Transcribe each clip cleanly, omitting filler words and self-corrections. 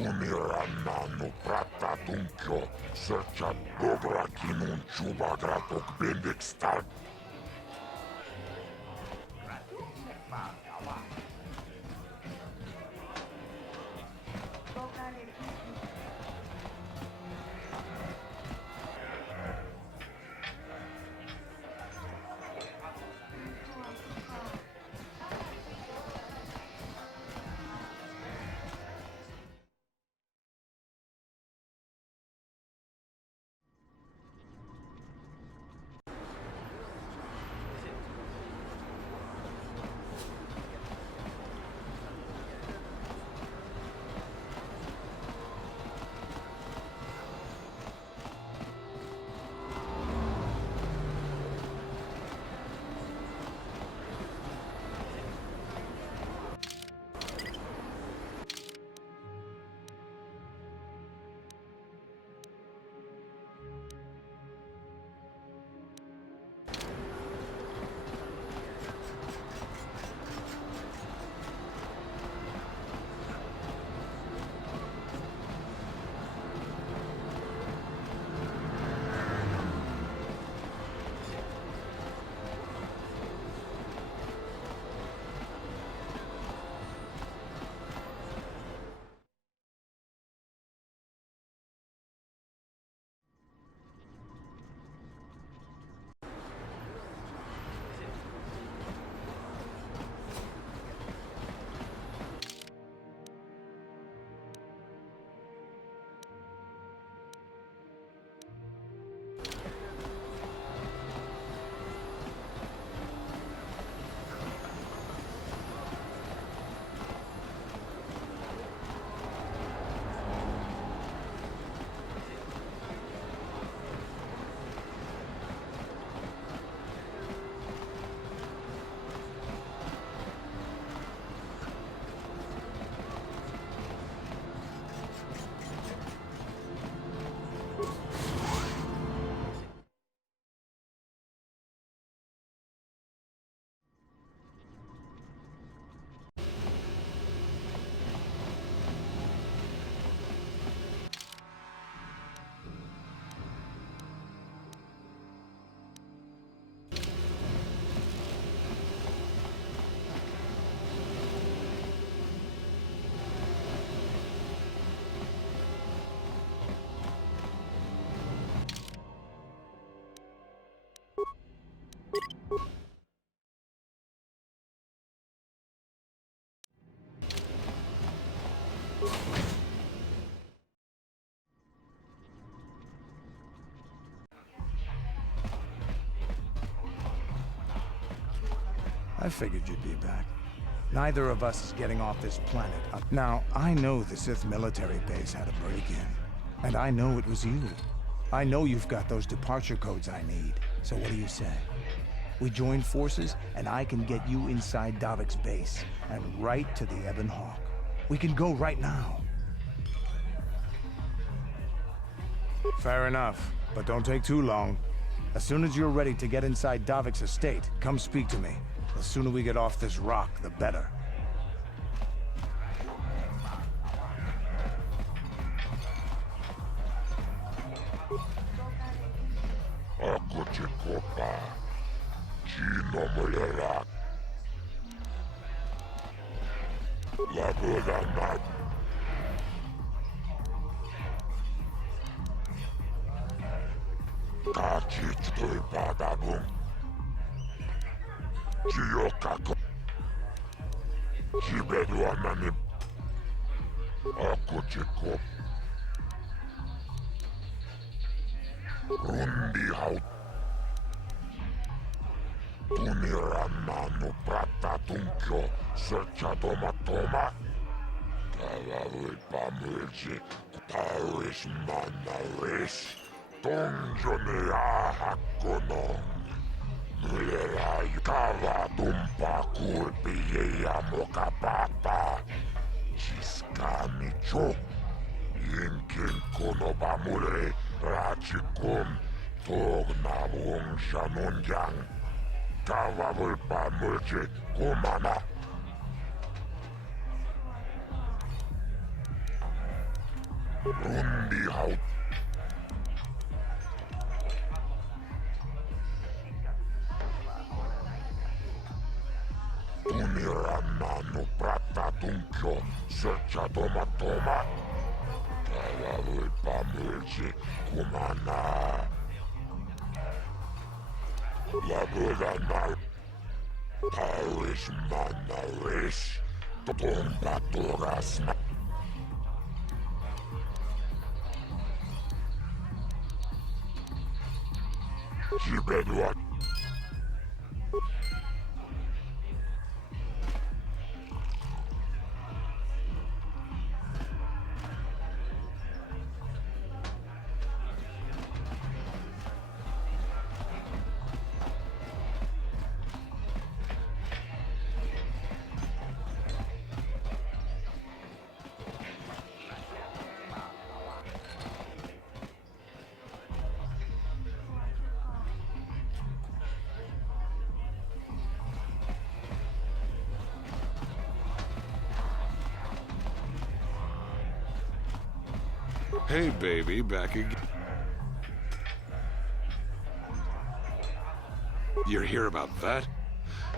Tumiranna prata tunkyo, searcha dobra kinun chuba gratok bendikstar. I figured you'd be back. Neither of us is getting off this planet. Now, I know the Sith military base had a break-in. And I know it was you. I know you've got those departure codes I need. So what do you say? We join forces, and I can get you inside Davik's base, and right to the Ebon Hawk. We can go right now. Fair enough, but don't take too long. As soon as you're ready to get inside Davik's estate, come speak to me. The sooner we get off this rock, the better. Aku cikopa, Gino melerak. Labulanat. Kacit tulpadabung. Jiyokako. Jibeduananim. Aku cikop. Rundi haut. Tunirannanu prata tunkyo searcha toma. Talavui pamulji. Tauis manauis. Tongjone ahakkonong. Mulera kava tumpa kulpi ja mokapapa. Siskani cho. Inkin konoba mule rachikum. Tognavung shanunjang. Kava vulpa mulji kumana. Rundihaut. Tunirannannu prattatuncho, sötsä toma. Täällä voipa myyrsi kumanaa. Laburanal. Pauis mannalis. Tumpa turasma. Sibedua. Hey, baby, back again. You're here about that?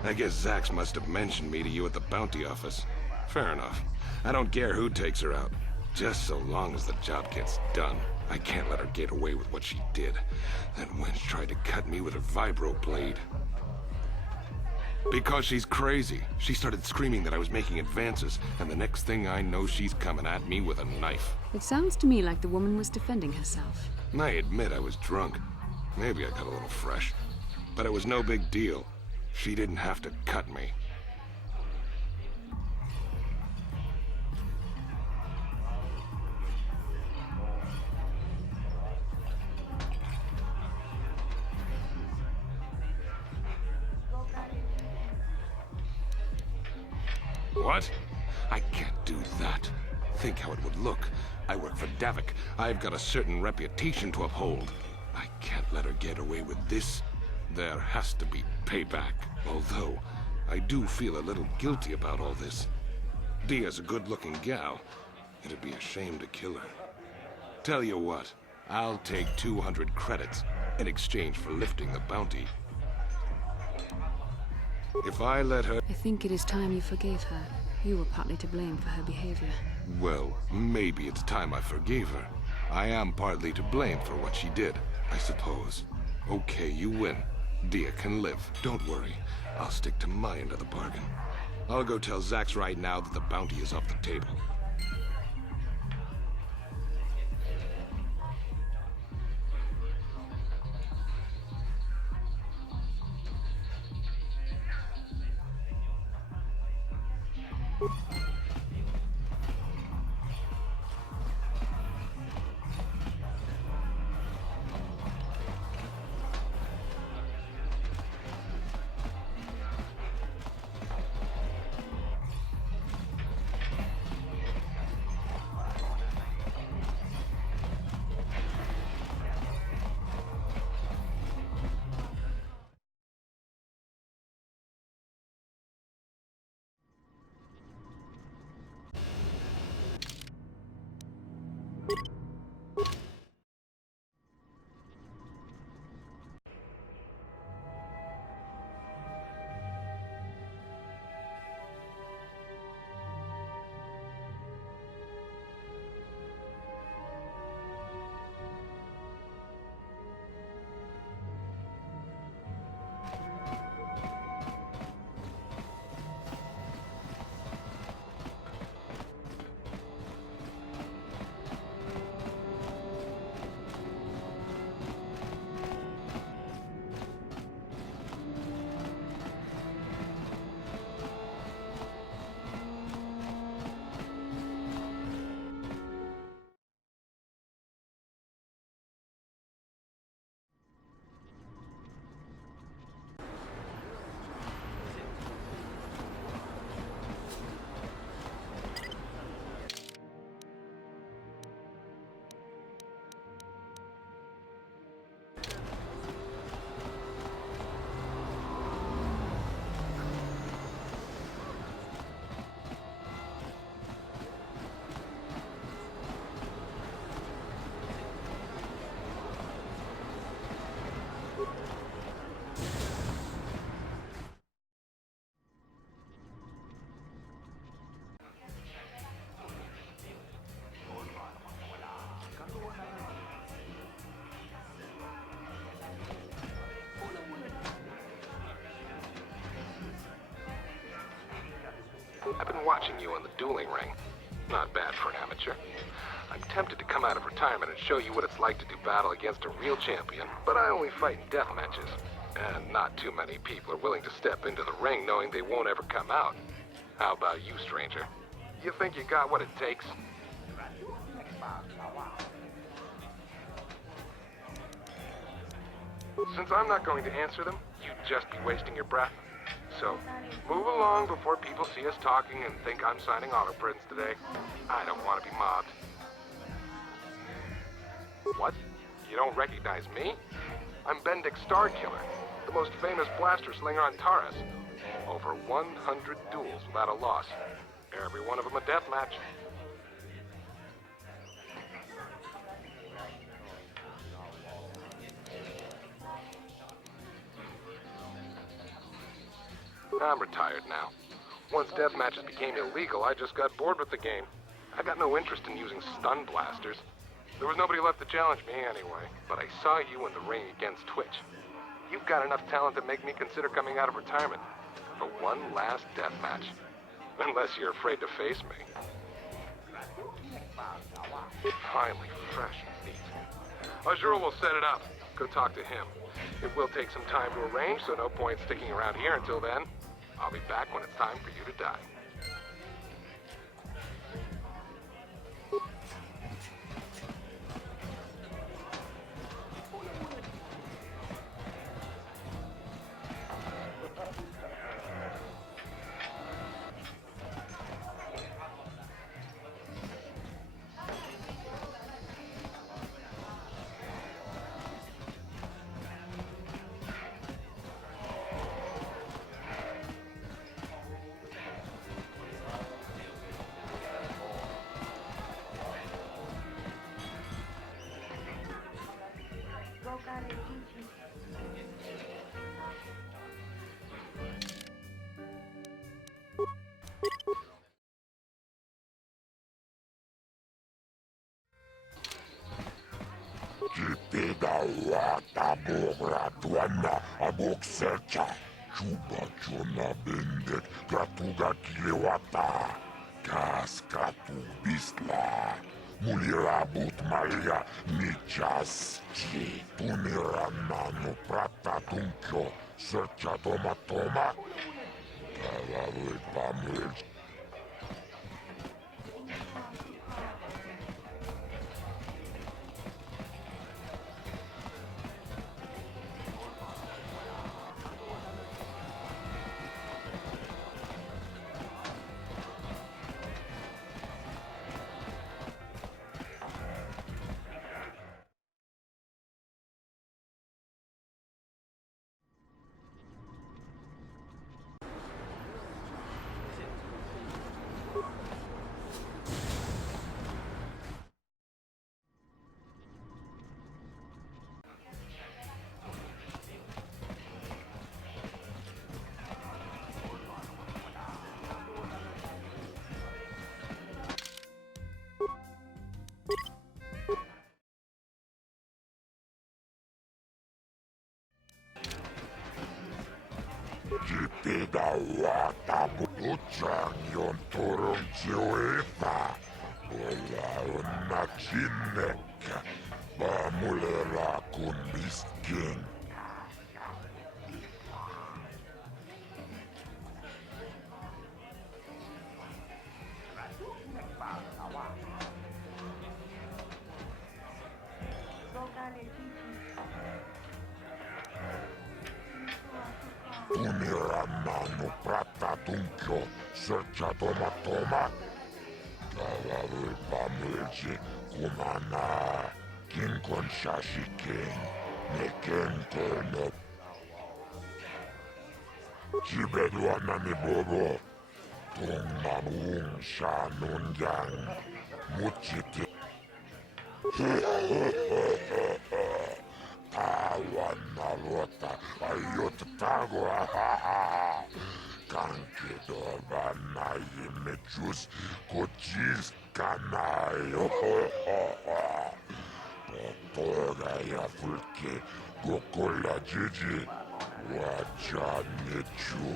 I guess Zax must have mentioned me to you at the bounty office. Fair enough. I don't care who takes her out. Just so long as the job gets done. I can't let her get away with what she did. That wench tried to cut me with her vibro blade. Because she's crazy. She started screaming that I was making advances, and the next thing I know, she's coming at me with a knife. It sounds to me like the woman was defending herself. I admit I was drunk. Maybe I got a little fresh. But it was no big deal. She didn't have to cut me. What? I can't do that. Think how it would look. I work for Davik. I've got a certain reputation to uphold. I can't let her get away with this. There has to be payback. Although, I do feel a little guilty about all this. Dia's a good-looking gal. It'd be a shame to kill her. Tell you what, I'll take 200 credits in exchange for lifting the bounty. If I let her... I think it is time you forgave her. You were partly to blame for her behavior. Well, maybe it's time I forgave her. I am partly to blame for what she did, I suppose. Okay, you win. Dia can live. Don't worry. I'll stick to my end of the bargain. I'll go tell Zax right now that the bounty is off the table. I've been watching you on the dueling ring. Not bad for an amateur. I'm tempted to come out of retirement and show you what it's like to do battle against a real champion, but I only fight in death matches. And not too many people are willing to step into the ring knowing they won't ever come out. How about you, stranger? You think you got what it takes? Since I'm not going to answer them, you'd just be wasting your breath. So, move along before people see us talking and think I'm signing autoprints today. I don't want to be mobbed. What? You don't recognize me? I'm Bendik Starkiller, the most famous blaster slinger on Taurus. Over 100 duels without a loss. Every one of them a death match. I'm retired now. Once death matches became illegal, I just got bored with the game. I got no interest in using stun blasters. There was nobody left to challenge me anyway, but I saw you in the ring against Twitch. You've got enough talent to make me consider coming out of retirement for one last death match. Unless you're afraid to face me. Finally fresh and neat. Azure will set it up. Go talk to him. It will take some time to arrange, so no point sticking around here until then. I'll be back when it's time for you to die. Kipidawata bograduana aboksercha. Chubachona Bendik gratuga kilewata. Kaskatu bisla. Mulirabut Maria Nichasti. Tuniranano prata tunkyo. Sercha toma toma. Kalawe pamil. Kipidawata buchangyon turong chiweta. Wala una chinek. Bamulera kun miskin. Tuniranano prata tunkyo. Sercha toma toma. Kalawe pamilji kumana. Kinkon shashiken. Neken kono. Chibeduana ni bobo. Tung nabung shanun yang. Muchiti. Tawan nalota ayot tago. Kanki doba na imechus kochis kanayo. Potora ya fulke gokola jiji wajanechu.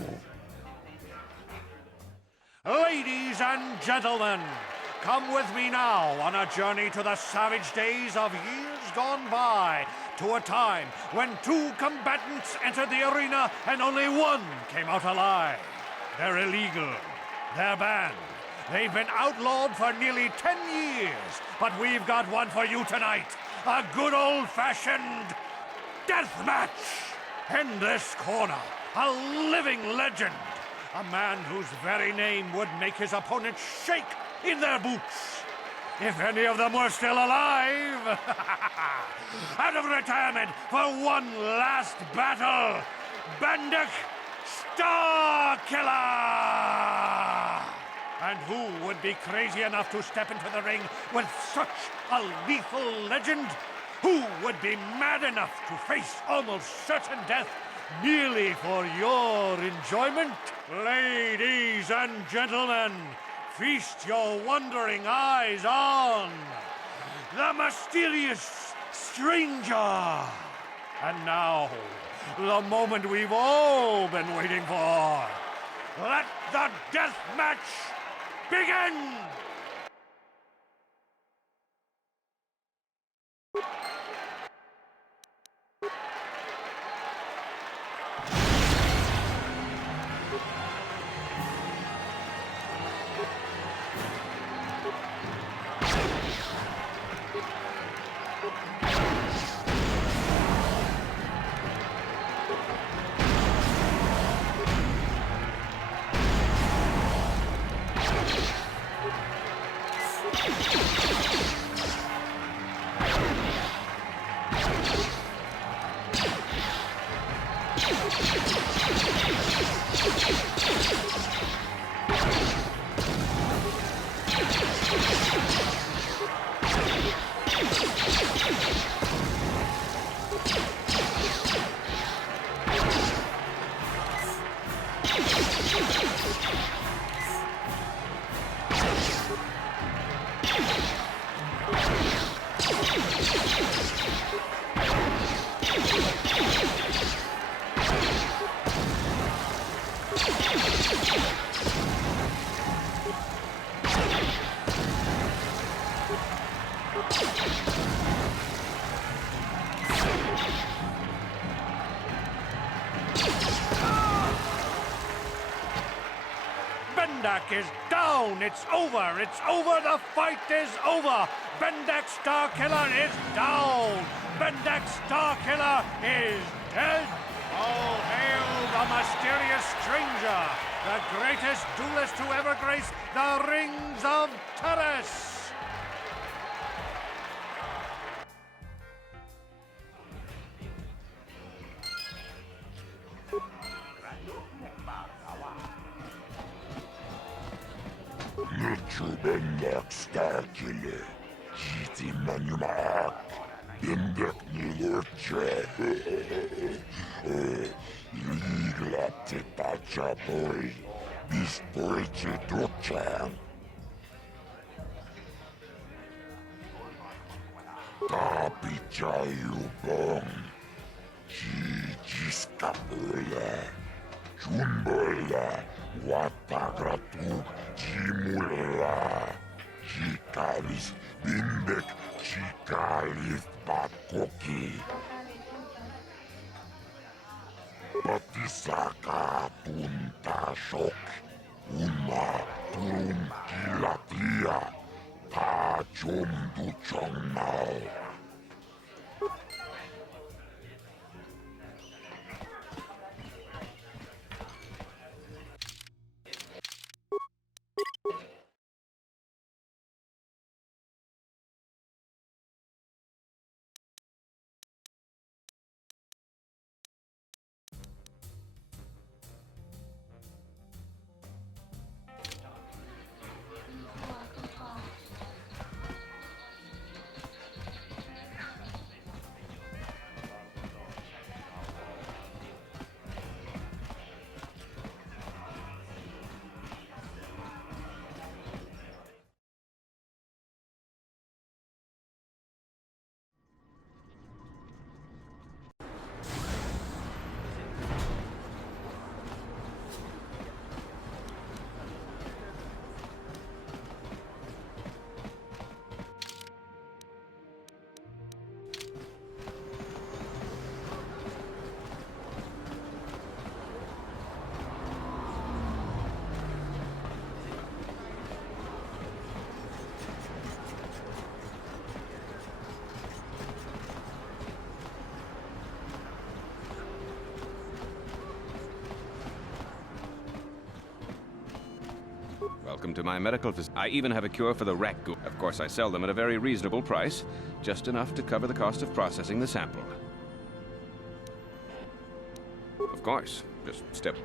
Ladies and gentlemen, come with me now on a journey to the savage days of years gone by, to a time when 2 combatants entered the arena and only 1 came out alive. They're illegal. They're banned. They've been outlawed for nearly 10 years, but we've got one for you tonight. A good old-fashioned death match. In this corner, a living legend. A man whose very name would make his opponents shake in their boots. If any of them were still alive. Out of retirement for one last battle, Bendik Starkiller! And who would be crazy enough to step into the ring with such a lethal legend? Who would be mad enough to face almost certain death merely for your enjoyment? Ladies and gentlemen, feast your wondering eyes on the mysterious stranger. And now, the moment we've all been waiting for. Let the death match begin! Bendak is down. It's over. It's over. The fight is over. Bendak Starkiller is down. Bendak Starkiller is dead. All hail the mysterious stranger, the greatest duelist to ever grace the rings of Terrace. Bendak Starkiller, Jiti Manumak, Bendak Nilurche, Ligla Tepacha Boy, Bispolche Dochan. Tapichayu Bong, Jijiskapula, Jumbola, Watagratu, Jimula, Chikalis, Bindek, Chikalis, Pakoki. Patisaka, Tuntashok, Uma, Turun, Kilatia, Tachum, Duchongnal. welcome to my medical facility. I even have a cure for the ragu. Of course, I sell them at a very reasonable price, just enough to cover the cost of processing the sample. Of course, just step...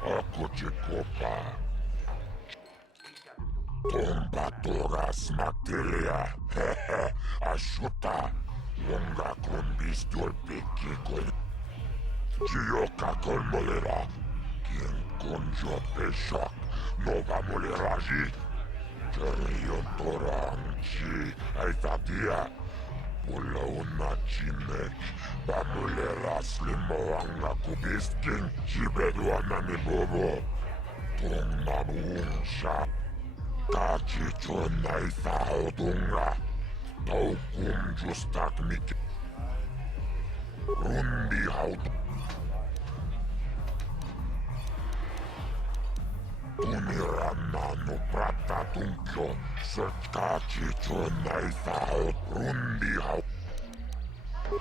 Akuchikopa. Tombatoras materia. Ashuta. Longa con bistol piquicol. Chioca con molera. Quien conjo peshak. No va moleraji. Terion toranchi. Aitadia. Pula una chinek. Bamulera slimoanga kubisking. Chibeduana ni bobo. Tong namunsha. Kachicho naisa odunga. Taukum justak mik. Rundi haut. Tumirana no prata tunkyo. Kachicho naisa rundi haut.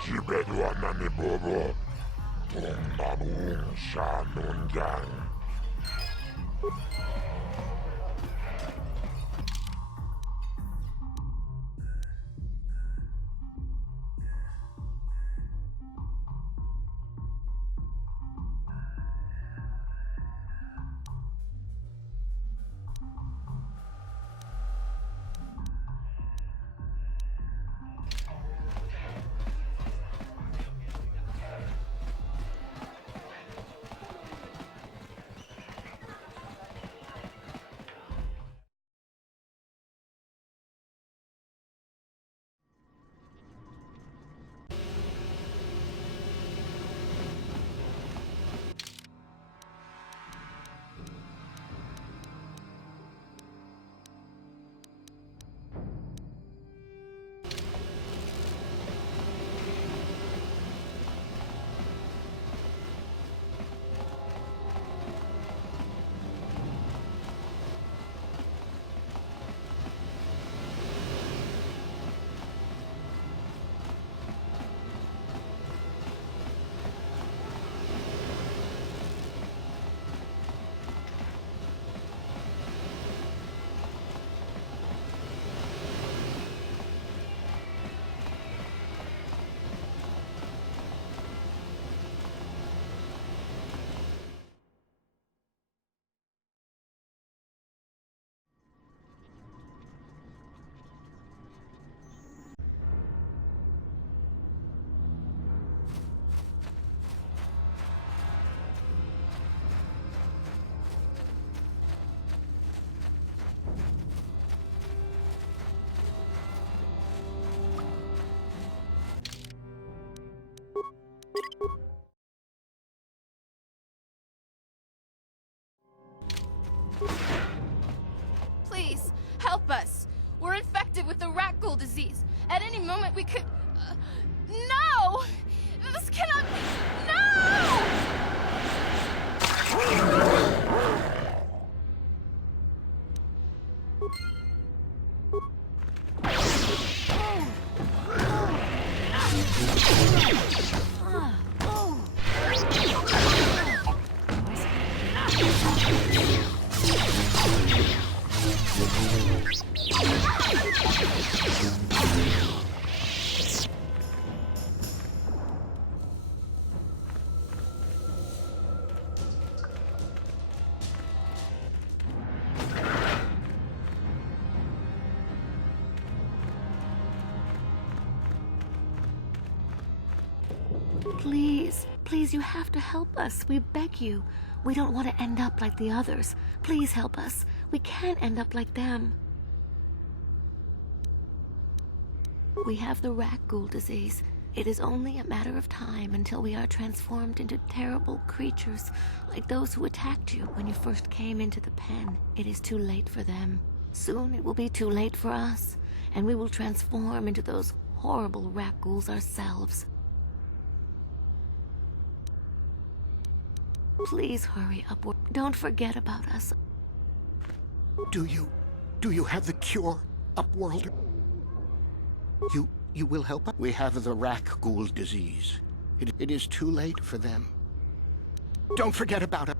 Chibeduana ni bobo. Tong namunsha nunjang. Help us! We're infected with the rat ghoul disease. At any moment we could... no! This cannot... No! Please, please, you have to help us. We beg you. We don't want to end up like the others. Please help us. We can't end up like them. We have the rat ghoul disease. It is only a matter of time until we are transformed into terrible creatures, like those who attacked you when you first came into the pen. It is too late for them. Soon it will be too late for us, and we will transform into those horrible rat ghouls ourselves. Please hurry upward. Don't forget about us. Do you have the cure, Upworlder? You will help us? We have the rat ghoul disease. It is too late for them. Don't forget about it.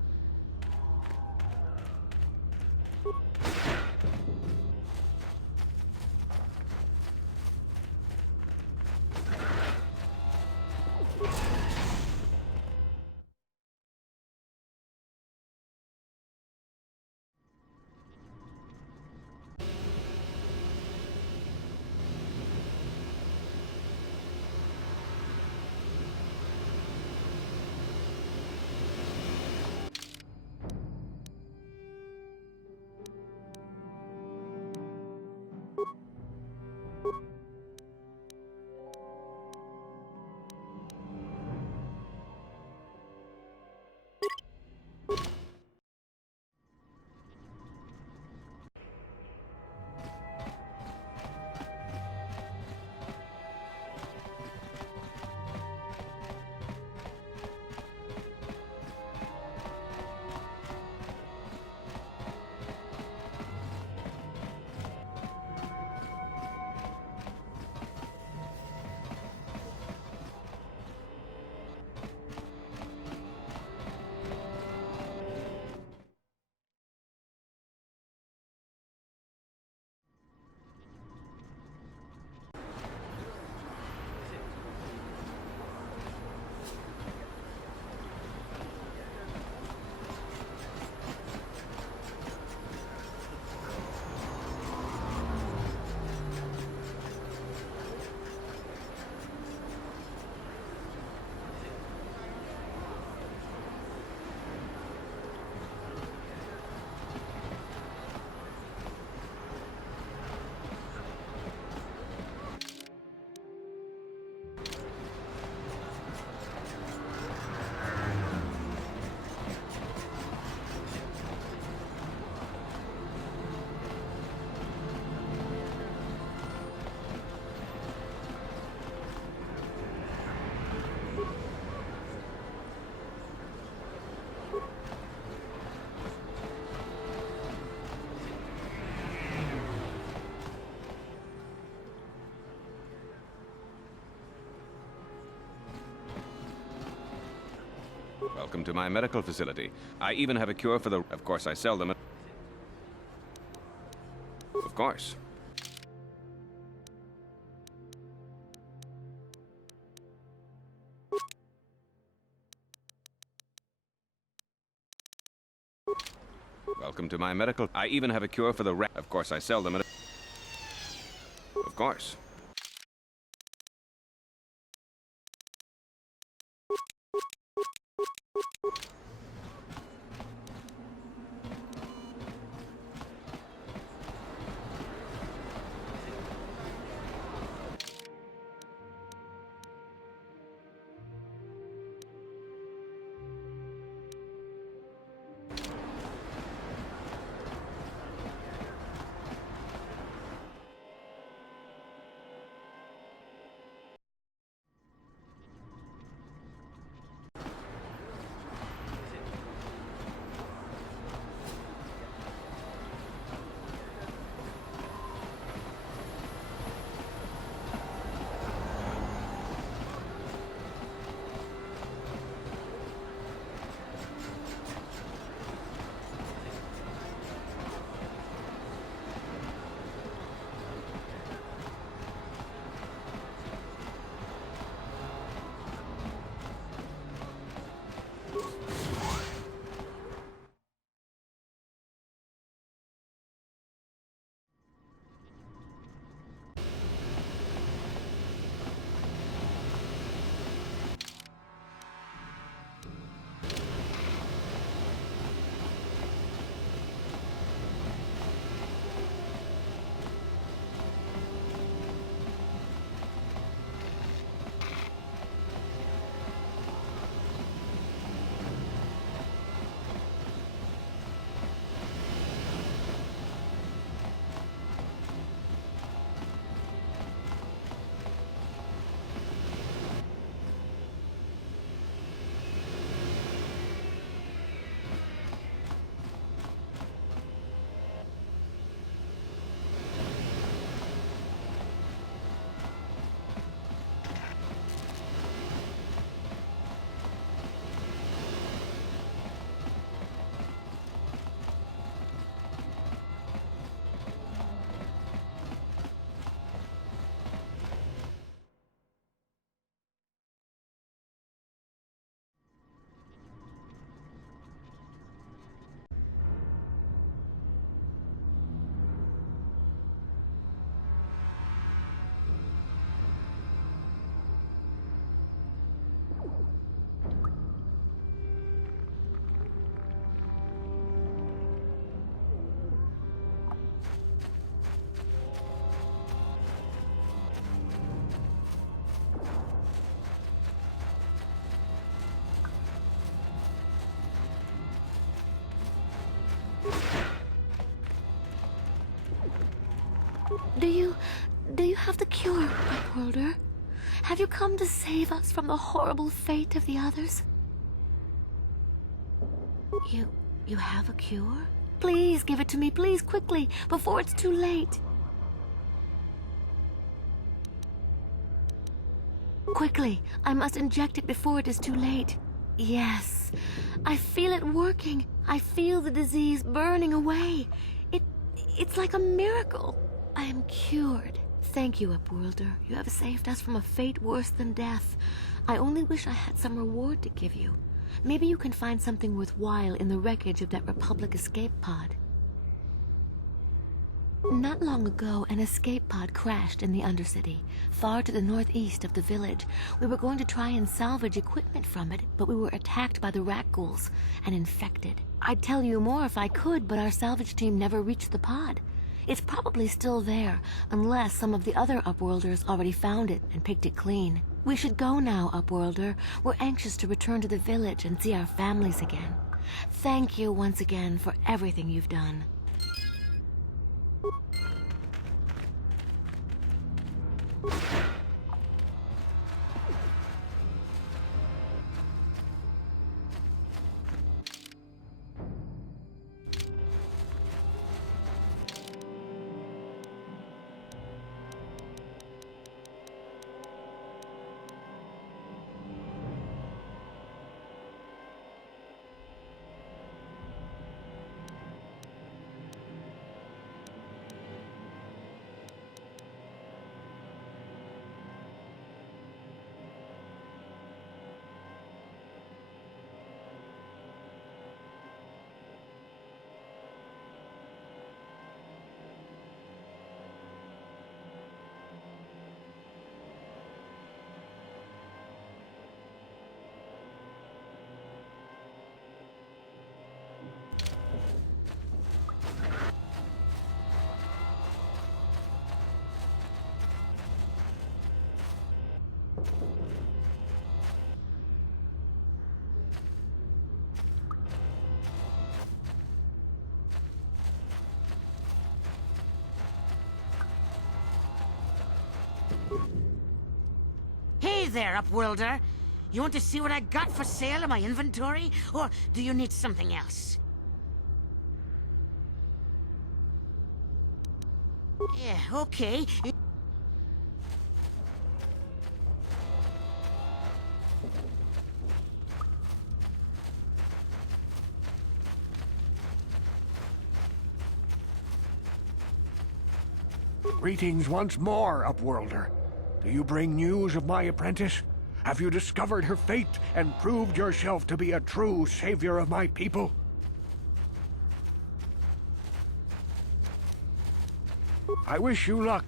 Welcome to my medical facility. I even have a cure for the... Of course, I sell them. Of course. Welcome to my medical... I even have a cure for the rat... Of course, I sell them. Of course. Do you have the cure, Upworlder? Have you come to save us from the horrible fate of the others? You have a cure? Please give it to me, please, quickly, before it's too late. Quickly, I must inject it before it is too late. Yes, I feel it working. I feel the disease burning away. It's like a miracle. I am cured. Thank you, Upworlder. You have saved us from a fate worse than death. I only wish I had some reward to give you. Maybe you can find something worthwhile in the wreckage of that Republic escape pod. Not long ago, an escape pod crashed in the Undercity, far to the northeast of the village. We were going to try and salvage equipment from it, but we were attacked by the rat ghouls and infected. I'd tell you more if I could, but our salvage team never reached the pod. It's probably still there, unless some of the other Upworlders already found it and picked it clean. We should go now, Upworlder. We're anxious to return to the village and see our families again. Thank you once again for everything you've done. Hey there, Upworlder. You want to see what I got for sale in my inventory? Or do you need something else? Yeah, okay. Greetings once more, Upworlder. Do you bring news of my apprentice? Have you discovered her fate and proved yourself to be a true savior of my people? I wish you luck.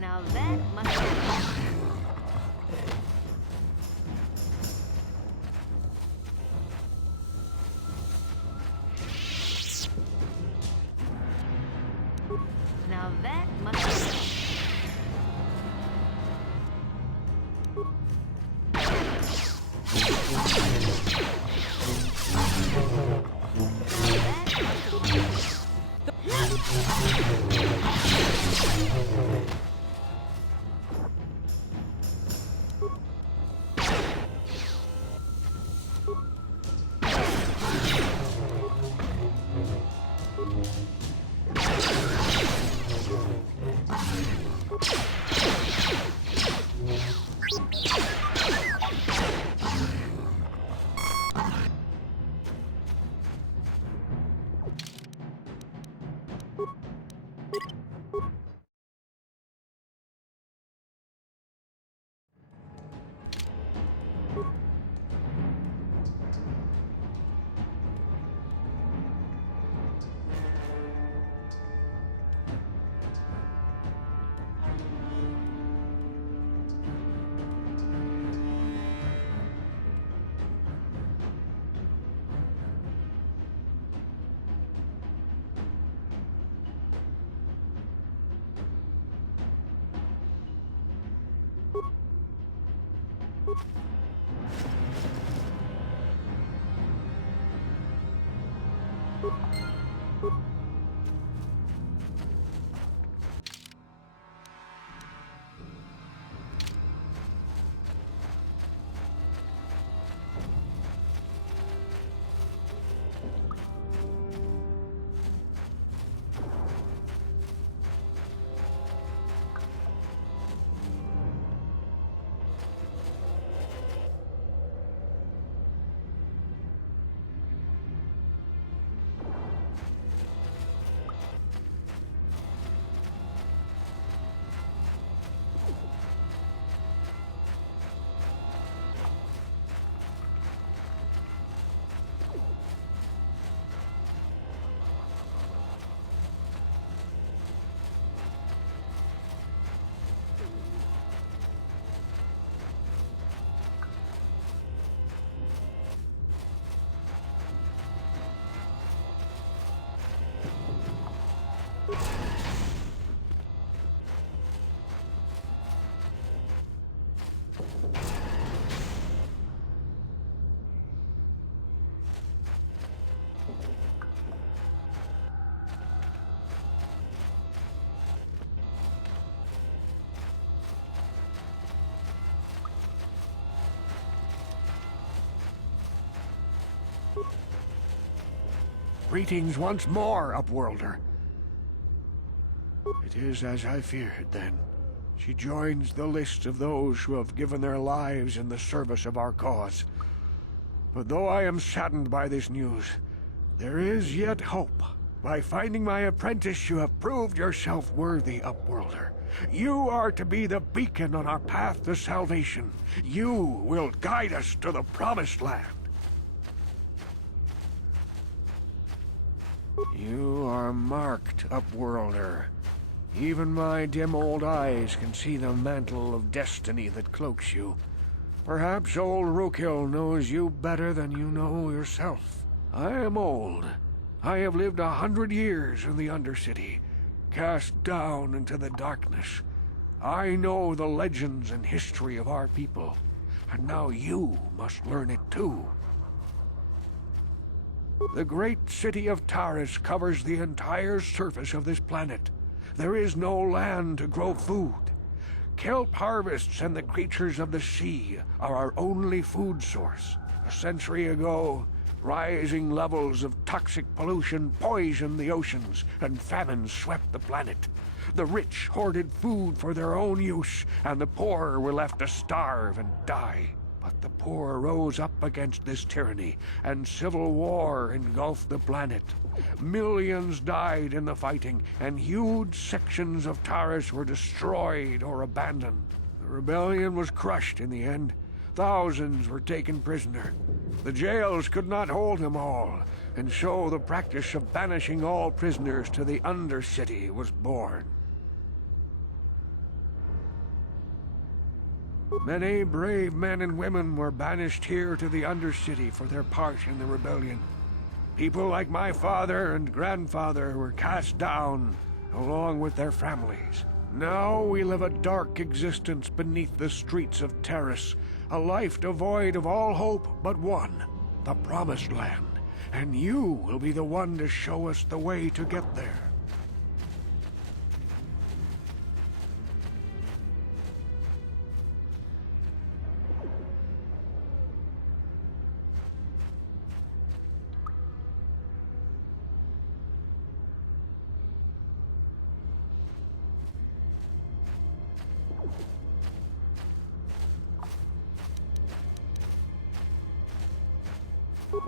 Now that must be... Now that must be... Greetings once more, Upworlder. It is as I feared, then. She joins the list of those who have given their lives in the service of our cause. But though I am saddened by this news, there is yet hope. By finding my apprentice, you have proved yourself worthy, Upworlder. You are to be the beacon on our path to salvation. You will guide us to the Promised Land. You are marked, Upworlder. Even my dim old eyes can see the mantle of destiny that cloaks you. Perhaps old Rookhill knows you better than you know yourself. I am old. I have lived 100 years in the Undercity, cast down into the darkness. I know the legends and history of our people, and now you must learn it too. The great city of Taris covers the entire surface of this planet. There is no land to grow food. Kelp harvests and the creatures of the sea are our only food source. A century ago, rising levels of toxic pollution poisoned the oceans, and famine swept the planet. The rich hoarded food for their own use, and the poor were left to starve and die. But the poor rose up against this tyranny, and civil war engulfed the planet. Millions died in the fighting, and huge sections of Taris were destroyed or abandoned. The rebellion was crushed in the end. Thousands were taken prisoner. The jails could not hold them all, and so the practice of banishing all prisoners to the Undercity was born. Many brave men and women were banished here to the Undercity for their part in the rebellion. People like my father and grandfather were cast down, along with their families. Now we live a dark existence beneath the streets of Taris, A life devoid of all hope but one, the Promised Land. And you will be the one to show us the way to get there.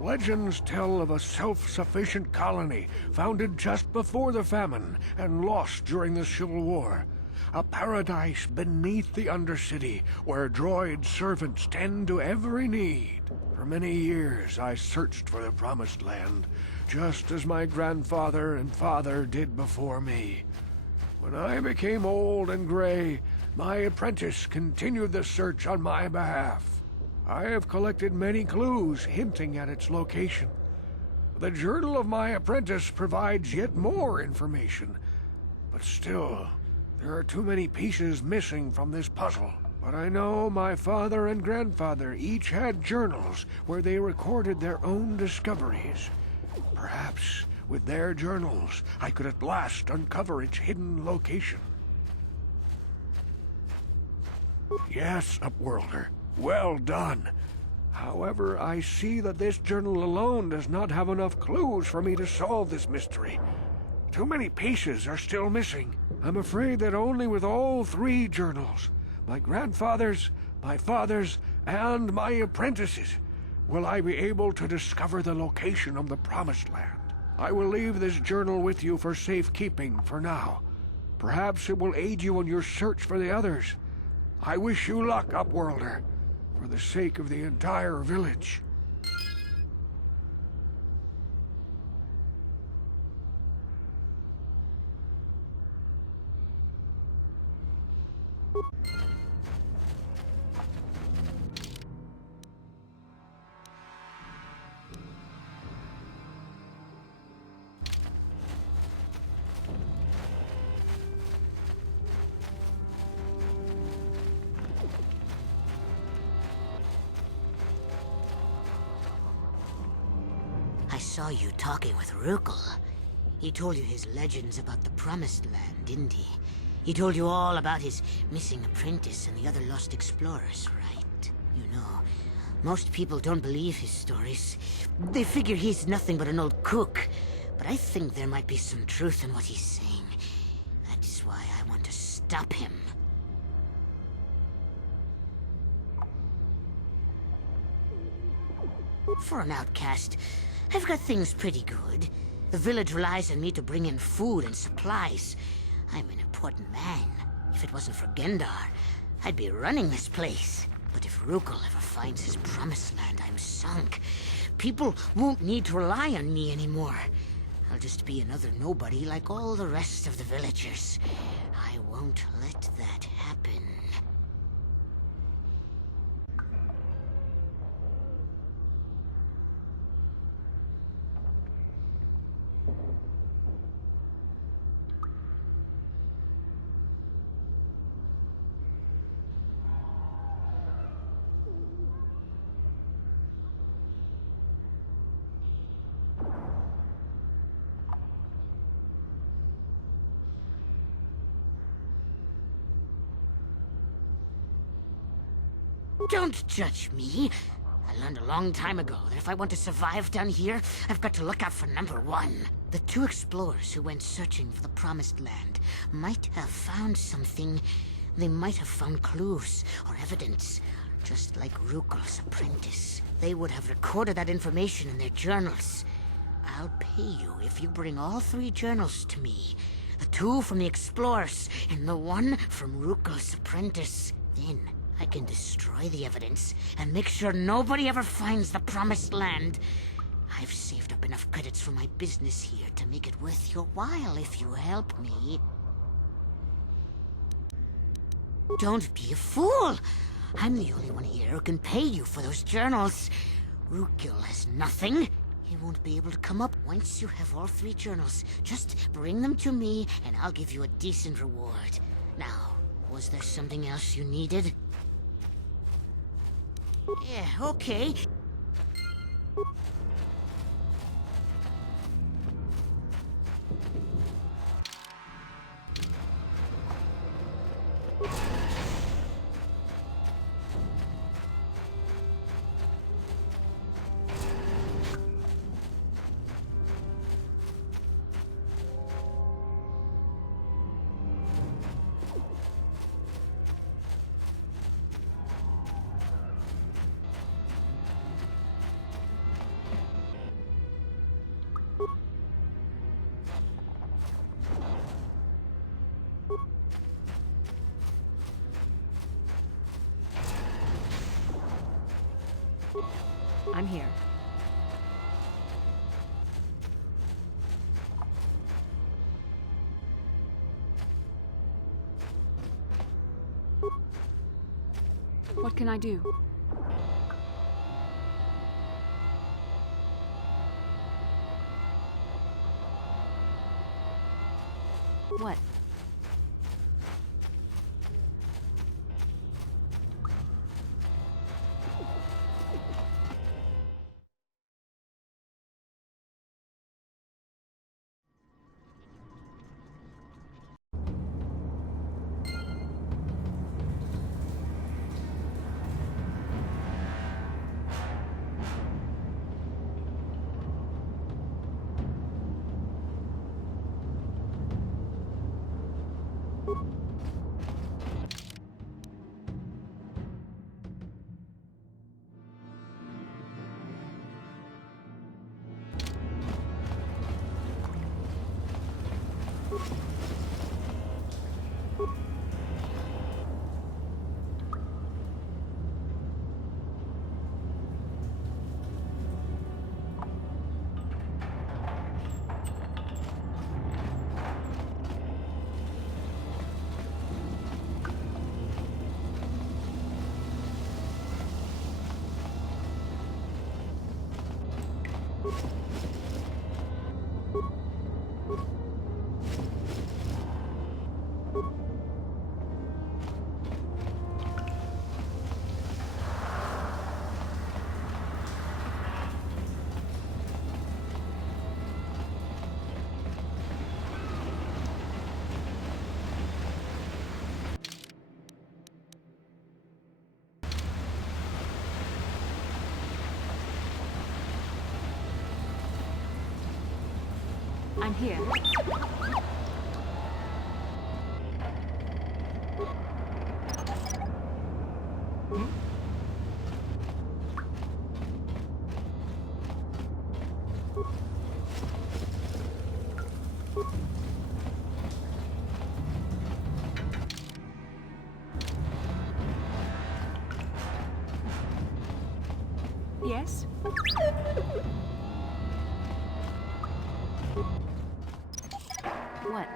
Legends tell of a self-sufficient colony founded just before the famine and lost during the Civil War. A paradise beneath the Undercity where droid servants tend to every need. For many years I searched for the Promised Land, just as my grandfather and father did before me. When I became old and gray, my apprentice continued the search on my behalf. I have collected many clues hinting at its location. The journal of my apprentice provides yet more information. But still, there are too many pieces missing from this puzzle. But I know my father and grandfather each had journals where they recorded their own discoveries. Perhaps with their journals, I could at last uncover its hidden location. Yes, Upworlder. Well done. However, I see that this journal alone does not have enough clues for me to solve this mystery. Too many pieces are still missing. I'm afraid that only with all three journals, my grandfather's, my father's, and my apprentice's, will I be able to discover the location of the Promised Land. I will leave this journal with you for safekeeping for now. Perhaps it will aid you in your search for the others. I wish you luck, Upworlder, for the sake of the entire village. I saw you talking with Rukel. He told you his legends about the Promised Land, didn't he? He told you all about his missing apprentice and the other lost explorers, right? You know, most people don't believe his stories. They figure he's nothing but an old cook. But I think there might be some truth in what he's saying. That is why I want to stop him. For an outcast, I've got things pretty good. The village relies on me to bring in food and supplies. I'm an important man. If it wasn't for Gendar, I'd be running this place. But if Rukel ever finds his Promised Land, I'm sunk. People won't need to rely on me anymore. I'll just be another nobody like all the rest of the villagers. I won't let that happen. Don't judge me. I learned a long time ago that if I want to survive down here, I've got to look out for number one. The two explorers who went searching for the Promised Land might have found something. They might have found clues or evidence, just like Rukel's apprentice. They would have recorded that information in their journals. I'll pay you if you bring all three journals to me. The two from the explorers and the one from Rukel's apprentice. Then I can destroy the evidence and make sure nobody ever finds the Promised Land. I've saved up enough credits for my business here to make it worth your while if you help me. Don't be a fool! I'm the only one here who can pay you for those journals. Rukel has nothing. He won't be able to come up once you have all three journals. Just bring them to me and I'll give you a decent reward. Now, was there something else you needed? Yeah, okay. I'm here. What can I do? What? I'm here. Yes? What?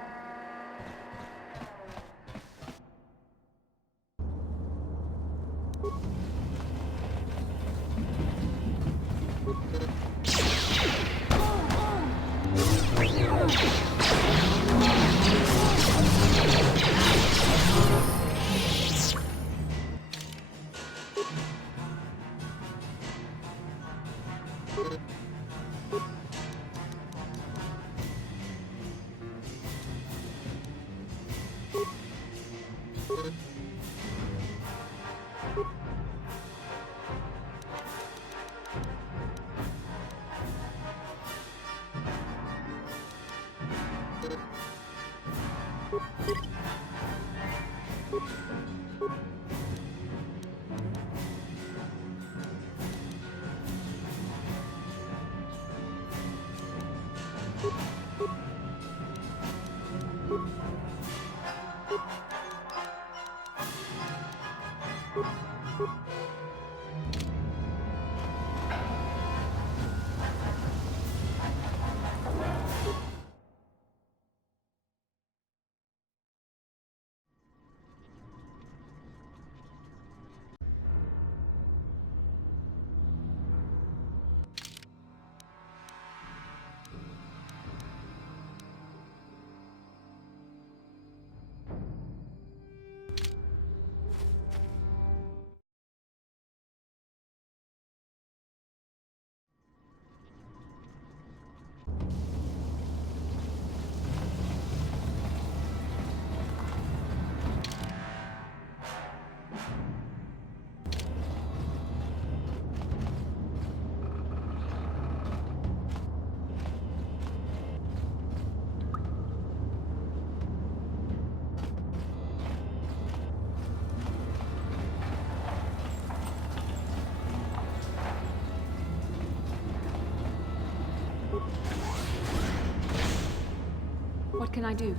can I do?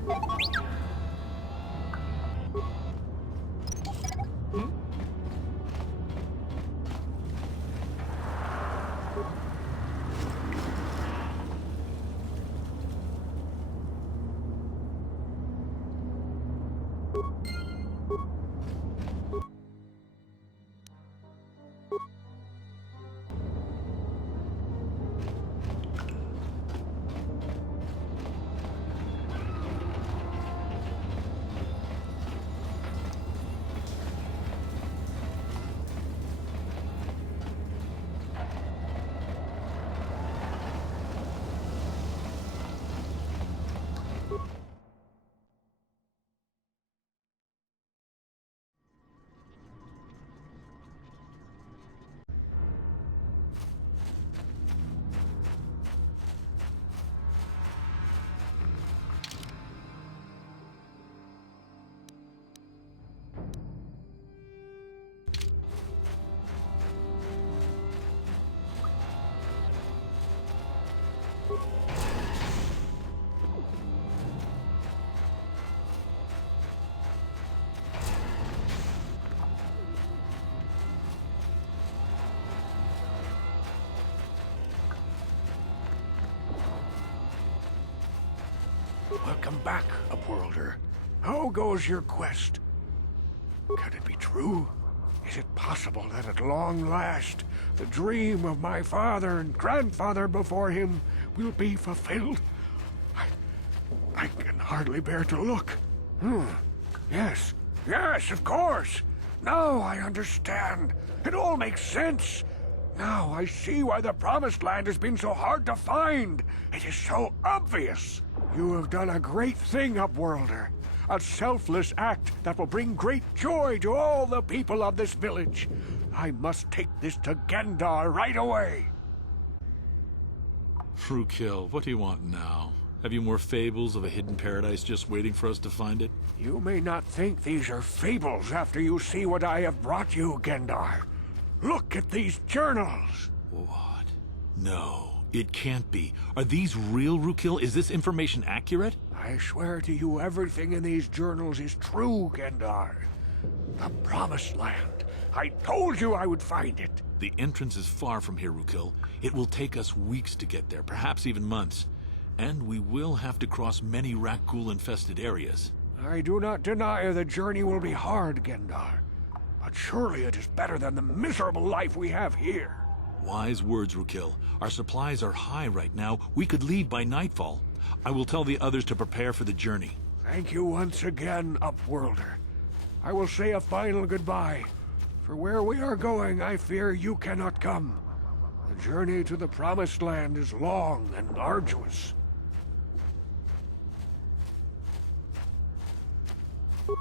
Welcome back, Upworlder. How goes your quest? Can it be true? Is it possible that at long last, the dream of my father and grandfather before him will be fulfilled? I can hardly bear to look. Yes, of course. Now I understand. It all makes sense. Now I see why the Promised Land has been so hard to find. It is so obvious. You have done a great thing, Upworlder. A selfless act that will bring great joy to all the people of this village. I must take this to Gendar right away. Rookil, what do you want now? Have you more fables of a hidden paradise just waiting for us to find it? You may not think these are fables after you see what I have brought you, Gendar. Look at these journals. What? No, it can't be. Are these real, Rookil? Is this information accurate? I swear to you, everything in these journals is true, Gendar. The Promised Land. I told you I would find it. The entrance is far from here, Rookil. It will take us weeks to get there, perhaps even months. And we will have to cross many Rakghoul-infested areas. I do not deny the journey will be hard, Gendar. But surely it is better than the miserable life we have here. Wise words, Rookil. Our supplies are high right now. We could leave by nightfall. I will tell the others to prepare for the journey. Thank you once again, Upworlder. I will say a final goodbye. For where we are going, I fear you cannot come. The journey to the Promised Land is long and arduous.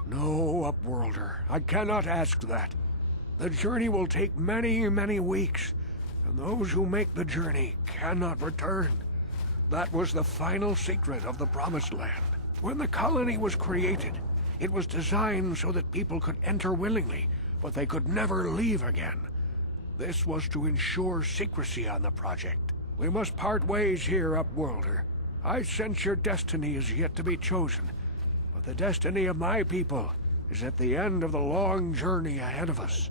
No, Upworlder. I cannot ask that. The journey will take many, many weeks, and those who make the journey cannot return. That was the final secret of the Promised Land. When the colony was created, it was designed so that people could enter willingly, but they could never leave again. This was to ensure secrecy on the project. We must part ways here, Upworlder. I sense your destiny is yet to be chosen. But the destiny of my people is at the end of the long journey ahead of us.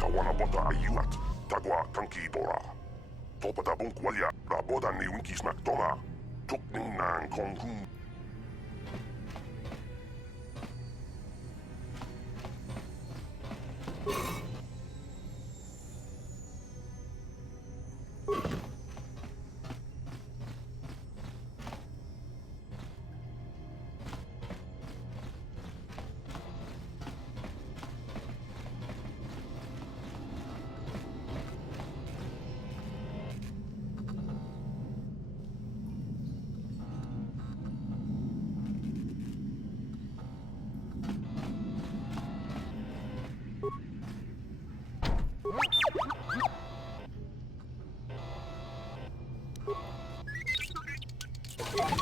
Kawana bota ayuat, tagwa kankibora. Topata bunkwalia, raboda ni winkis maktoma. Tukning nang kongkung.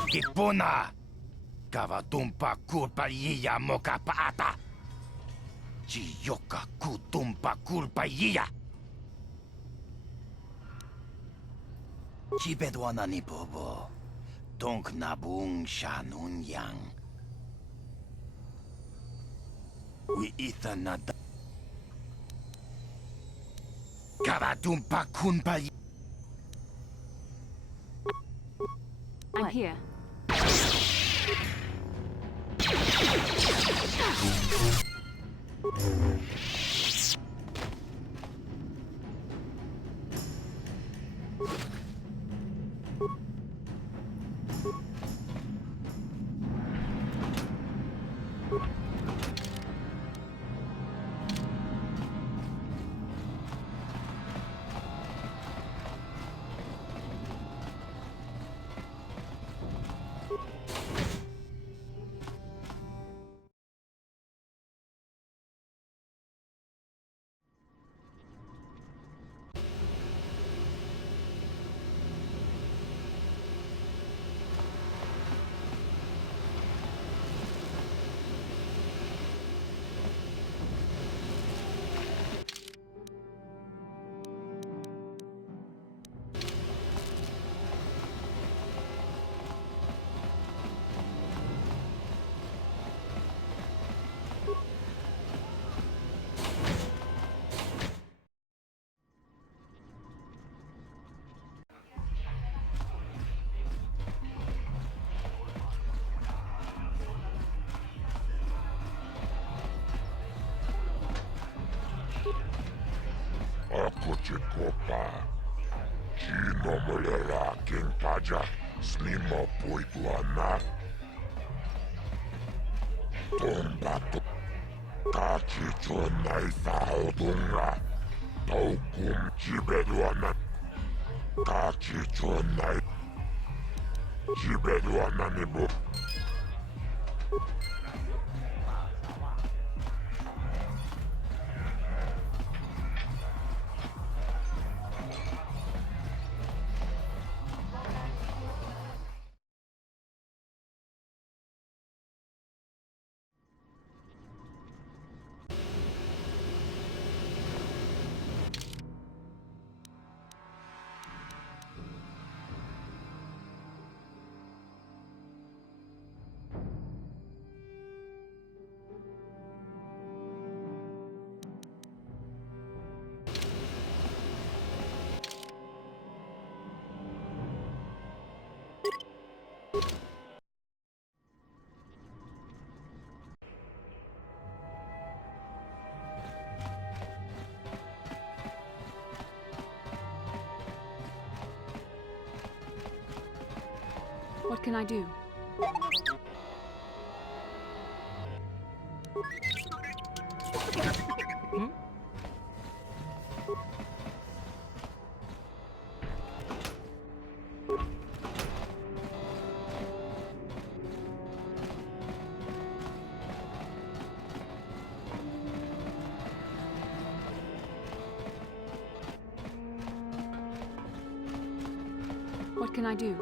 Kipuna! Kavatumpa kulpa yiya moka paata! Chiyoka kutumpa kulpa yiya! Chibedwana ni bobo. Tonk nabung shanun yang. We itha nada. Kavatumpa kunpa yiya! I'm here. Ako Chikopa. Chino Mulera King Paja. Slima Puitwana. Tombato. Kachicho Naifa Odunga. Taukum Chibeduana. Kachicho Nai. Chibeduana Nibu. What can I do? What can I do?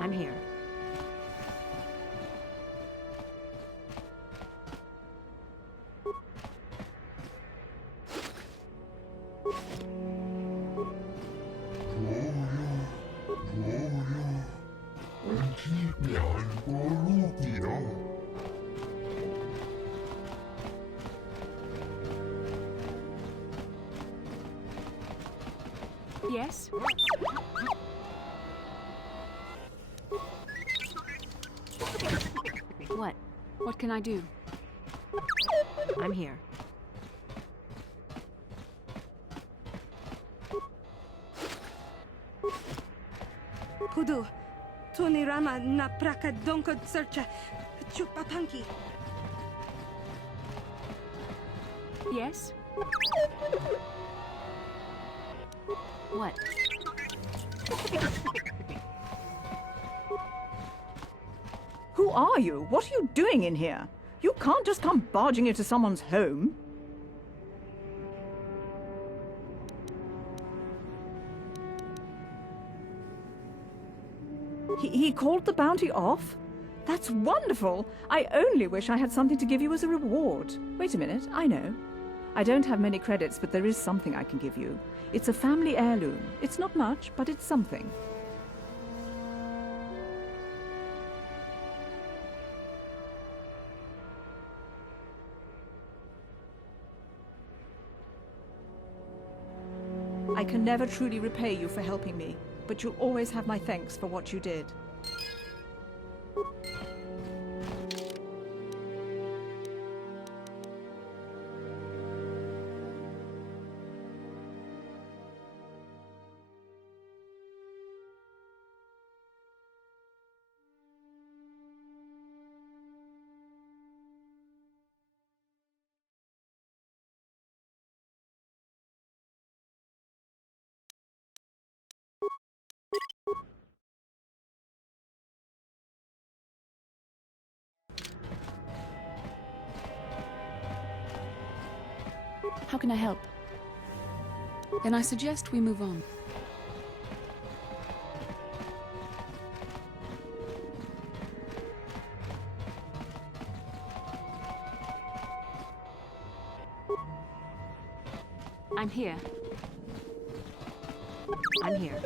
I'm here. Yes? What? What can I do? I'm here. Pudu, Tunirama na praka donko searcha chupapanki. Yes? What? Who are you? What are you doing in here? You can't just come barging into someone's home. He called the bounty off? That's wonderful! I only wish I had something to give you as a reward. Wait a minute, I know. I don't have many credits, but there is something I can give you. It's a family heirloom. It's not much, but it's something. I can never truly repay you for helping me, but you'll always have my thanks for what you did. How can I help? Then I suggest we move on. I'm here. I'm here.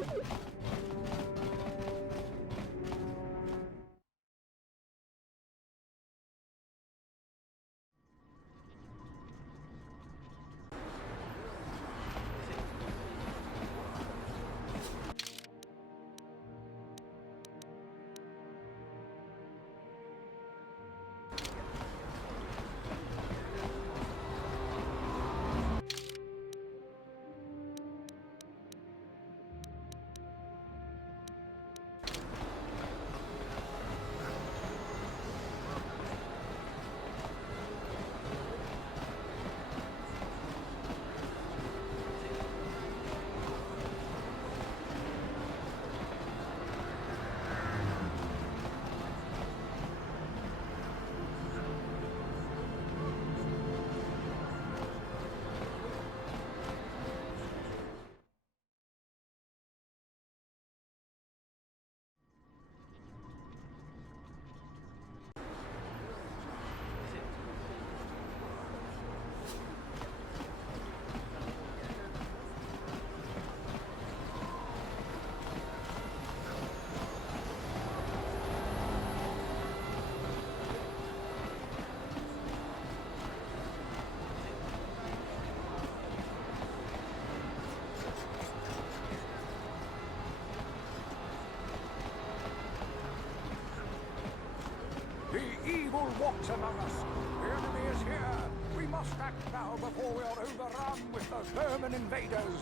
walks among us. The enemy is here. We must act now before we are overrun with those vermin invaders.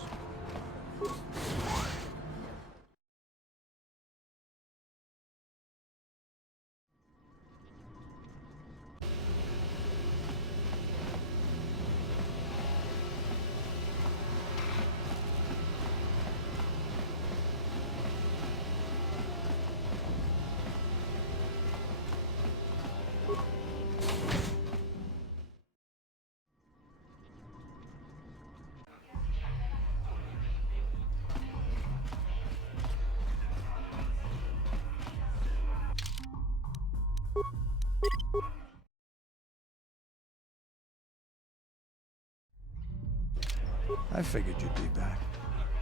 I figured you'd be back.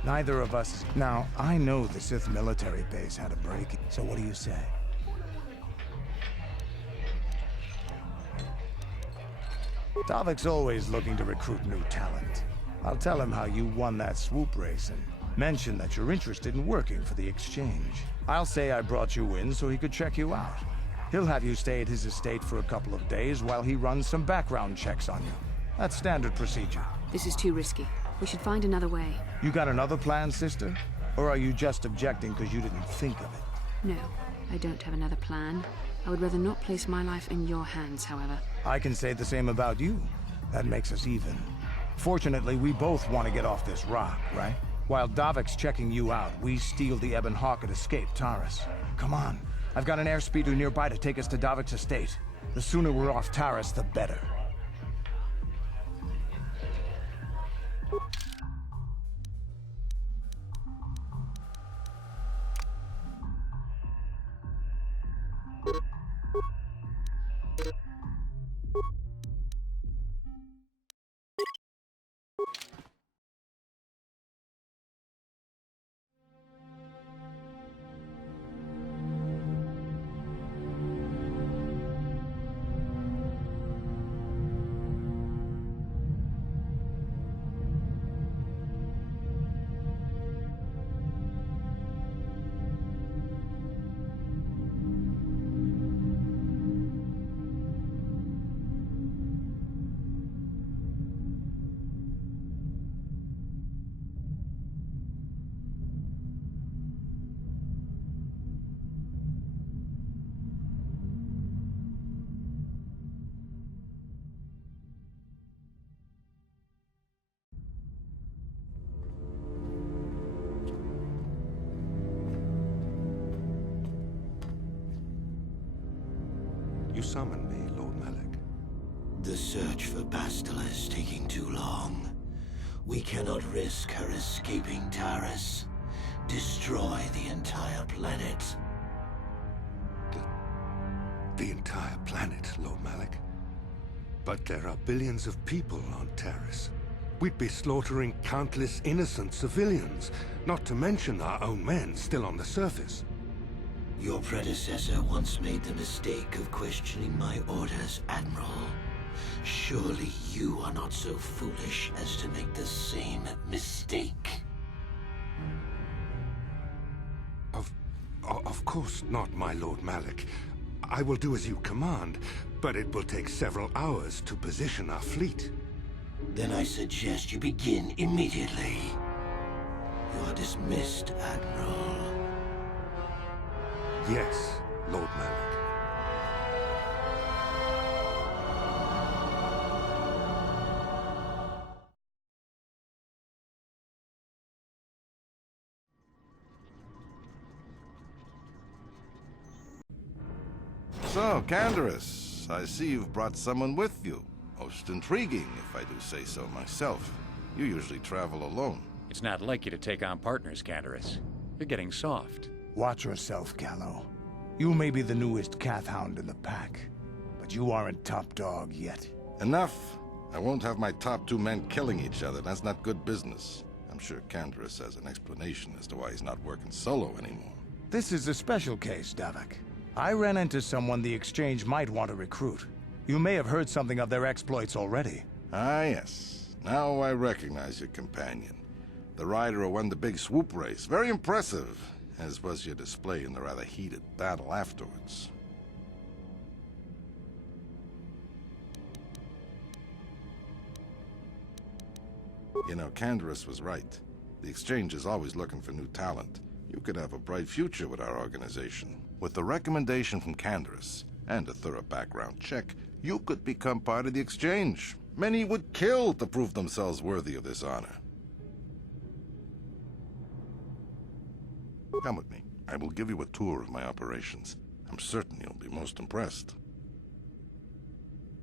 Neither of us is... Now, I know the Sith military base had a break-in, so what do you say? Davik's always looking to recruit new talent. I'll tell him how you won that swoop race and mention that you're interested in working for the Exchange. I'll say I brought you in so he could check you out. He'll have you stay at his estate for a couple of days while he runs some background checks on you. That's standard procedure. This is too risky. We should find another way. You got another plan, sister? Or are you just objecting because you didn't think of it? No, I don't have another plan. I would rather not place my life in your hands, however. I can say the same about you. That makes us even. Fortunately, we both want to get off this rock, right? While Davik's checking you out, we steal the Ebon Hawk and escape Taris. Come on. I've got an airspeeder nearby to take us to Davik's estate. The sooner we're off Taris, the better. You summoned me, Lord Malak. The search for Bastila is taking too long. We cannot risk her escaping Taris. Destroy the entire planet. The entire planet, Lord Malak. But there are billions of people on Taris. We'd be slaughtering countless innocent civilians, not to mention our own men still on the surface. Your predecessor once made the mistake of questioning my orders, Admiral. Surely you are not so foolish as to make the same mistake. Of course not, my Lord Malak. I will do as you command, but it will take several hours to position our fleet. Then I suggest you begin immediately. You are dismissed, Admiral. Yes, Lord Malak. So, Canderous, I see you've brought someone with you. Most intriguing, if I do say so myself. You usually travel alone. It's not like you to take on partners, Canderous. You're getting soft. Watch yourself, Callow. You may be the newest Kathhound in the pack, but you aren't top dog yet. Enough. I won't have my top two men killing each other. That's not good business. I'm sure Canderous has an explanation as to why he's not working solo anymore. This is a special case, Davik. I ran into someone the Exchange might want to recruit. You may have heard something of their exploits already. Ah, yes. Now I recognize your companion. The rider who won the big swoop race. Very impressive, as was your display in the rather heated battle afterwards. You know, Canderous was right. The Exchange is always looking for new talent. You could have a bright future with our organization. With the recommendation from Canderous and a thorough background check, you could become part of the Exchange. Many would kill to prove themselves worthy of this honor. Come with me. I will give you a tour of my operations. I'm certain you'll be most impressed.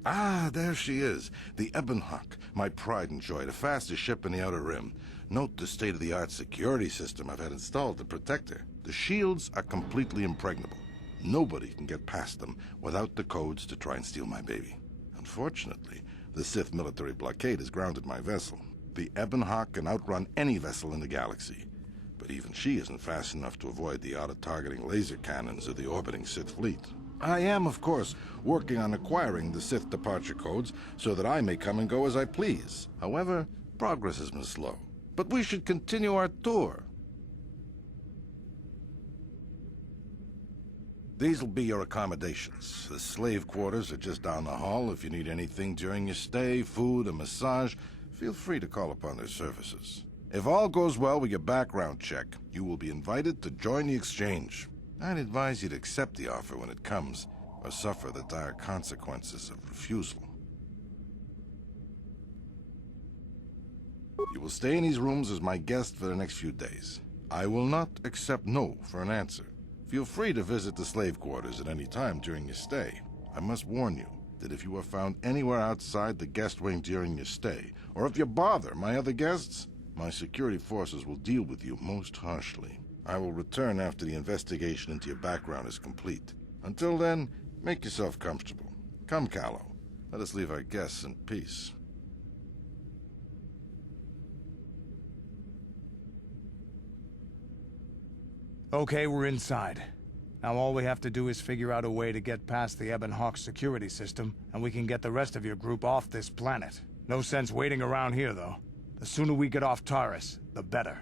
Ah, there she is. The Ebonhawk, my pride and joy, the fastest ship in the Outer Rim. Note the state-of-the-art security system I've had installed to protect her. The shields are completely impregnable. Nobody can get past them without the codes to try and steal my baby. Unfortunately, the Sith military blockade has grounded my vessel. The Ebonhawk can outrun any vessel in the galaxy. But even she isn't fast enough to avoid the auto-targeting laser cannons of the orbiting Sith fleet. I am, of course, working on acquiring the Sith departure codes so that I may come and go as I please. However, progress has been slow. But we should continue our tour. These will be your accommodations. The slave quarters are just down the hall. If you need anything during your stay, food, a massage, feel free to call upon their services. If all goes well with your background check, you will be invited to join the Exchange. I'd advise you to accept the offer when it comes, or suffer the dire consequences of refusal. You will stay in these rooms as my guest for the next few days. I will not accept no for an answer. Feel free to visit the slave quarters at any time during your stay. I must warn you that if you are found anywhere outside the guest wing during your stay, or if you bother my other guests, my security forces will deal with you most harshly. I will return after the investigation into your background is complete. Until then, make yourself comfortable. Come, Callow. Let us leave our guests in peace. Okay, we're inside. Now all we have to do is figure out a way to get past the Ebonhawk security system, and we can get the rest of your group off this planet. No sense waiting around here, though. The sooner we get off Taris, the better.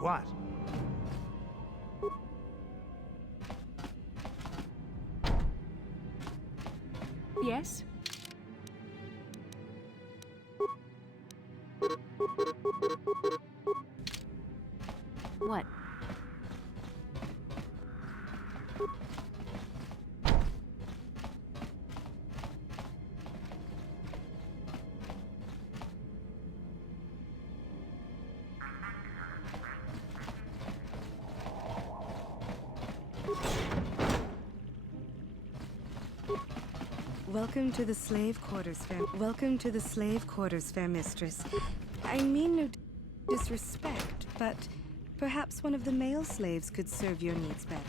What? Yes? What? Welcome to the slave quarters, fair mistress. I mean no disrespect, but perhaps one of the male slaves could serve your needs better.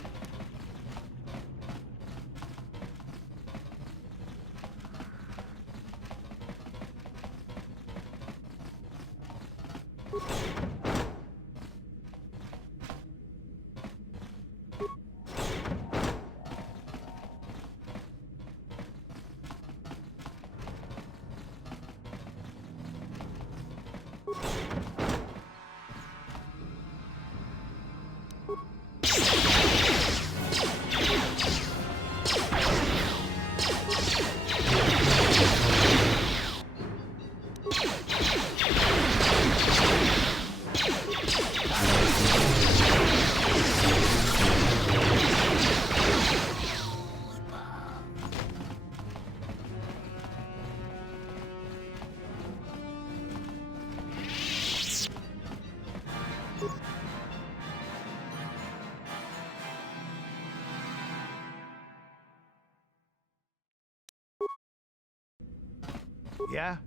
Yeah?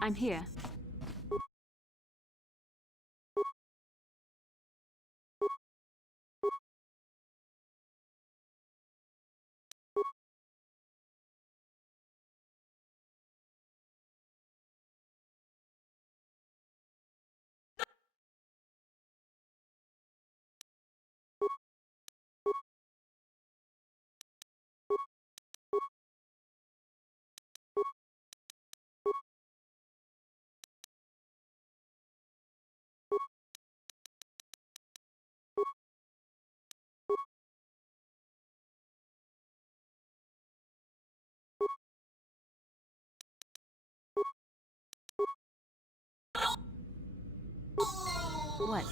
I'm here. What?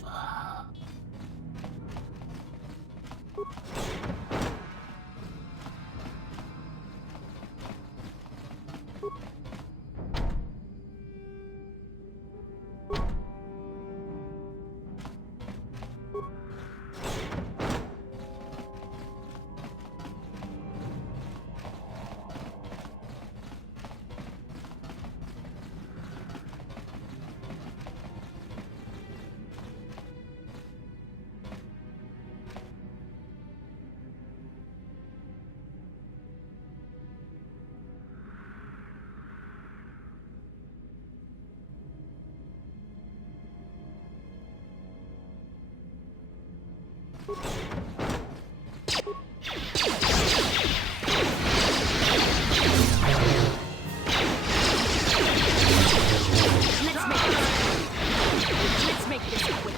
Let's make this quick.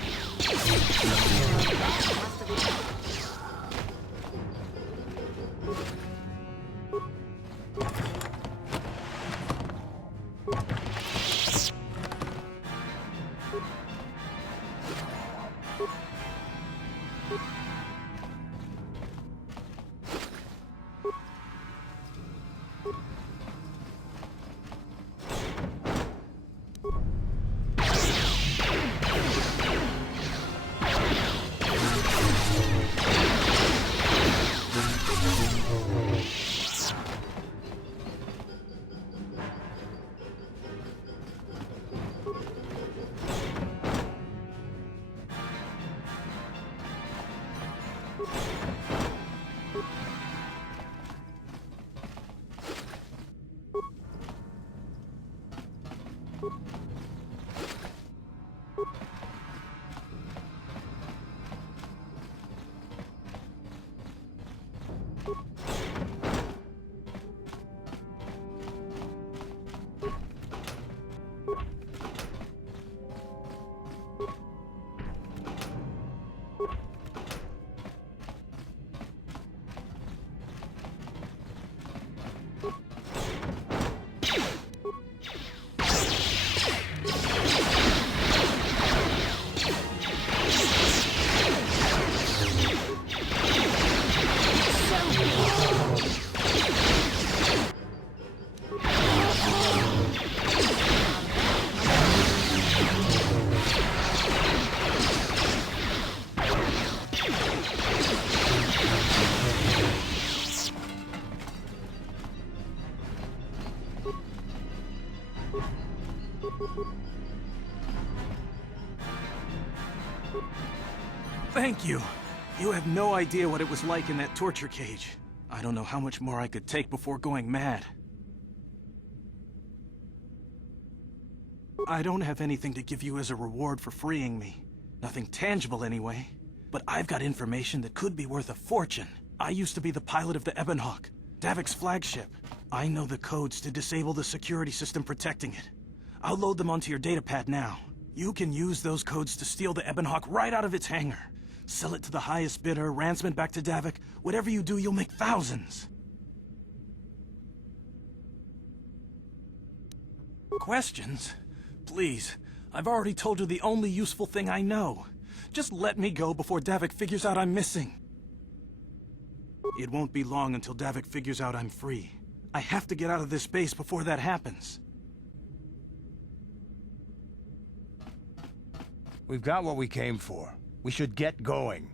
Thank you. You have no idea what it was like in that torture cage. I don't know how much more I could take before going mad. I don't have anything to give you as a reward for freeing me. Nothing tangible anyway. But I've got information that could be worth a fortune. I used to be the pilot of the Ebonhawk, Davik's flagship. I know the codes to disable the security system protecting it. I'll load them onto your datapad now. You can use those codes to steal the Ebonhawk right out of its hangar. Sell it to the highest bidder, ransom it back to Davik. Whatever you do, you'll make thousands. Questions? Please, I've already told you the only useful thing I know. Just let me go before Davik figures out I'm missing. It won't be long until Davik figures out I'm free. I have to get out of this base before that happens. We've got what we came for. We should get going.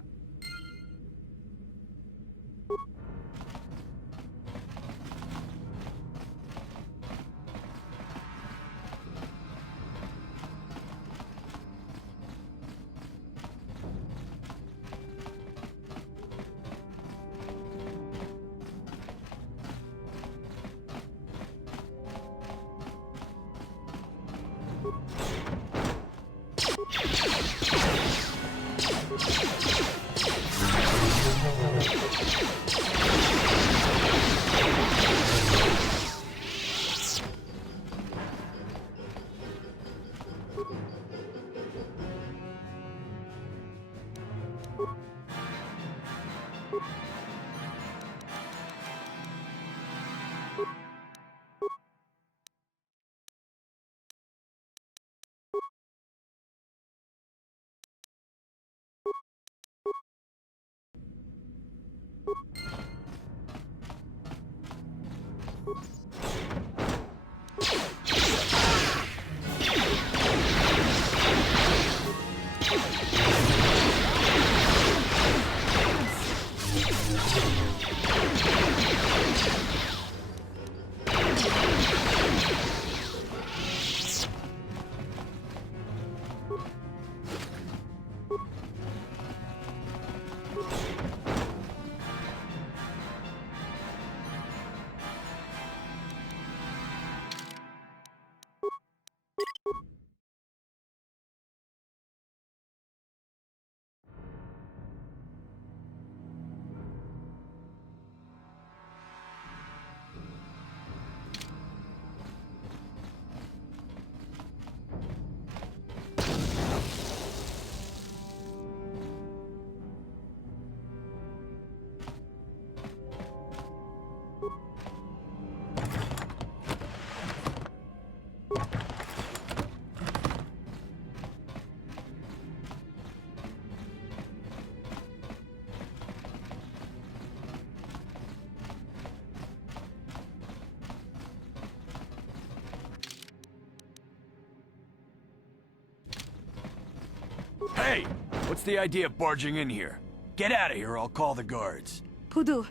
What's the idea of barging in here? Get out of here or I'll call the guards. Pudu,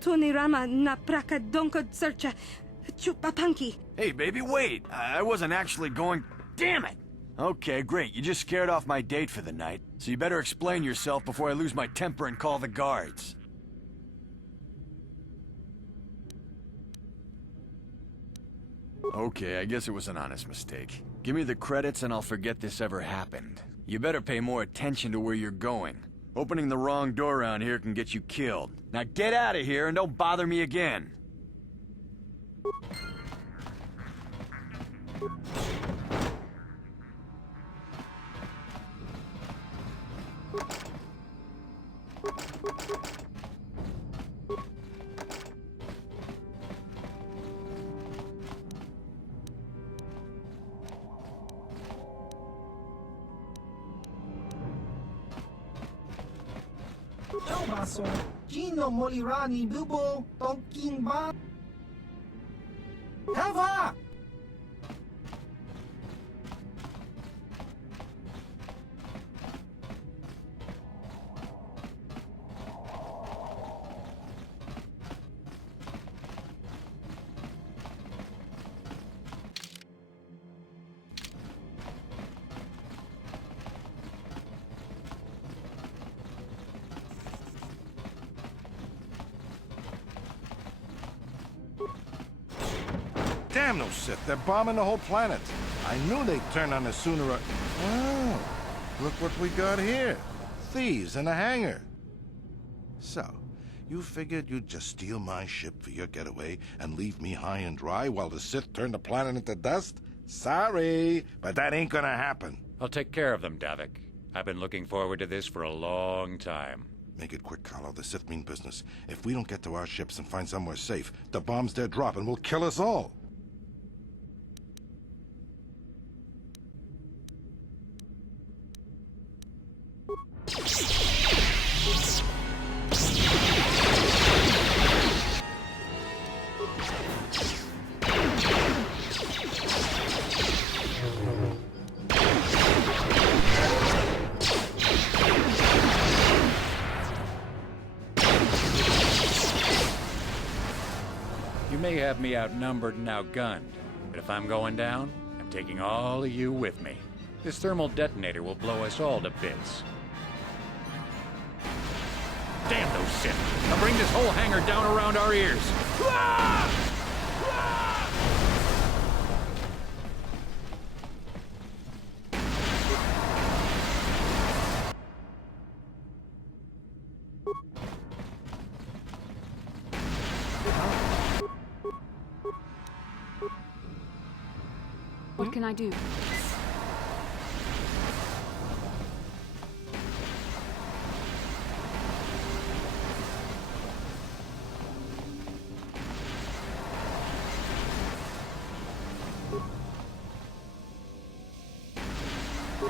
Tunirama na praka donkod searcha chupapanki. Hey, baby, wait. I wasn't actually going... Damn it! Okay, great. You just scared off my date for the night. So you better explain yourself before I lose my temper and call the guards. Okay, I guess it was an honest mistake. Give me the credits and I'll forget this ever happened. You better pay more attention to where you're going. Opening the wrong door around here can get you killed. Now get out of here and don't bother me again. Maso, Gino Molirani Bubo Tonking Ba Kava! Damn those Sith, they're bombing the whole planet. I knew they'd turn on us sooner or... Oh, look what we got here. Thieves in a hangar. So, you figured you'd just steal my ship for your getaway and leave me high and dry while the Sith turn the planet into dust? Sorry, but that ain't gonna happen. I'll take care of them, Davik. I've been looking forward to this for a long time. Make it quick, Carlo. The Sith mean business. If we don't get to our ships and find somewhere safe, the bombs they're dropping will kill us all. You may have me outnumbered and outgunned, but if I'm going down, I'm taking all of you with me. This thermal detonator will blow us all to bits. Damn those Sith! I'll bring this whole hangar down around our ears! What can I do?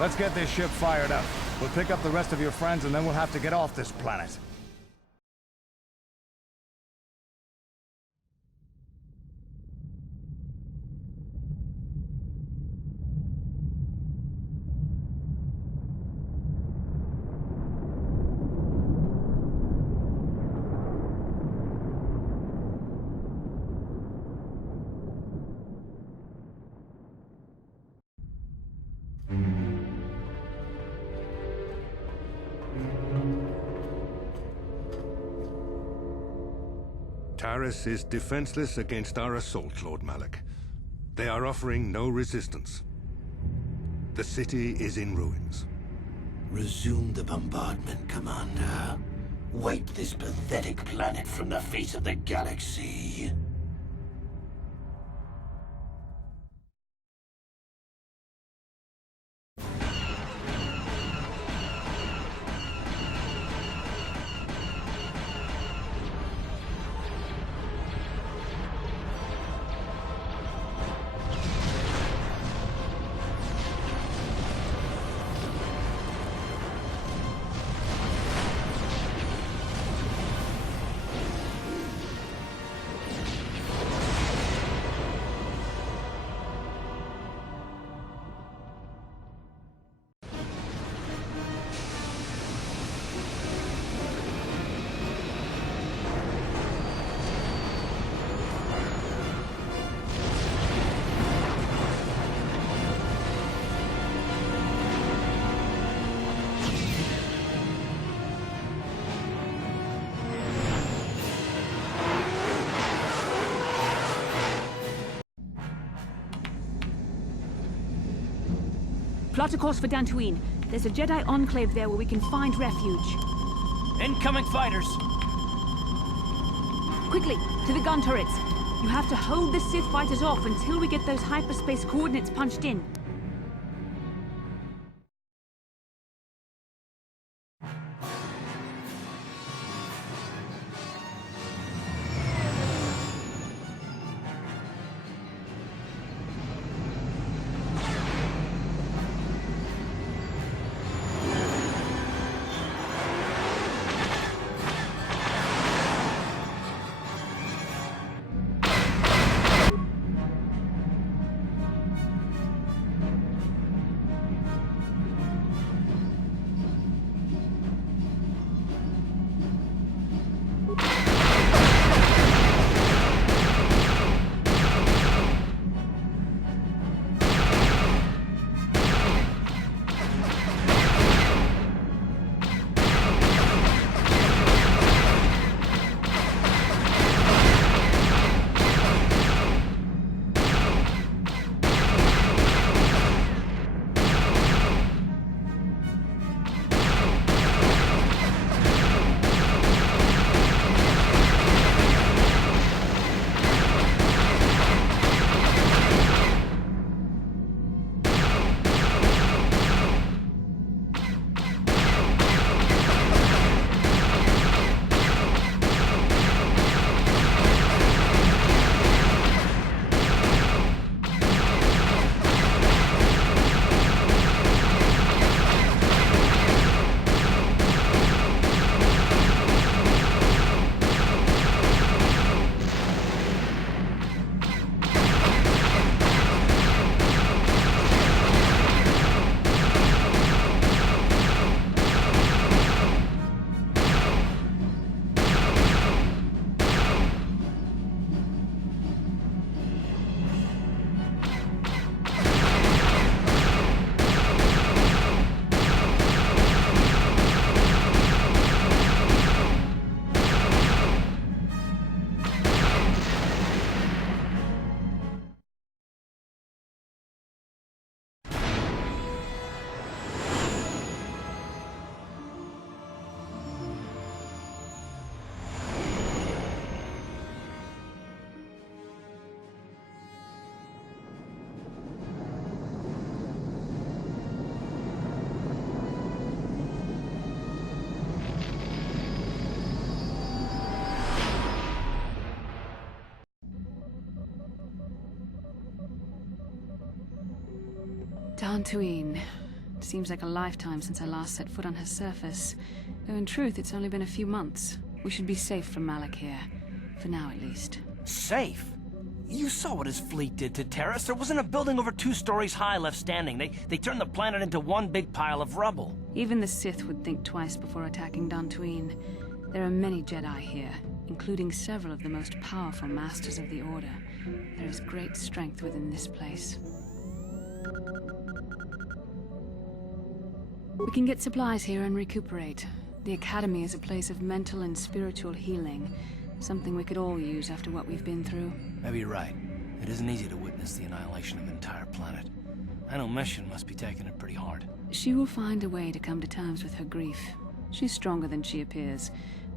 Let's get this ship fired up. We'll pick up the rest of your friends and then we'll have to get off this planet. Taris is defenseless against our assault, Lord Malak. They are offering no resistance. The city is in ruins. Resume the bombardment, Commander. Wipe this pathetic planet from the face of the galaxy. Plot a course for Dantooine. There's a Jedi enclave there where we can find refuge. Incoming fighters! Quickly, to the gun turrets. You have to hold the Sith fighters off until we get those hyperspace coordinates punched in. Dantooine. Seems like a lifetime since I last set foot on her surface. Though in truth, it's only been a few months. We should be safe from Malak here. For now, at least. Safe? You saw what his fleet did to Terrace. There wasn't a building over 2 stories high left standing. They turned the planet into one big pile of rubble. Even the Sith would think twice before attacking Dantooine. There are many Jedi here, including several of the most powerful Masters of the Order. There is great strength within this place. We can get supplies here and recuperate. The Academy is a place of mental and spiritual healing. Something we could all use after what we've been through. Maybe you're right. It isn't easy to witness the annihilation of an entire planet. I know Mission must be taking it pretty hard. She will find a way to come to terms with her grief. She's stronger than she appears.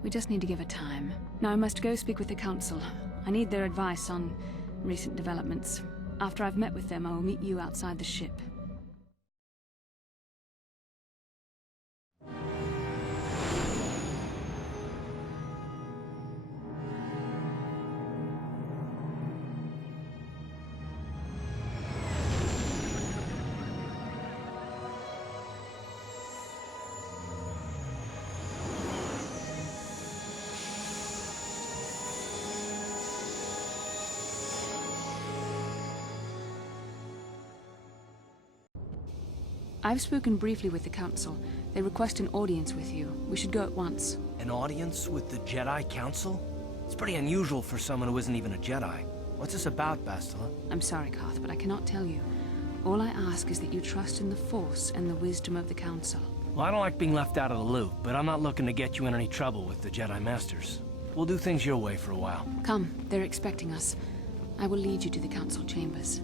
We just need to give her time. Now I must go speak with the Council. I need their advice on recent developments. After I've met with them, I will meet you outside the ship. I've spoken briefly with the Council. They request an audience with you. We should go at once. An audience with the Jedi Council? It's pretty unusual for someone who isn't even a Jedi. What's this about, Bastila? I'm sorry, Koth, but I cannot tell you. All I ask is that you trust in the Force and the wisdom of the Council. Well, I don't like being left out of the loop, but I'm not looking to get you in any trouble with the Jedi Masters. We'll do things your way for a while. Come, they're expecting us. I will lead you to the Council chambers.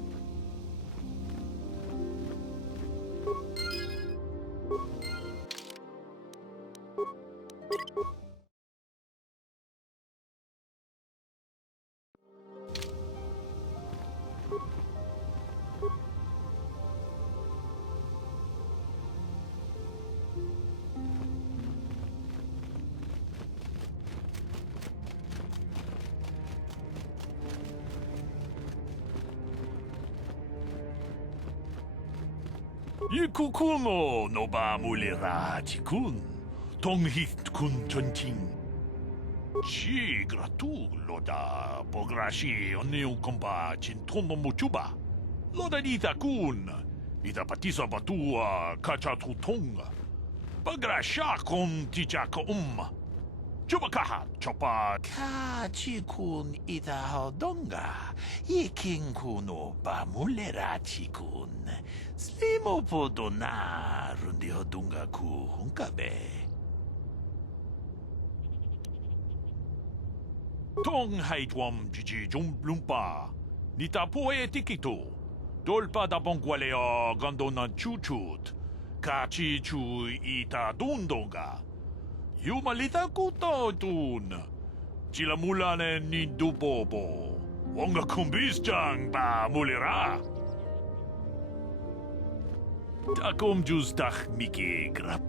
Ikukuno no ba mulera tikun. Tonghit kun chonting. Chi gratu loda pograshi oniu komba chintono muchuba. Loda dita kun. Ita patisa batua kachatu tonga. Pagrasha kon tijaka Chupakaha chopa. Kachi kun ita hodonga. Ikin kuno ba mulera chikun. Slimo podona rundi hodunga ku hunkabe. Tong haitwam jiji jumplumpa. Nita poe tikito. Dolpa da bongwalea gandona chuchut. Kachi chu ita dundonga. Yumalita kuto tun. Chila mulane ni dubobo. Wonga kumbis ba mulera. Takom justach miki grap.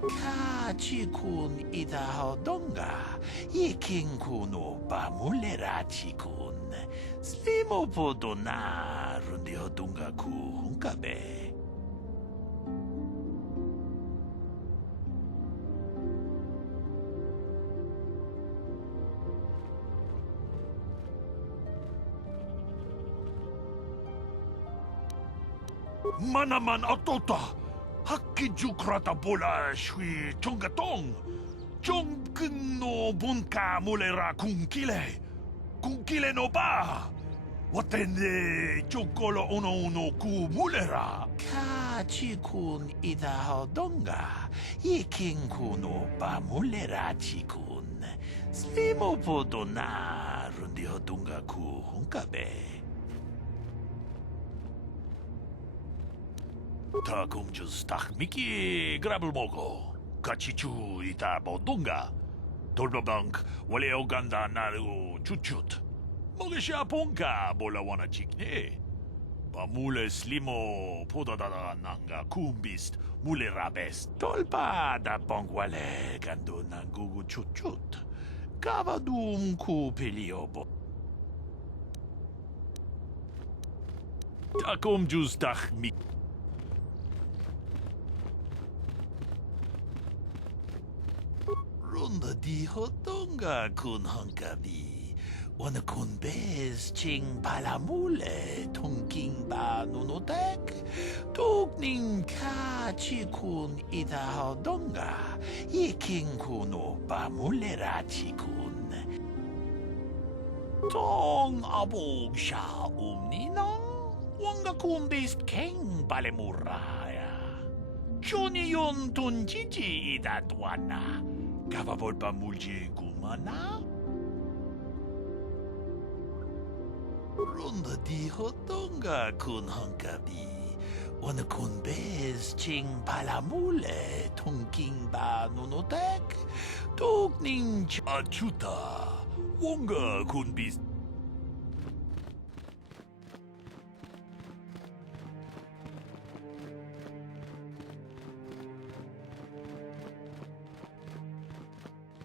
Kachi kun ita hodonga. Ikin kuno ba mulera chikun. Slimo podona rundi hodunga ku hunkabe. Manaman atota. Hakiju krata bola shui chongatong. Chong no bunka mulera kunkile. Kunkile no ba. Watende chokolo uno ku mulera. Kachi kun ita hodonga. Ikin kuno ba mulera chikun. Slimo podona rundi hodunga ku hunkabe. Takum justach miki grabulmogo. Kachichu ita bodunga. Tolbabank wale oganda naru chuchut. Mogesha ponka bola wana chikne. Pamule slimo podadada nanga kumbist mule rabest. Tolpa da bongwale gando nangugu chuchut. Kavadum ku peliobo. Takum justach miki. Runda di hodonga kun hunkabi. Wana kun bez ching palamule tongking ba nunotek. Tugning ka chi kun ita hodonga. Iking kuno ba mulera chi kun. Tong abog sha umninang. Wanga kun bez keng balemuraya. Chuni yun tun chichi ita tuana. Kavabol pa mulje gumana? Runda di hodonga kun hunkabi. Wana kun bez ching palamule tongking ba nunotek. Tugning achuta. Wonga kun bis.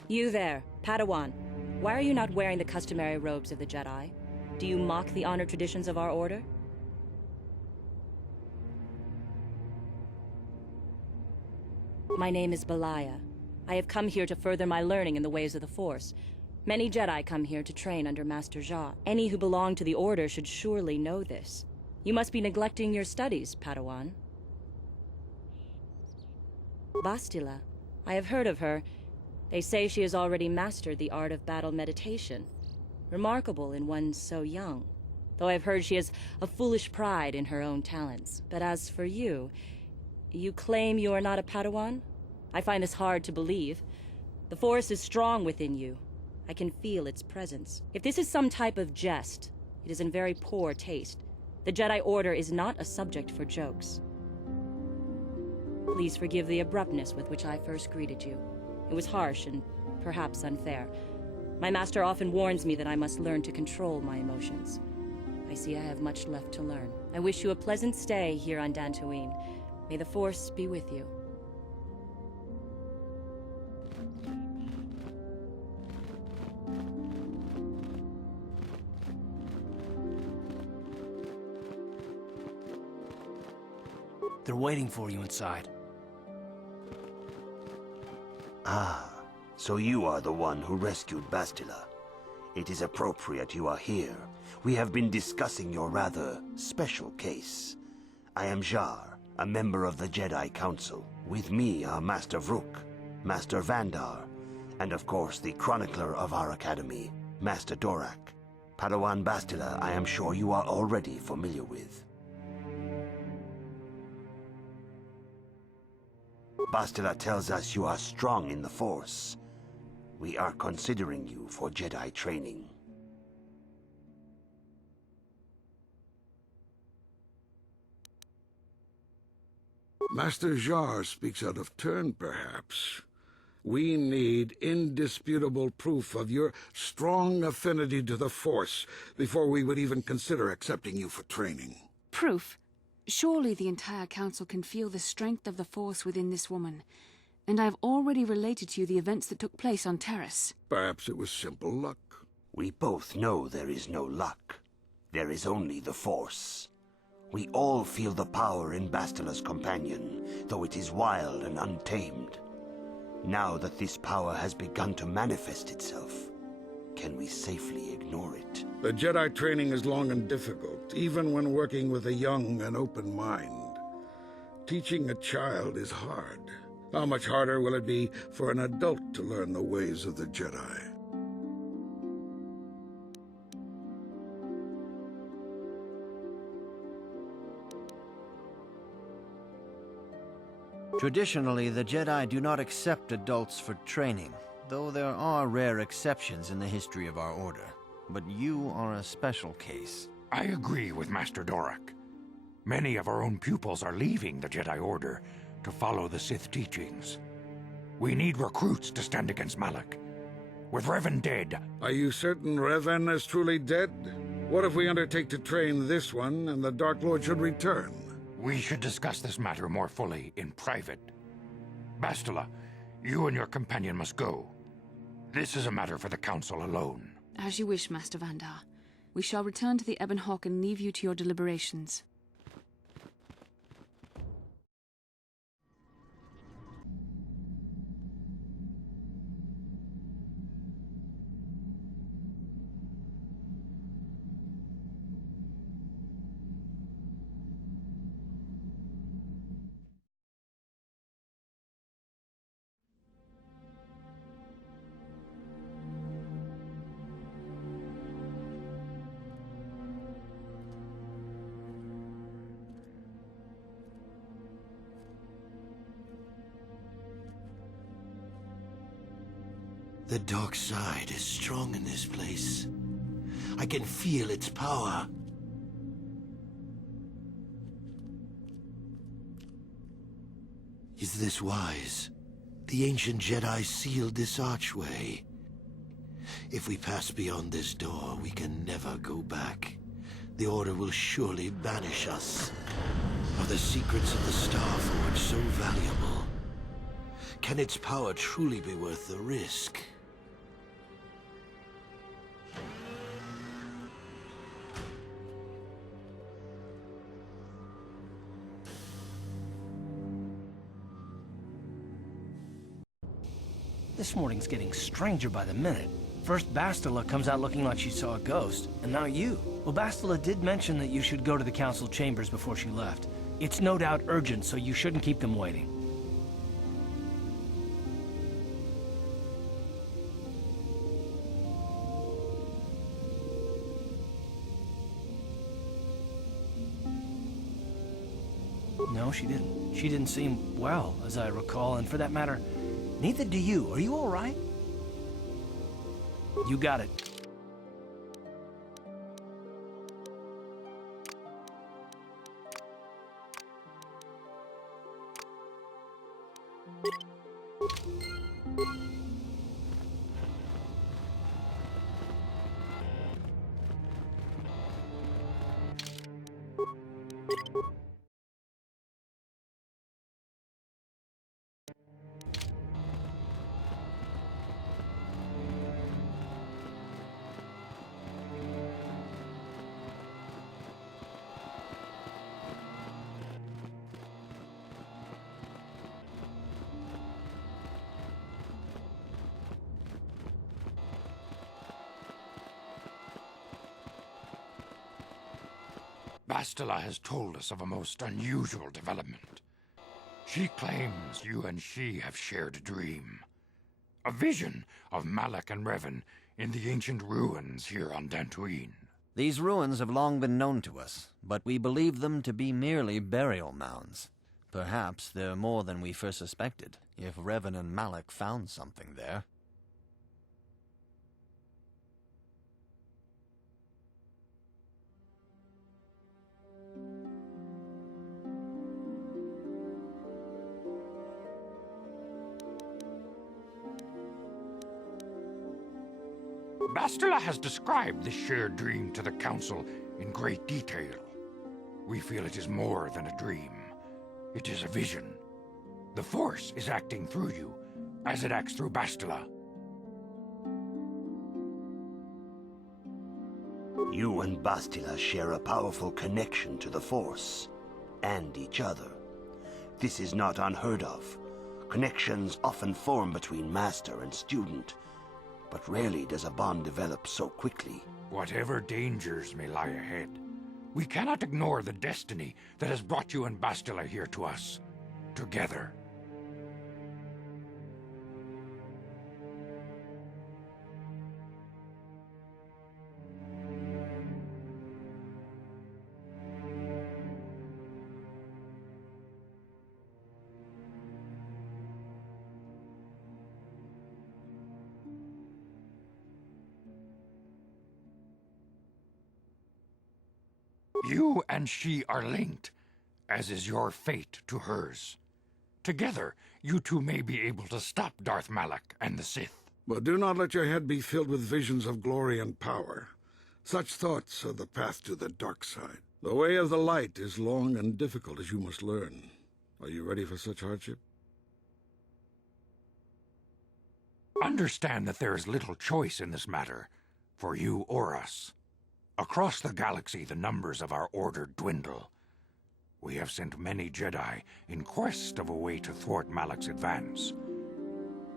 You there, Padawan. Why are you not wearing the customary robes of the Jedi? Do you mock the honored traditions of our order? My name is Belaya. I have come here to further my learning in the ways of the Force. Many Jedi come here to train under Master Jat. Any who belong to the Order should surely know this. You must be neglecting your studies, Padawan. Bastila. I have heard of her. They say she has already mastered the art of battle meditation. Remarkable in one so young. Though I've heard she has a foolish pride in her own talents. But as for you, you claim you are not a Padawan? I find this hard to believe. The Force is strong within you. I can feel its presence. If this is some type of jest, it is in very poor taste. The Jedi Order is not a subject for jokes. Please forgive the abruptness with which I first greeted you. It was harsh and perhaps unfair. My master often warns me that I must learn to control my emotions. I see I have much left to learn. I wish you a pleasant stay here on Dantooine. May the Force be with you. They're waiting for you inside. Ah, so you are the one who rescued Bastila. It is appropriate you are here. We have been discussing your rather special case. I am Jar, a member of the Jedi Council. With me are Master Vrook, Master Vandar, and of course the chronicler of our academy, Master Dorak. Padawan Bastila, I am sure you are already familiar with. Bastila tells us you are strong in the Force. We are considering you for Jedi training. Master Jar speaks out of turn, perhaps. We need indisputable proof of your strong affinity to the Force before we would even consider accepting you for training. Proof? Surely the entire council can feel the strength of the Force within this woman. And I've already related to you the events that took place on Terrace. Perhaps it was simple luck. We both know there is no luck. There is only the Force. We all feel the power in Bastila's companion, though it is wild and untamed. Now that this power has begun to manifest itself, can we safely ignore it? The Jedi training is long and difficult, even when working with a young and open mind. Teaching a child is hard. How much harder will it be for an adult to learn the ways of the Jedi? Traditionally, the Jedi do not accept adults for training, though there are rare exceptions in the history of our order. But you are a special case. I agree with Master Dorak. Many of our own pupils are leaving the Jedi Order to follow the Sith teachings. We need recruits to stand against Malak. With Revan dead... Are you certain Revan is truly dead? What if we undertake to train this one and the Dark Lord should return? We should discuss this matter more fully in private. Bastila, you and your companion must go. This is a matter for the Council alone. As you wish, Master Vandar. We shall return to the Ebon Hawk and leave you to your deliberations. The dark side is strong in this place. I can feel its power. Is this wise? The ancient Jedi sealed this archway. If we pass beyond this door, we can never go back. The Order will surely banish us. Are the secrets of the Star Forge so valuable? Can its power truly be worth the risk? This morning's getting stranger by the minute. First Bastila comes out looking like she saw a ghost, and now you. Well, Bastila did mention that you should go to the council chambers before she left. It's no doubt urgent, so you shouldn't keep them waiting. No, she didn't. She didn't seem well, as I recall, and for that matter, neither do you. Are you all right? You got it. Bastila has told us of a most unusual development. She claims you and she have shared a dream. A vision of Malak and Revan in the ancient ruins here on Dantooine. These ruins have long been known to us, but we believe them to be merely burial mounds. Perhaps they're more than we first suspected, if Revan and Malak found something there. Bastila has described this shared dream to the Council in great detail. We feel it is more than a dream. It is a vision. The Force is acting through you, as it acts through Bastila. You and Bastila share a powerful connection to the Force, and each other. This is not unheard of. Connections often form between master and student, but rarely does a bond develop so quickly. Whatever dangers may lie ahead, we cannot ignore the destiny that has brought you and Bastila here to us, together. You and she are linked, as is your fate to hers. Together, you two may be able to stop Darth Malak and the Sith. But do not let your head be filled with visions of glory and power. Such thoughts are the path to the dark side. The way of the light is long and difficult, as you must learn. Are you ready for such hardship? Understand that there is little choice in this matter, for you or us. Across the galaxy, the numbers of our order dwindle. We have sent many Jedi in quest of a way to thwart Malak's advance.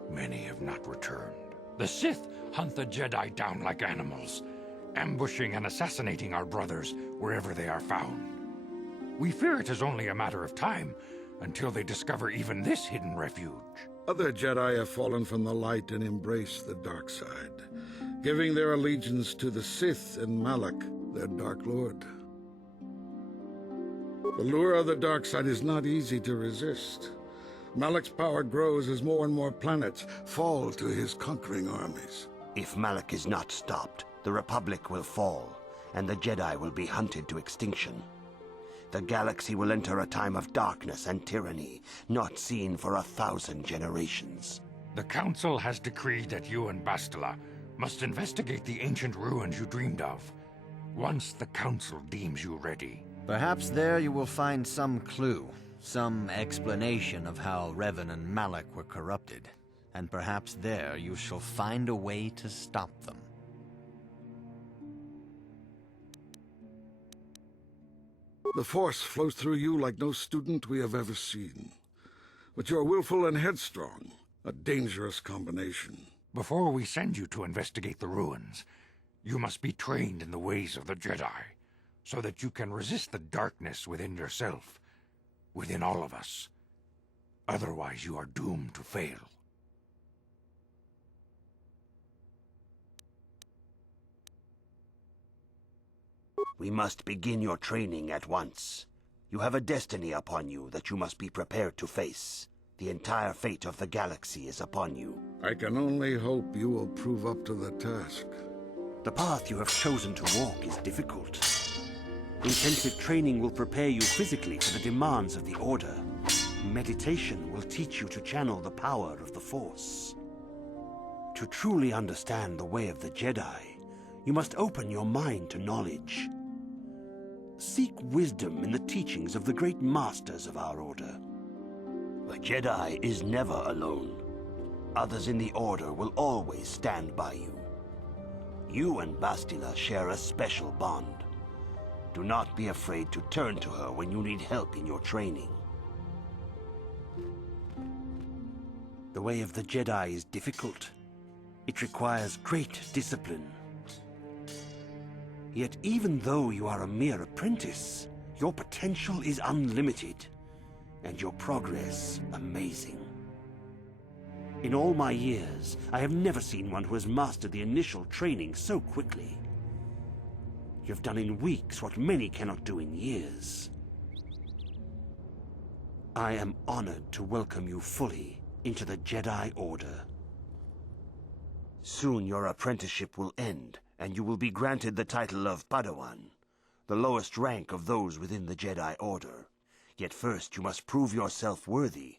Many have not returned. The Sith hunt the Jedi down like animals, ambushing and assassinating our brothers wherever they are found. We fear it is only a matter of time until they discover even this hidden refuge. Other Jedi have fallen from the light and embraced the dark side, giving their allegiance to the Sith and Malak, their Dark Lord. The lure of the dark side is not easy to resist. Malak's power grows as more and more planets fall to his conquering armies. If Malak is not stopped, the Republic will fall, and the Jedi will be hunted to extinction. The galaxy will enter a time of darkness and tyranny, not seen for 1,000 generations. The Council has decreed that you and Bastila must investigate the ancient ruins you dreamed of, once the Council deems you ready. Perhaps there you will find some clue, some explanation of how Revan and Malak were corrupted, and perhaps there you shall find a way to stop them. The Force flows through you like no student we have ever seen. But you are willful and headstrong, a dangerous combination. Before we send you to investigate the ruins, you must be trained in the ways of the Jedi, so that you can resist the darkness within yourself, within all of us. Otherwise, you are doomed to fail. We must begin your training at once. You have a destiny upon you that you must be prepared to face. The entire fate of the galaxy is upon you. I can only hope you will prove up to the task. The path you have chosen to walk is difficult. Intensive training will prepare you physically for the demands of the Order. Meditation will teach you to channel the power of the Force. To truly understand the way of the Jedi, you must open your mind to knowledge. Seek wisdom in the teachings of the great masters of our Order. The Jedi is never alone. Others in the Order will always stand by you. You and Bastila share a special bond. Do not be afraid to turn to her when you need help in your training. The way of the Jedi is difficult. It requires great discipline. Yet even though you are a mere apprentice, your potential is unlimited, and your progress amazing. In all my years, I have never seen one who has mastered the initial training so quickly. You've done in weeks what many cannot do in years. I am honored to welcome you fully into the Jedi Order. Soon your apprenticeship will end, and you will be granted the title of Padawan, the lowest rank of those within the Jedi Order. Yet first you must prove yourself worthy.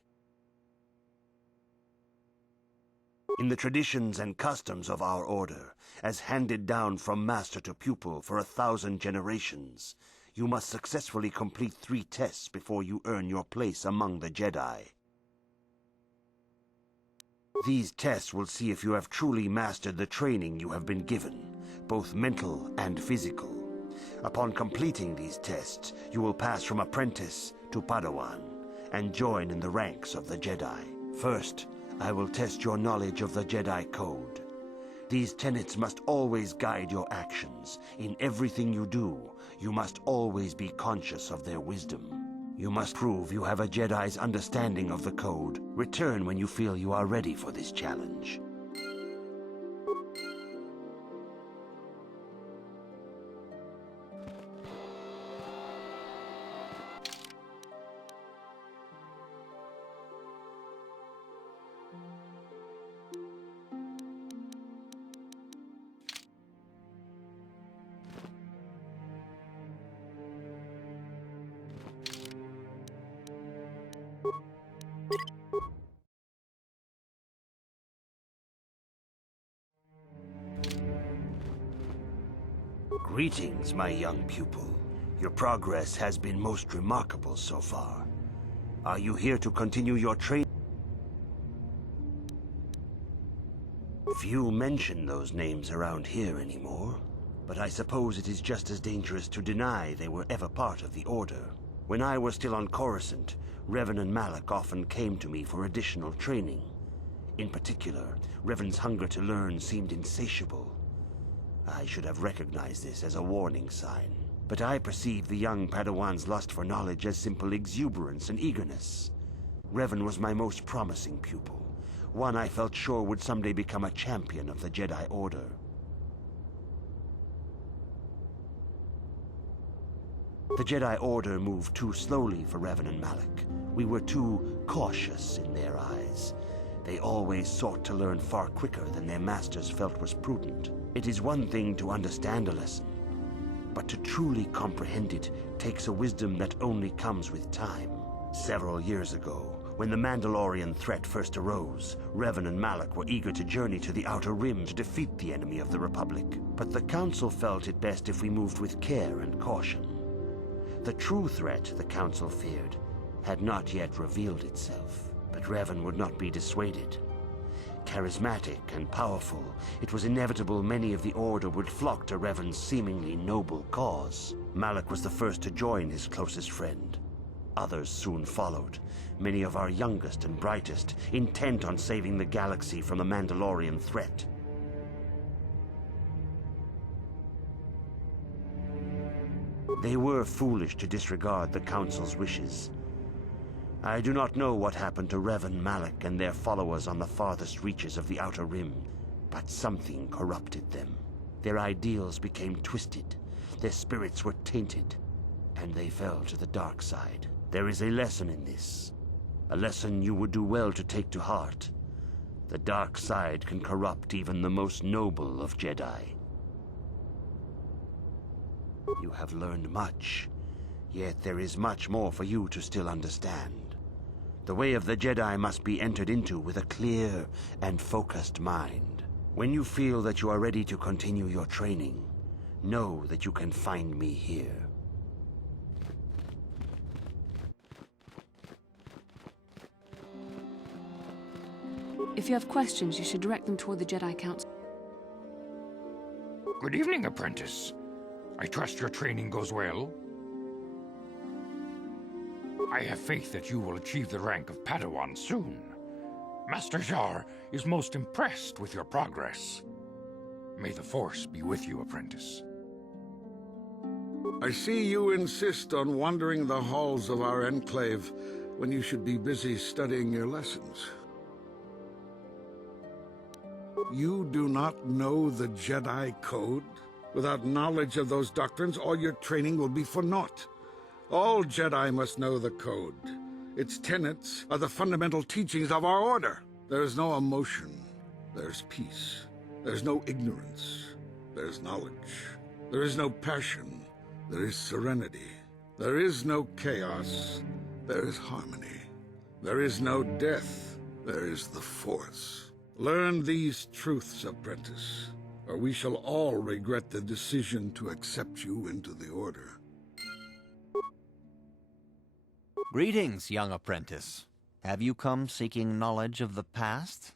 In the traditions and customs of our order, as handed down from master to pupil for 1,000 generations, you must successfully complete 3 tests before you earn your place among the Jedi. These tests will see if you have truly mastered the training you have been given, both mental and physical. Upon completing these tests, you will pass from apprentice to Padawan and join in the ranks of the Jedi. First, I will test your knowledge of the Jedi Code. These tenets must always guide your actions. In everything you do, you must always be conscious of their wisdom. You must prove you have a Jedi's understanding of the Code. Return when you feel you are ready for this challenge. Greetings, my young pupil. Your progress has been most remarkable so far. Are you here to continue your training? Few mention those names around here anymore, but I suppose it is just as dangerous to deny they were ever part of the Order. When I was still on Coruscant, Revan and Malak often came to me for additional training. In particular, Revan's hunger to learn seemed insatiable. I should have recognized this as a warning sign, but I perceived the young Padawan's lust for knowledge as simple exuberance and eagerness. Revan was my most promising pupil, one I felt sure would someday become a champion of the Jedi Order. The Jedi Order moved too slowly for Revan and Malak. We were too cautious in their eyes. They always sought to learn far quicker than their masters felt was prudent. It is one thing to understand a lesson, but to truly comprehend it takes a wisdom that only comes with time. Several years ago, when the Mandalorian threat first arose, Revan and Malak were eager to journey to the Outer Rim to defeat the enemy of the Republic. But the Council felt it best if we moved with care and caution. The true threat the Council feared had not yet revealed itself, but Revan would not be dissuaded. Charismatic and powerful, it was inevitable many of the Order would flock to Revan's seemingly noble cause. Malak was the first to join his closest friend. Others soon followed, many of our youngest and brightest, intent on saving the galaxy from the Mandalorian threat. They were foolish to disregard the Council's wishes. I do not know what happened to Revan, Malak, and their followers on the farthest reaches of the Outer Rim, but something corrupted them. Their ideals became twisted, their spirits were tainted, and they fell to the dark side. There is a lesson in this, a lesson you would do well to take to heart. The dark side can corrupt even the most noble of Jedi. You have learned much, yet there is much more for you to still understand. The way of the Jedi must be entered into with a clear and focused mind. When you feel that you are ready to continue your training, know that you can find me here. If you have questions, you should direct them toward the Jedi Council. Good evening, apprentice. I trust your training goes well. I have faith that you will achieve the rank of Padawan soon. Master Jar is most impressed with your progress. May the Force be with you, apprentice. I see you insist on wandering the halls of our enclave when you should be busy studying your lessons. You do not know the Jedi Code? Without knowledge of those doctrines, all your training will be for naught. All Jedi must know the Code. Its tenets are the fundamental teachings of our order. There is no emotion. There's peace. There's no ignorance. There's knowledge. There is no passion. There is serenity. There is no chaos. There is harmony. There is no death. There is the Force. Learn these truths, apprentice, or we shall all regret the decision to accept you into the Order. Greetings, young apprentice. Have you come seeking knowledge of the past?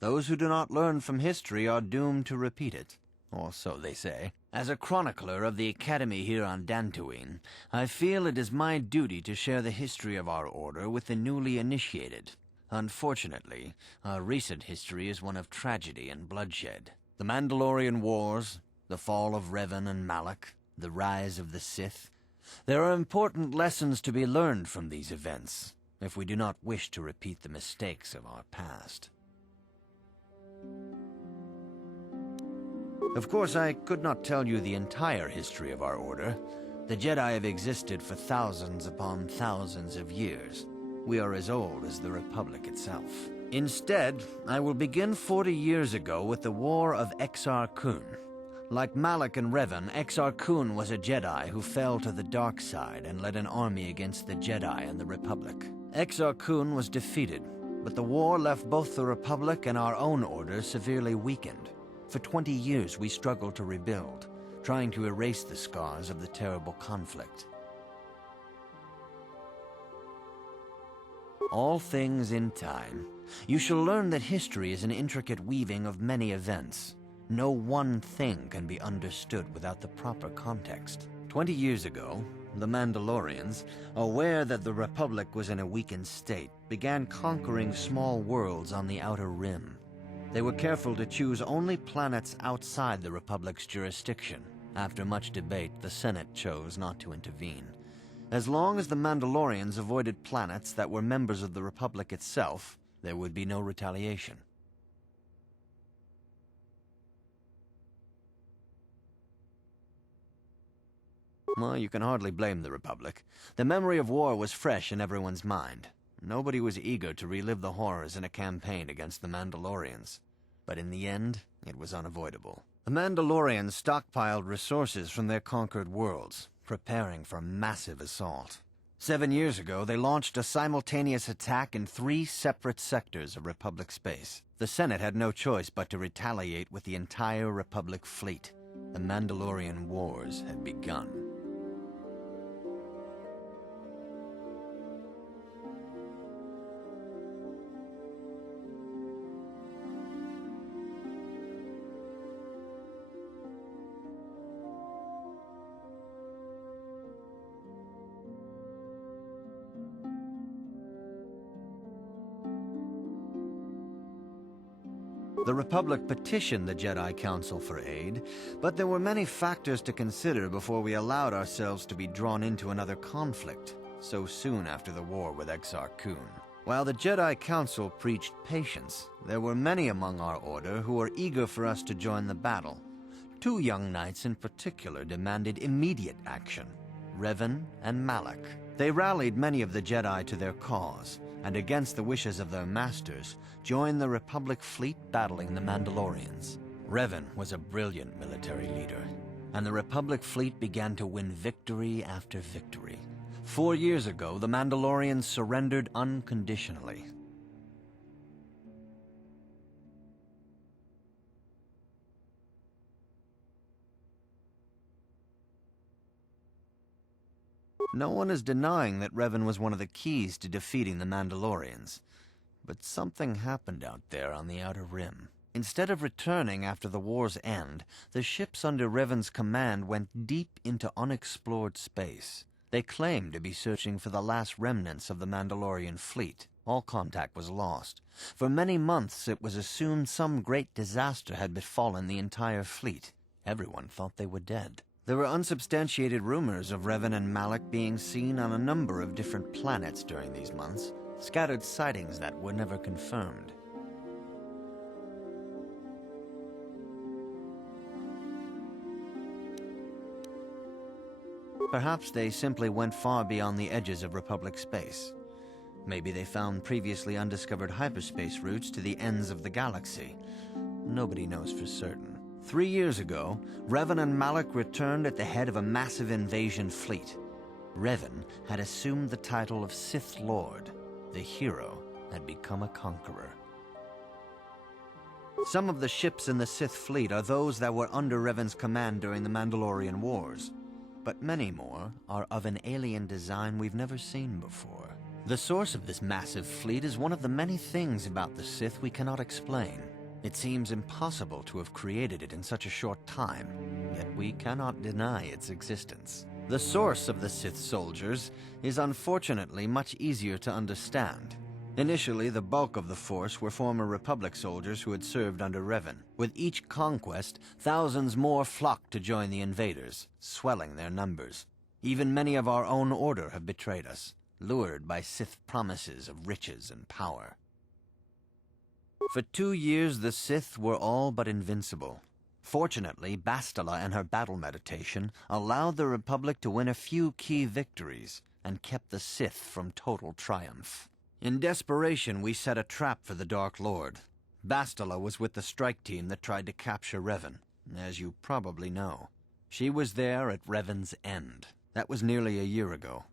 Those who do not learn from history are doomed to repeat it, or so they say. As a chronicler of the Academy here on Dantooine, I feel it is my duty to share the history of our order with the newly initiated. Unfortunately, our recent history is one of tragedy and bloodshed. The Mandalorian Wars, the fall of Revan and Malak, the rise of the Sith. There are important lessons to be learned from these events, if we do not wish to repeat the mistakes of our past. Of course, I could not tell you the entire history of our order. The Jedi have existed for thousands upon thousands of years. We are as old as the Republic itself. Instead, I will begin 40 years ago with the War of Exar Kun. Like Malak and Revan, Exar Kun was a Jedi who fell to the dark side and led an army against the Jedi and the Republic. Exar Kun was defeated, but the war left both the Republic and our own order severely weakened. For 20 years we struggled to rebuild, trying to erase the scars of the terrible conflict. All things in time. You shall learn that history is an intricate weaving of many events. No one thing can be understood without the proper context. 20 years ago, the Mandalorians, aware that the Republic was in a weakened state, began conquering small worlds on the Outer Rim. They were careful to choose only planets outside the Republic's jurisdiction. After much debate, the Senate chose not to intervene. As long as the Mandalorians avoided planets that were members of the Republic itself, there would be no retaliation. Well, you can hardly blame the Republic. The memory of war was fresh in everyone's mind. Nobody was eager to relive the horrors in a campaign against the Mandalorians. But in the end, it was unavoidable. The Mandalorians stockpiled resources from their conquered worlds, preparing for a massive assault. 7 years ago, they launched a simultaneous attack in 3 separate sectors of Republic space. The Senate had no choice but to retaliate with the entire Republic fleet. The Mandalorian Wars had begun. The Republic petitioned the Jedi Council for aid, but there were many factors to consider before we allowed ourselves to be drawn into another conflict, so soon after the war with Exar Kun. While the Jedi Council preached patience, there were many among our order who were eager for us to join the battle. 2 young knights in particular demanded immediate action, Revan and Malak. They rallied many of the Jedi to their cause, and against the wishes of their masters, joined the Republic fleet battling the Mandalorians. Revan was a brilliant military leader, and the Republic fleet began to win victory after victory. 4 years ago, the Mandalorians surrendered unconditionally. No one is denying that Revan was one of the keys to defeating the Mandalorians. But something happened out there on the Outer Rim. Instead of returning after the war's end, the ships under Revan's command went deep into unexplored space. They claimed to be searching for the last remnants of the Mandalorian fleet. All contact was lost. For many months it was assumed some great disaster had befallen the entire fleet. Everyone thought they were dead. There were unsubstantiated rumors of Revan and Malak being seen on a number of different planets during these months, scattered sightings that were never confirmed. Perhaps they simply went far beyond the edges of Republic space. Maybe they found previously undiscovered hyperspace routes to the ends of the galaxy. Nobody knows for certain. 3 years ago, Revan and Malak returned at the head of a massive invasion fleet. Revan had assumed the title of Sith Lord. The hero had become a conqueror. Some of the ships in the Sith fleet are those that were under Revan's command during the Mandalorian Wars, but many more are of an alien design we've never seen before. The source of this massive fleet is one of the many things about the Sith we cannot explain. It seems impossible to have created it in such a short time, yet we cannot deny its existence. The source of the Sith soldiers is unfortunately much easier to understand. Initially, the bulk of the force were former Republic soldiers who had served under Revan. With each conquest, thousands more flocked to join the invaders, swelling their numbers. Even many of our own order have betrayed us, lured by Sith promises of riches and power. For 2 years, the Sith were all but invincible. Fortunately, Bastila and her battle meditation allowed the Republic to win a few key victories and kept the Sith from total triumph. In desperation, we set a trap for the Dark Lord. Bastila was with the strike team that tried to capture Revan, as you probably know. She was there at Revan's end. That was nearly a year ago,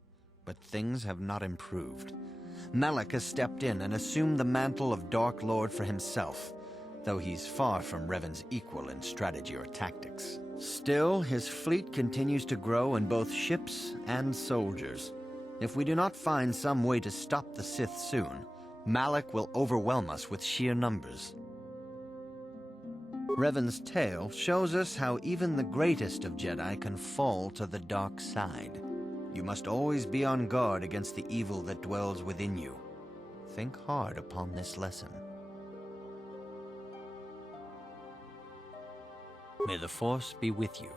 but things have not improved. Malak has stepped in and assumed the mantle of Dark Lord for himself, though he's far from Revan's equal in strategy or tactics. Still, his fleet continues to grow in both ships and soldiers. If we do not find some way to stop the Sith soon, Malak will overwhelm us with sheer numbers. Revan's tale shows us how even the greatest of Jedi can fall to the dark side. You must always be on guard against the evil that dwells within you. Think hard upon this lesson. May the Force be with you.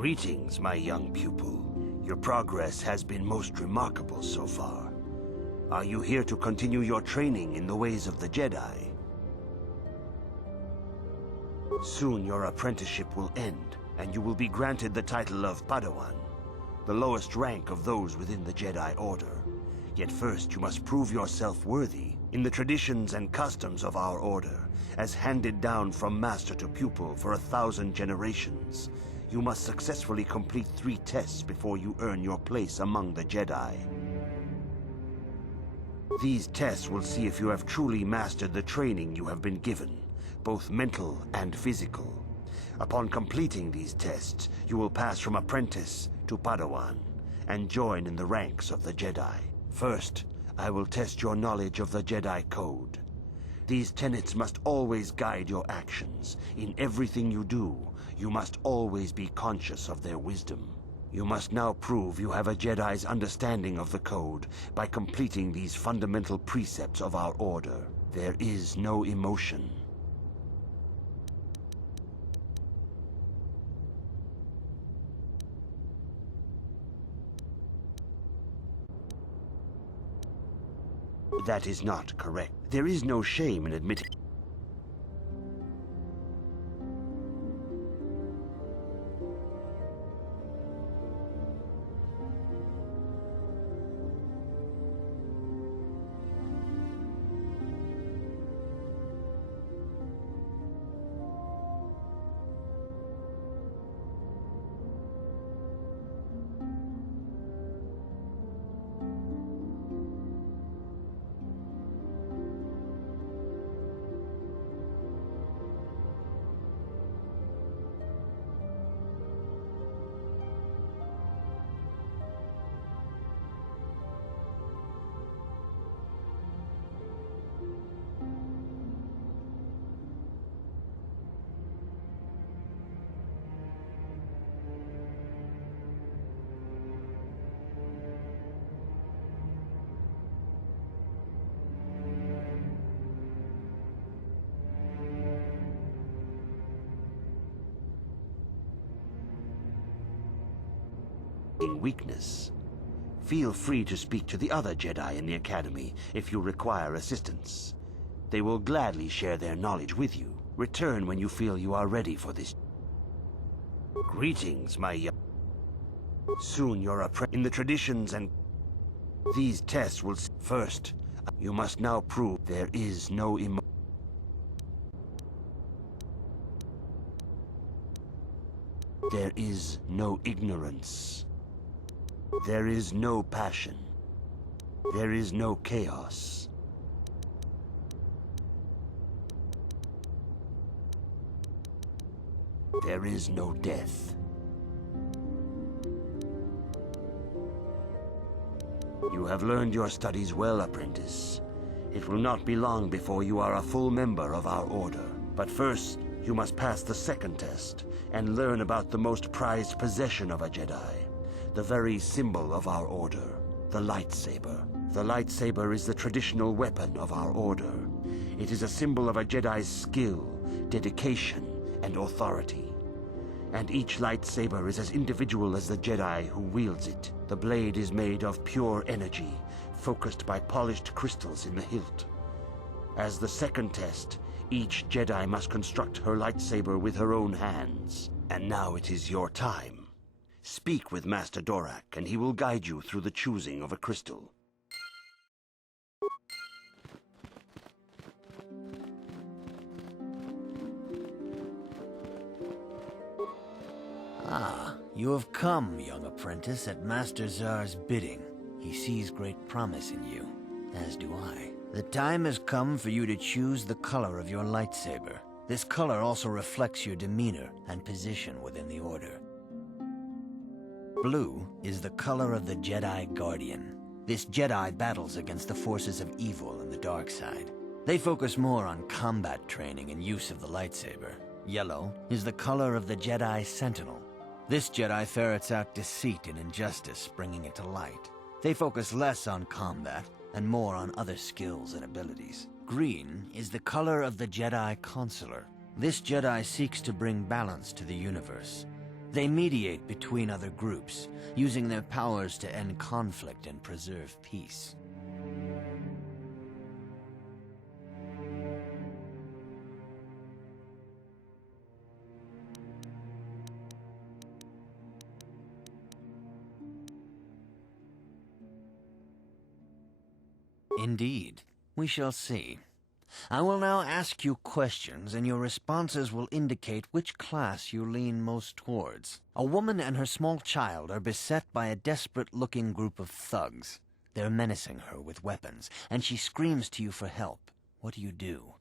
Greetings, my young pupil. Your progress has been most remarkable so far. Are you here to continue your training in the ways of the Jedi? Soon your apprenticeship will end, and you will be granted the title of Padawan, the lowest rank of those within the Jedi Order. Yet first you must prove yourself worthy in the traditions and customs of our order, as handed down from master to pupil for 1,000 generations. You must successfully complete 3 tests before you earn your place among the Jedi. These tests will see if you have truly mastered the training you have been given, both mental and physical. Upon completing these tests, you will pass from apprentice to Padawan, and join in the ranks of the Jedi. First, I will test your knowledge of the Jedi Code. These tenets must always guide your actions. In everything you do, you must always be conscious of their wisdom. You must now prove you have a Jedi's understanding of the Code by completing these fundamental precepts of our order. There is no emotion. That is not correct. There is no shame in admitting... weakness. Feel free to speak to the other Jedi in the Academy if you require assistance. They will gladly share their knowledge with you. Return when you feel you are ready for this. Greetings, my young... Soon your apprentice... In the traditions and... These tests will... First, you must now prove there is no emotion. There is no ignorance. There is no passion. There is no chaos. There is no death. You have learned your studies well, apprentice. It will not be long before you are a full member of our order. But first, you must pass the second test and learn about the most prized possession of a Jedi. The very symbol of our order, the lightsaber. The lightsaber is the traditional weapon of our order. It is a symbol of a Jedi's skill, dedication, and authority. And each lightsaber is as individual as the Jedi who wields it. The blade is made of pure energy, focused by polished crystals in the hilt. As the second test, each Jedi must construct her lightsaber with her own hands. And now it is your time. Speak with Master Dorak, and he will guide you through the choosing of a crystal. Ah, you have come, young apprentice, at Master Zar's bidding. He sees great promise in you, as do I. The time has come for you to choose the color of your lightsaber. This color also reflects your demeanor and position within the Order. Blue is the color of the Jedi Guardian. This Jedi battles against the forces of evil and the dark side. They focus more on combat training and use of the lightsaber. Yellow is the color of the Jedi Sentinel. This Jedi ferrets out deceit and injustice, bringing it to light. They focus less on combat and more on other skills and abilities. Green is the color of the Jedi Consular. This Jedi seeks to bring balance to the universe. They mediate between other groups, using their powers to end conflict and preserve peace. Indeed. We shall see. I will now ask you questions, and your responses will indicate which class you lean most towards. A woman and her small child are beset by a desperate-looking group of thugs. They're menacing her with weapons, and she screams to you for help. What do you do?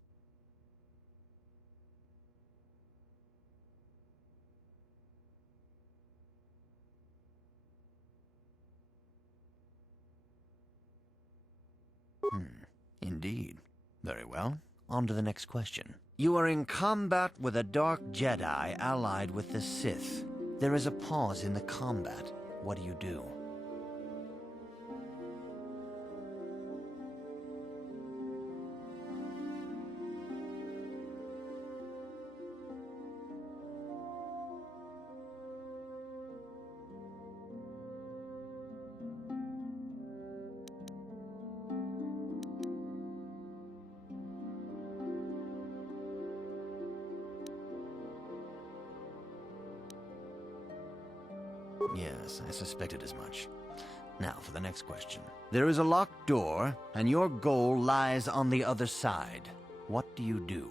Indeed. Very well. On to the next question. You are in combat with a Dark Jedi allied with the Sith. There is a pause in the combat. What do you do? Yes, I suspected as much. Now for the next question. There is a locked door, and your goal lies on the other side. What do you do?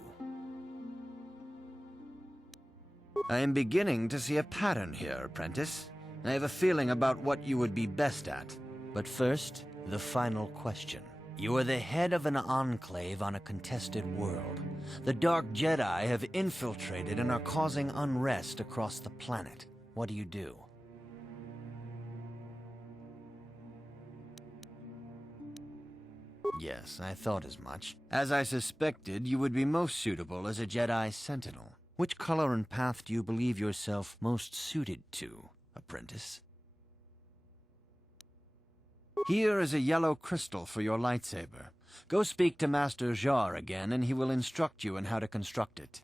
I am beginning to see a pattern here, apprentice. I have a feeling about what you would be best at. But first, the final question. You are the head of an enclave on a contested world. The Dark Jedi have infiltrated and are causing unrest across the planet. What do you do? Yes, I thought as much. As I suspected, you would be most suitable as a Jedi Sentinel. Which color and path do you believe yourself most suited to, apprentice? Here is a yellow crystal for your lightsaber. Go speak to Master Jar again, and he will instruct you in how to construct it.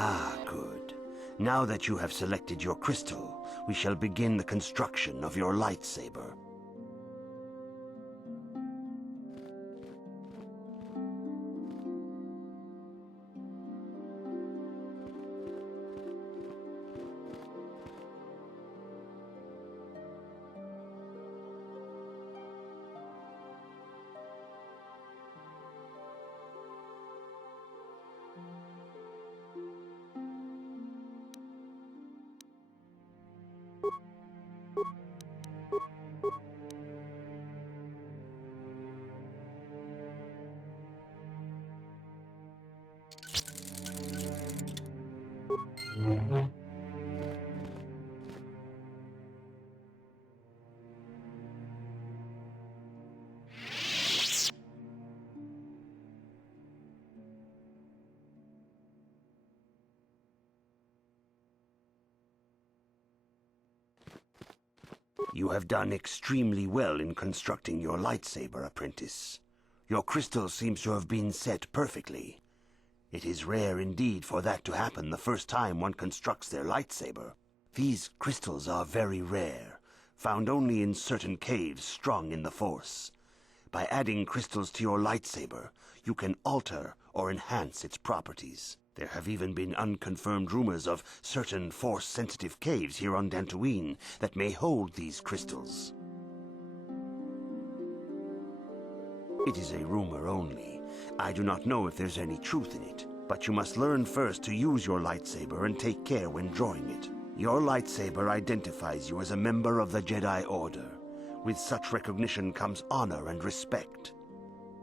Ah, good. Now that you have selected your crystal, we shall begin the construction of your lightsaber. You have done extremely well in constructing your lightsaber, apprentice. Your crystal seems to have been set perfectly. It is rare indeed for that to happen the first time one constructs their lightsaber. These crystals are very rare, found only in certain caves strong in the Force. By adding crystals to your lightsaber, you can alter or enhance its properties. There have even been unconfirmed rumors of certain Force-sensitive caves here on Dantooine that may hold these crystals. It is a rumor only. I do not know if there's any truth in it, but you must learn first to use your lightsaber and take care when drawing it. Your lightsaber identifies you as a member of the Jedi Order. With such recognition comes honor and respect,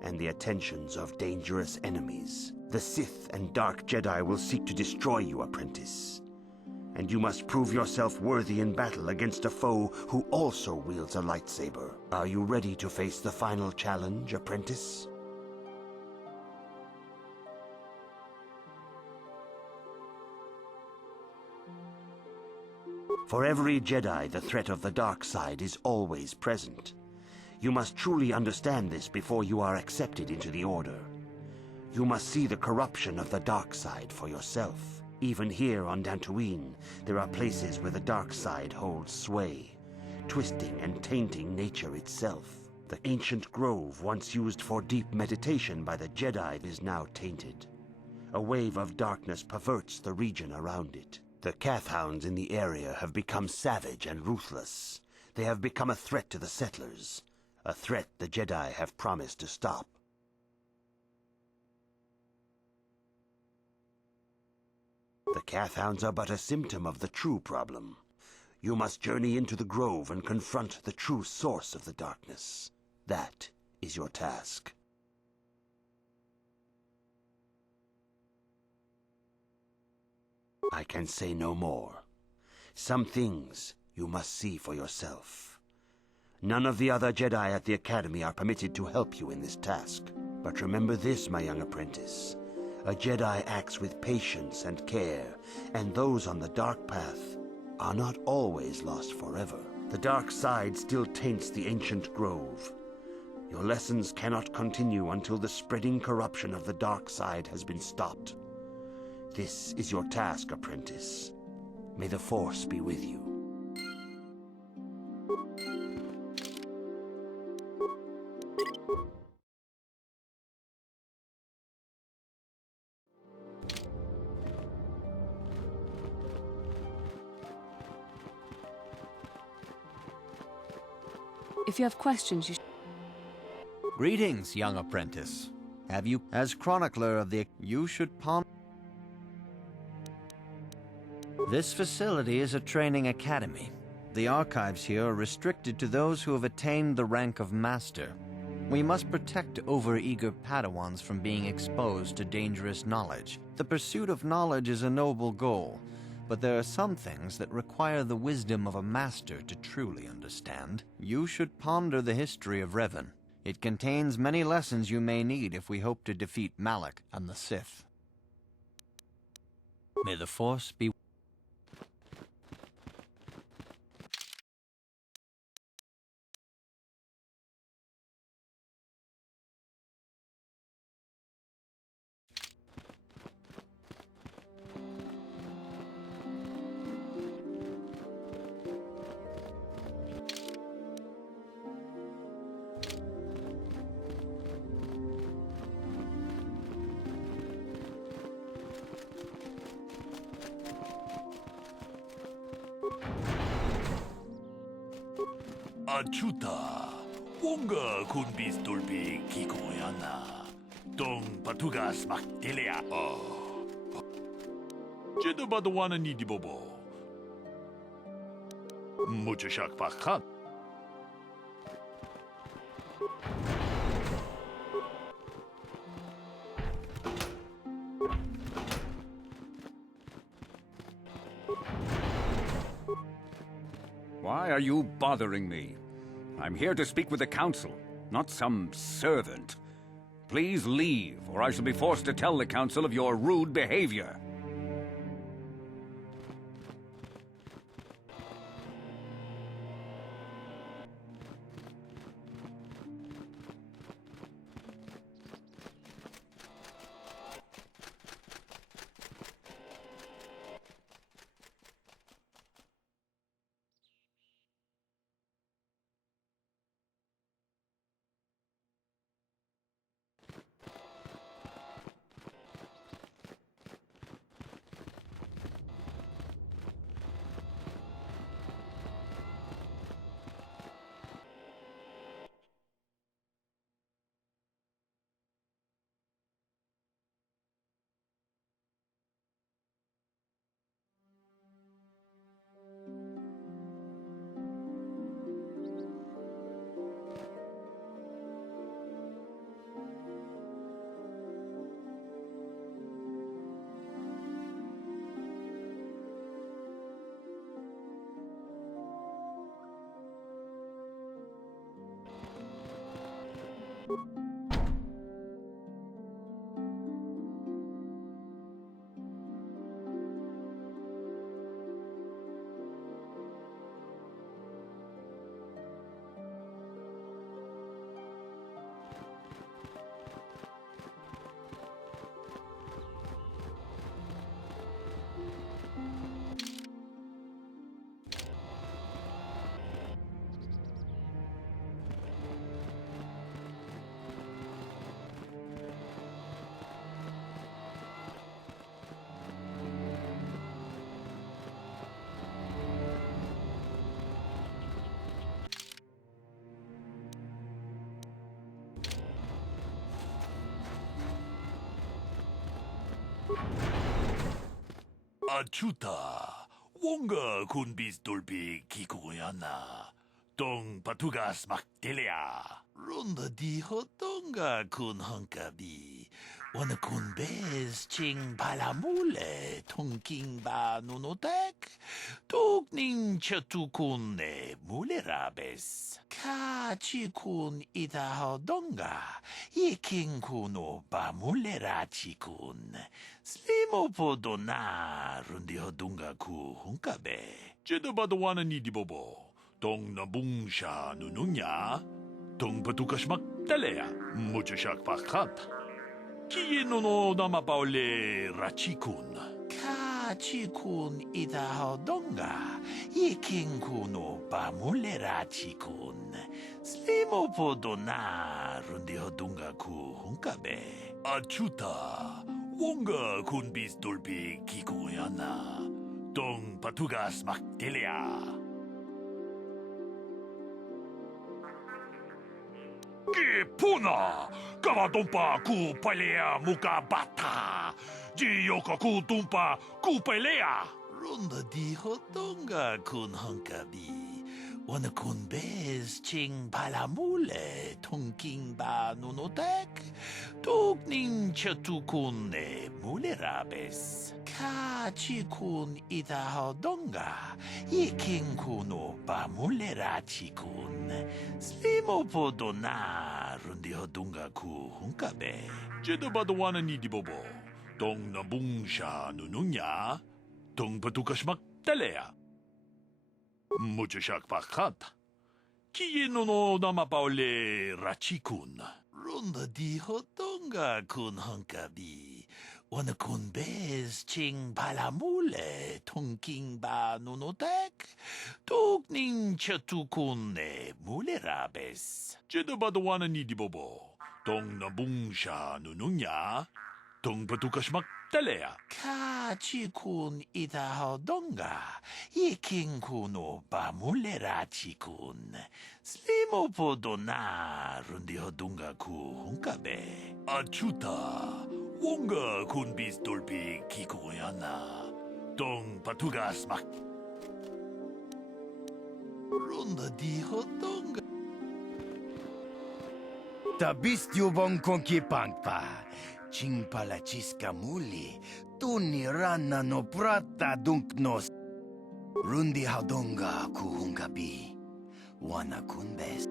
and the attentions of dangerous enemies. The Sith and Dark Jedi will seek to destroy you, apprentice. And you must prove yourself worthy in battle against a foe who also wields a lightsaber. Are you ready to face the final challenge, apprentice? For every Jedi, the threat of the dark side is always present. You must truly understand this before you are accepted into the Order. You must see the corruption of the dark side for yourself. Even here on Dantooine, there are places where the dark side holds sway, twisting and tainting nature itself. The ancient grove once used for deep meditation by the Jedi is now tainted. A wave of darkness perverts the region around it. The Kathhounds in the area have become savage and ruthless. They have become a threat to the settlers, a threat the Jedi have promised to stop. The Kathhounds are but a symptom of the true problem. You must journey into the grove and confront the true source of the darkness. That is your task. I can say no more. Some things you must see for yourself. None of the other Jedi at the Academy are permitted to help you in this task. But remember this, my young apprentice. A Jedi acts with patience and care, and those on the dark path are not always lost forever. The dark side still taints the ancient grove. Your lessons cannot continue until the spreading corruption of the dark side has been stopped. This is your task, apprentice. May the Force be with you. If you have questions, you Greetings, young apprentice. Have you, as chronicler of the... You should ponder... This facility is a training academy. The archives here are restricted to those who have attained the rank of master. We must protect overeager Padawans from being exposed to dangerous knowledge. The pursuit of knowledge is a noble goal, but there are some things that require the wisdom of a master to truly understand. You should ponder the history of Revan. It contains many lessons you may need if we hope to defeat Malak and the Sith. May the Force be... Achuta, unga kunbis dulbi kikoyana, dong patugas maktilia. Jedu badawana ni dibobo. Mucho shak pakat. Why are you bothering me? I'm here to speak with the council, not some servant. Please leave, or I shall be forced to tell the council of your rude behavior. Achuta, wonga kun bis dolbi kikoyana. Dong patugas maktelia. Runda di hotonga kun hankabi. Wana kun bez ching palamule tongking ba nunotek. Tugning chatu kun ne mulerabes. Ka chi kun ita hodonga. Yiking kuno ba mulera chi kun. Slimo podona rundi hodunga ku hunkabe. Jeda badawana ni di bobo. Dong nabung sha nununya. Dong patukas maktalea. Mucho shak pakat. Kieno no nama paule rachikun. Ka chikun ita hodonga. Yiking kuno ba mulera chikun. Slimo podona rundi hodunga ku hunkabe. Achuta. Wonga kun bis dolbi kikoyana. Dong patugas maktelia. Puna! Kavatumpa ku palea muka bata! Jiyoka ku tumpa ku palea! Runda di hodonga kun hankabi. Wana kun bez ching palamule tongking ba nunotek. Tugning chatu kun ne mulerabes. Ka chi kun ita hodonga. Yiking kuno ba mulera chi kun. Slimo podona rundi hodunga ku hunkabe. Jeda badawana ni di bobo. Dong nabung sha nununya. Dong patukas maktalea. Mucho shak pakat. Kieno no nama paule rachikun. Runda di hodonga kun hankabi. Wana kun bez ching palamule tongking ba nunotek. Tugning chatu kun ne mulerabes. Jeda badawana ni di bobo. Dong nabung sha nununya. Dong patukas maktalea. Ka chi kun ita hodonga. Yiking kuno ba mulera chi kun. Slimo podona rundi hodunga ku hunkabe. Achuta. Wonga kun bis dolbi kikoyana. Dong patugas mak. Runda di hodonga. Tabistyo bong konkipangpa. Ching palachisca muli. Tuni rana no prata dunknos. Rundi Haudonga Kuhungabi. Wana Kunbes.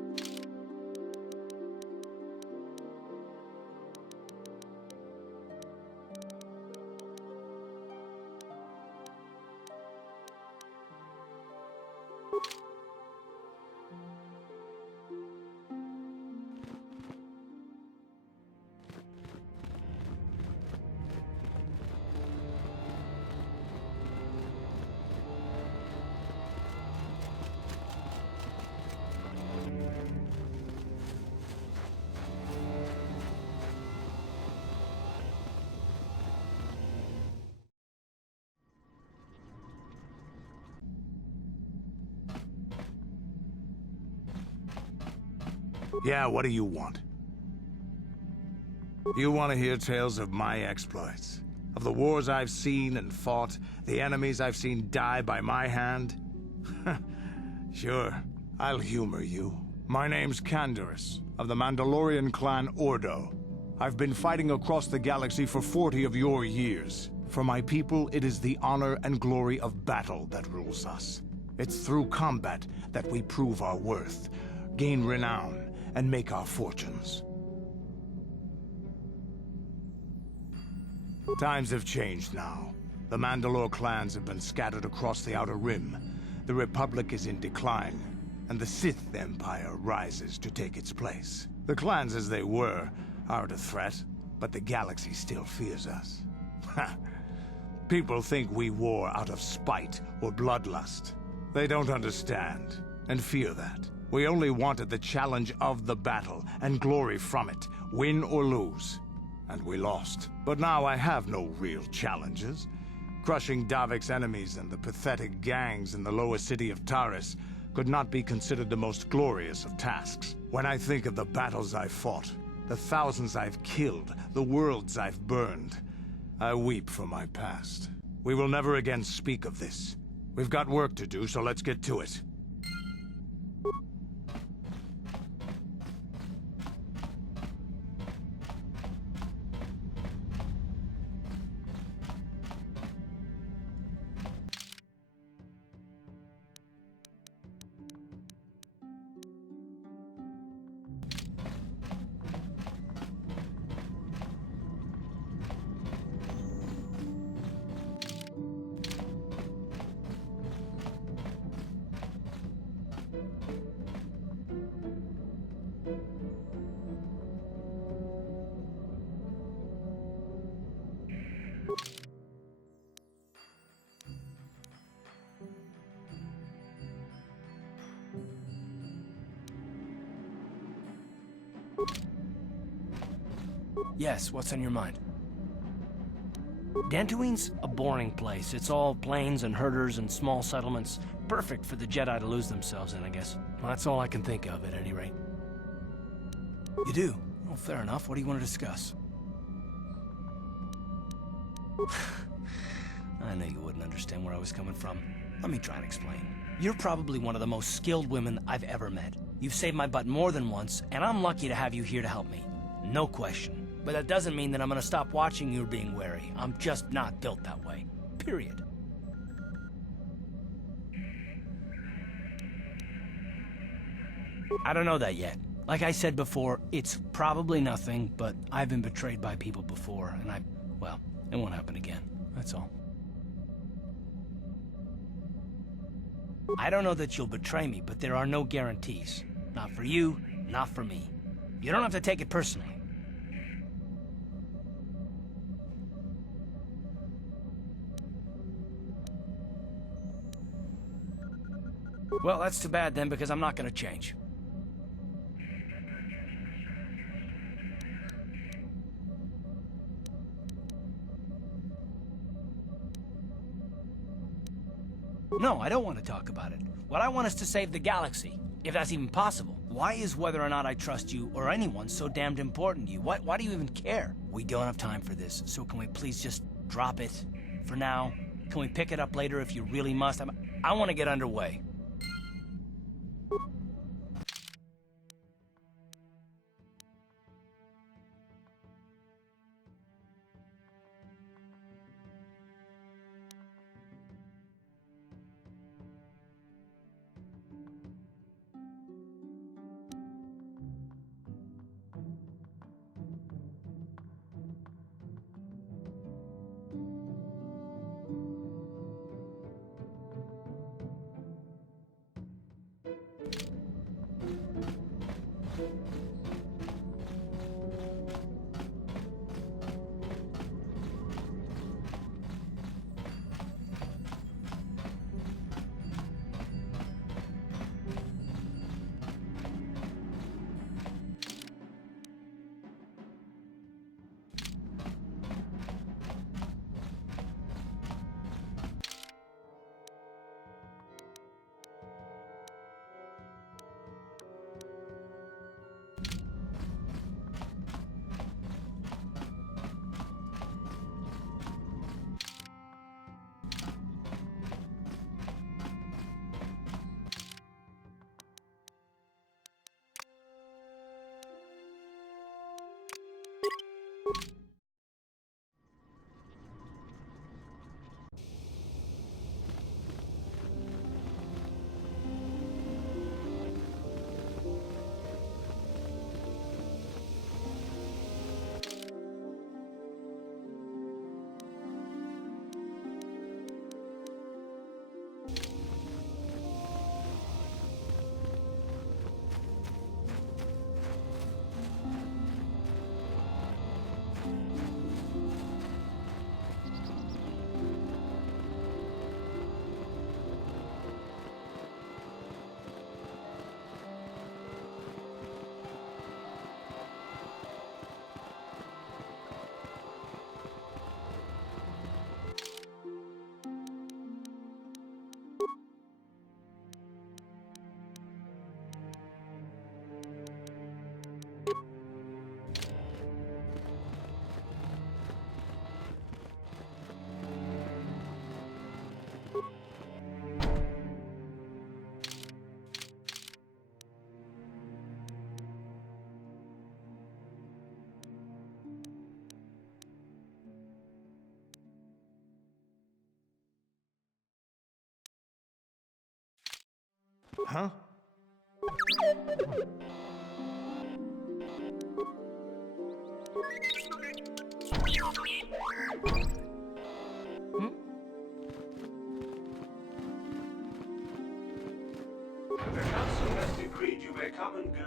Yeah, what do you want? You want to hear tales of my exploits? Of the wars I've seen and fought, the enemies I've seen die by my hand? Sure, I'll humor you. My name's Canderous, of the Mandalorian clan Ordo. I've been fighting across the galaxy for 40 of your years. For my people, it is the honor and glory of battle that rules us. It's through combat that we prove our worth, gain renown, and make our fortunes. Times have changed now. The Mandalore clans have been scattered across the Outer Rim. The Republic is in decline, and the Sith Empire rises to take its place. The clans as they were aren't a threat, but the galaxy still fears us. People think we war out of spite or bloodlust. They don't understand, and fear that. We only wanted the challenge of the battle, and glory from it, win or lose. And we lost. But now I have no real challenges. Crushing Davik's enemies and the pathetic gangs in the lower city of Taris could not be considered the most glorious of tasks. When I think of the battles I've fought, the thousands I've killed, the worlds I've burned, I weep for my past. We will never again speak of this. We've got work to do, so let's get to it. Yes, what's on your mind? Dantooine's a boring place. It's all plains and herders and small settlements. Perfect for the Jedi to lose themselves in, I guess. Well, that's all I can think of, at any rate. You do? Well, fair enough. What do you want to discuss? I knew you wouldn't understand where I was coming from. Let me try and explain. You're probably one of the most skilled women I've ever met. You've saved my butt more than once, and I'm lucky to have you here to help me. No question. But that doesn't mean that I'm gonna stop watching you or being wary. I'm just not built that way. Period. I don't know that yet. Like I said before, it's probably nothing, but I've been betrayed by people before, and well, it won't happen again. That's all. I don't know that you'll betray me, but there are no guarantees. Not for you, not for me. You don't have to take it personally. Well, that's too bad then, because I'm not gonna change. No, I don't want to talk about it. What I want is to save the galaxy, if that's even possible. Why is whether or not I trust you or anyone so damned important to you? Why do you even care? We don't have time for this, so can we please just drop it for now? Can we pick it up later if you really must? I want to get underway. Huh? The council has decreed you may come and go.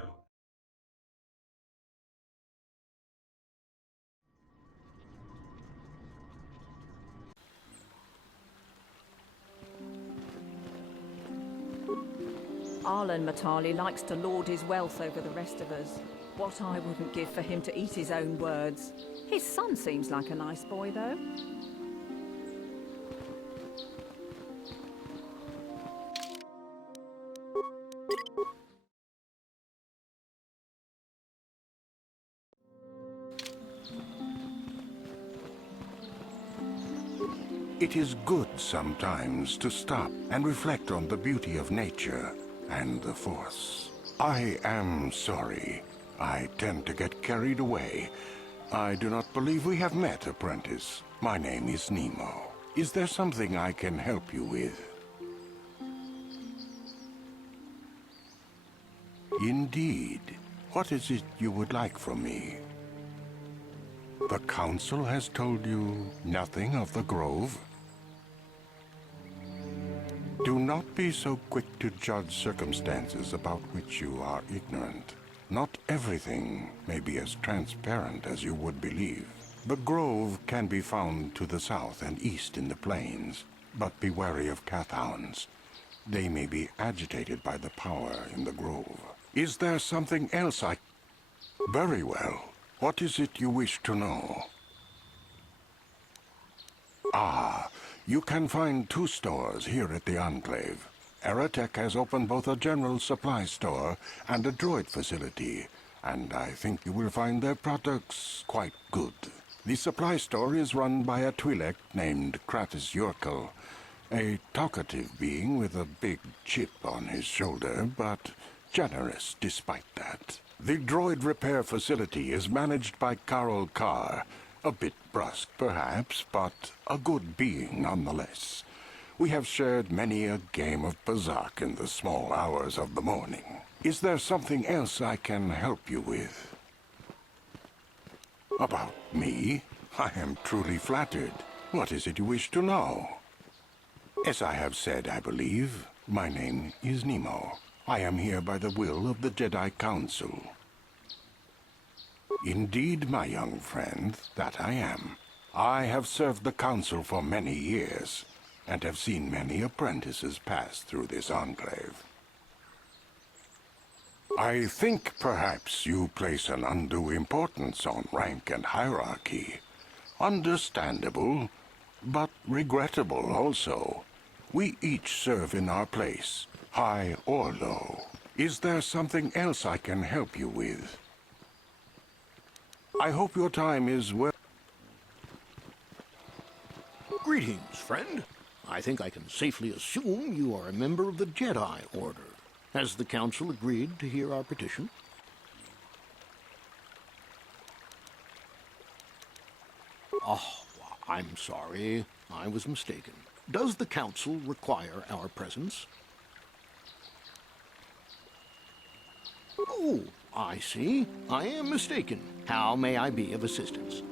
Arlen Matali likes to lord his wealth over the rest of us. What I wouldn't give for him to eat his own words. His son seems like a nice boy, though. It is good sometimes to stop and reflect on the beauty of nature and the Force. I am sorry. I tend to get carried away. I do not believe we have met, apprentice. My name is Nemo. Is there something I can help you with? Indeed. What is it you would like from me? The Council has told you nothing of the Grove? Do not be so quick to judge circumstances about which you are ignorant. Not everything may be as transparent as you would believe. The Grove can be found to the south and east in the plains, but be wary of Kathhounds. They may be agitated by the power in the Grove. Is there something else I... Very well. What is it you wish to know? Ah, you can find 2 stores here at the Enclave. Aerotech has opened both a general supply store and a droid facility, and I think you will find their products quite good. The supply store is run by a Twi'lek named Kratis Yorkel, a talkative being with a big chip on his shoulder, but generous despite that. The droid repair facility is managed by Carol Carr. A bit brusque, perhaps, but a good being nonetheless. We have shared many a game of Bazak in the small hours of the morning. Is there something else I can help you with? About me? I am truly flattered. What is it you wish to know? As I have said, I believe, my name is Nemo. I am here by the will of the Jedi Council. Indeed, my young friend, that I am. I have served the Council for many years, and have seen many apprentices pass through this enclave. I think perhaps you place an undue importance on rank and hierarchy. Understandable, but regrettable also. We each serve in our place, high or low. Is there something else I can help you with? I hope your time is well... Greetings, friend. I think I can safely assume you are a member of the Jedi Order. Has the Council agreed to hear our petition? Oh, I'm sorry. I was mistaken. Does the Council require our presence? Oh, I see. I am mistaken. How may I be of assistance?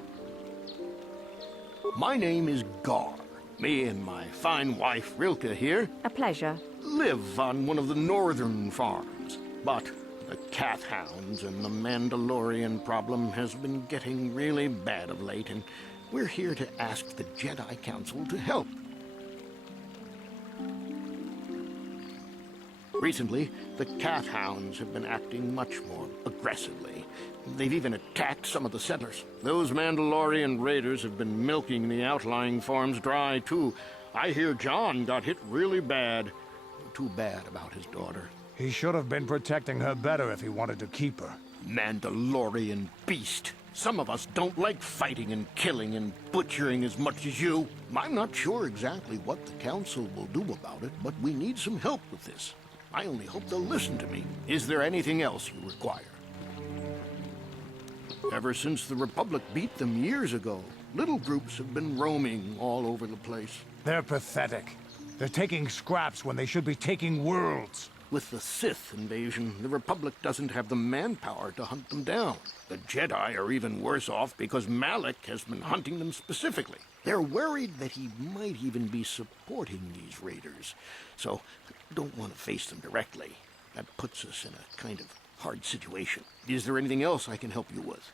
My name is Gar. Me and my fine wife, Rilke, here... A pleasure. ...live on one of the northern farms. But the Kathhounds and the Mandalorian problem has been getting really bad of late, and we're here to ask the Jedi Council to help. Recently, the Kathhounds have been acting much more aggressively. They've even attacked some of the settlers. Those Mandalorian raiders have been milking the outlying farms dry, too. I hear John got hit really bad. Too bad about his daughter. He should have been protecting her better if he wanted to keep her. Mandalorian beast. Some of us don't like fighting and killing and butchering as much as you. I'm not sure exactly what the Council will do about it, but we need some help with this. I only hope they'll listen to me. Is there anything else you require? Ever since the Republic beat them years ago, little groups have been roaming all over the place. They're pathetic. They're taking scraps when they should be taking worlds. with the Sith invasion, the Republic doesn't have the manpower to hunt them down. The Jedi are even worse off because Malak has been hunting them specifically. They're worried that he might even be supporting these raiders, so don't want to face them directly. That puts us in a kind of hard situation. Is there anything else I can help you with?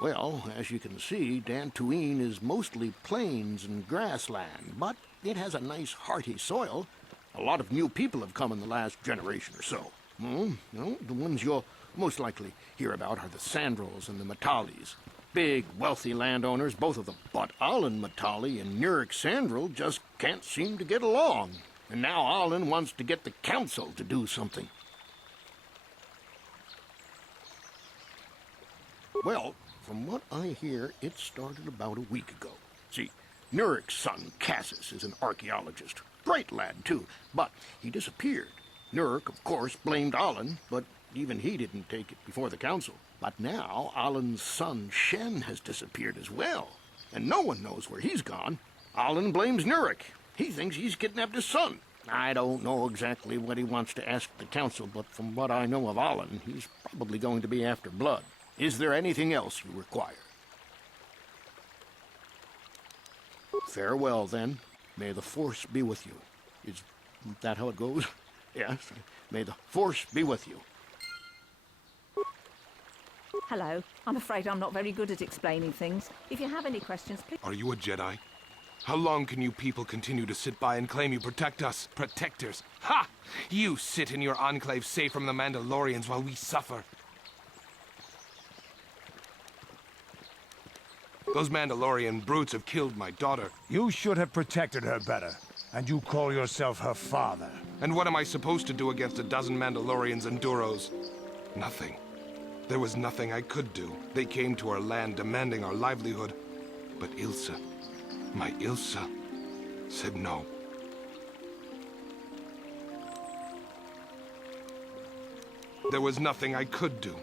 Well, as you can see, Dantooine is mostly plains and grassland, but it has a nice hearty soil. A lot of new people have come in the last generation or so. The ones you'll most likely hear about are the Sandrels and the Matalis. Big, wealthy landowners, both of them. But Alan Matali and Nurik Sandrel just can't seem to get along. And now Alan wants to get the council to do something. Well, from what I hear, it started about a week ago. See, Nurik's son, Cassis, is an archaeologist. Great lad, too, but he disappeared. Nurik, of course, blamed Alan, but even he didn't take it before the council. But now, Alan's son, Shen, has disappeared as well, and no one knows where he's gone. Alan blames Nurik. He thinks he's kidnapped his son. I don't know exactly what he wants to ask the council, but from what I know of Alan, he's probably going to be after blood. Is there anything else you require? Farewell, then. May the Force be with you. Is that how it goes? Yes. May the Force be with you. Hello. I'm afraid I'm not very good at explaining things. If you have any questions, please... Are you a Jedi? How long can you people continue to sit by and claim you protect us? Protectors. Ha! You sit in your enclave safe from the Mandalorians while we suffer. Those Mandalorian brutes have killed my daughter. You should have protected her better. And you call yourself her father. And what am I supposed to do against a dozen Mandalorians and Duros? Nothing. There was nothing I could do. They came to our land demanding our livelihood. But Ilsa, my Ilsa, said no. There was nothing I could do.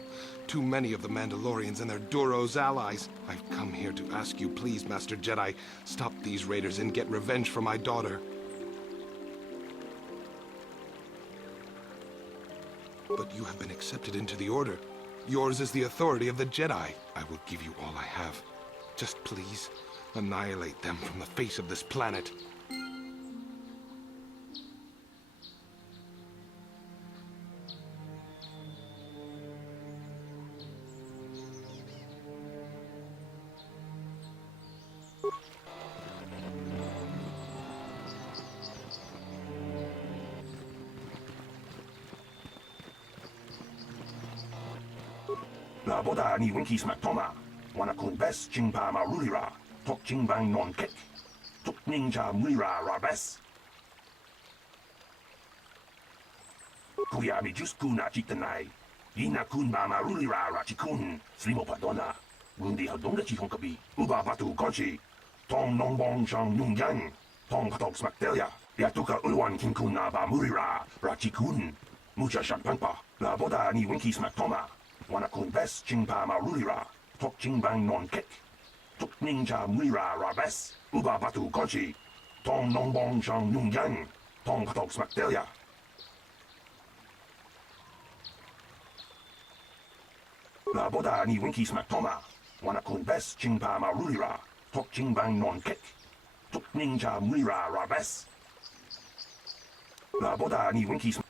Too many of the Mandalorians and their Duros allies. I've come here to ask you, please, Master Jedi, stop these raiders and get revenge for my daughter. But you have been accepted into the Order. Yours is the authority of the Jedi. I will give you all I have. Just please, annihilate them from the face of this planet. Laboda ni winkis maktoma, wanakun bes chingpa marulira, tok chingbang non kek, tok ninja mulira rabes. Kuya mi just kuna chitanai, ina kun ba marulira rachikun, slimo padona, wundi hadonga chihonkabi, uba batu konchi, tong nongbong shang nungyang, tong patok smaktelia, yatuka ulwan kinkuna ba mulira rachikun, mucha shakpangpa, laboda ni winkis maktoma. Wanakun bes chingpa marulira, tok chingbang non kek, tok ninja mulira rabes, uba batu konchi, tong nongbong shang nungyang, tong patok smaktelia. Laboda ni winki smaktoma, wanakun bes chingpa marulira, tok chingbang non kek, tok ninja mulira rabes. Laboda ni winki smaktoma.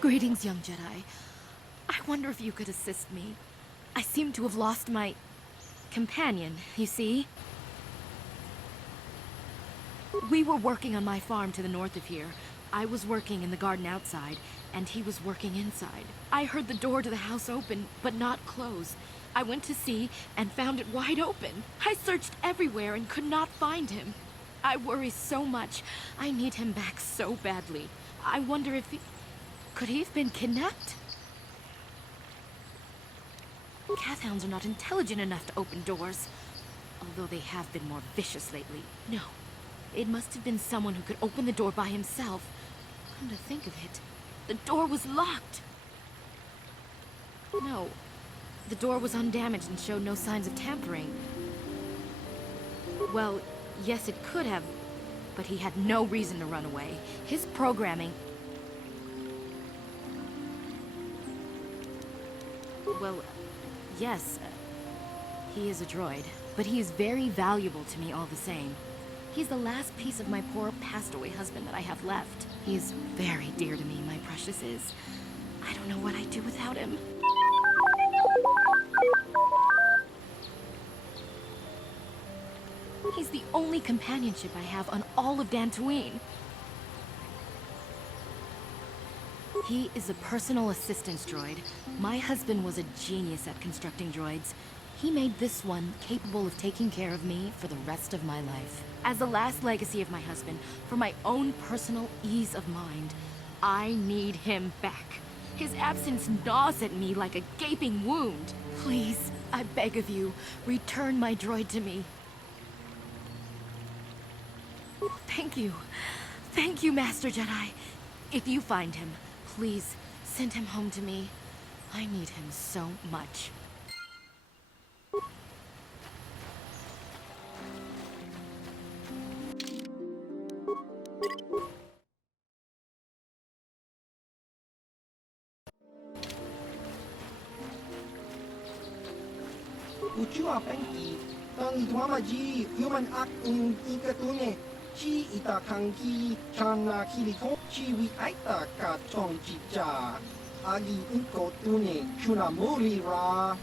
Greetings, young Jedi. I wonder if you could assist me. I seem to have lost my companion, you see? We were working on my farm to the north of here. I was working in the garden outside, and he was working inside. I heard the door to the house open, but not close. I went to see and found it wide open. I searched everywhere and could not find him. I worry so much. I need him back so badly. I wonder if he... Could he have been kidnapped? Cathounds are not intelligent enough to open doors, although they have been more vicious lately. No, it must have been someone who could open the door by himself. Come to think of it, the door was locked. No, the door was undamaged and showed no signs of tampering. Well, yes, it could have, but he had no reason to run away. His programming... Well, yes, he is a droid, but he is very valuable to me all the same. He's the last piece of my poor passed-away husband that I have left. He is very dear to me, my precious is. I don't know what I'd do without him. He's the only companionship I have on all of Dantooine. He is a personal assistance droid. My husband was a genius at constructing droids. He made this one capable of taking care of me for the rest of my life. As the last legacy of my husband, for my own personal ease of mind, I need him back. His absence gnaws at me like a gaping wound. Please, I beg of you, return my droid to me. Thank you. Thank you, Master Jedi. If you find him, please send him home to me. I need him so much. Uchua penki, tang itwama ji, human act in ikatune, chi itakanki, chana kiliko, chi wi aita ka chong chicha, agi inko tune, chuna muri ra.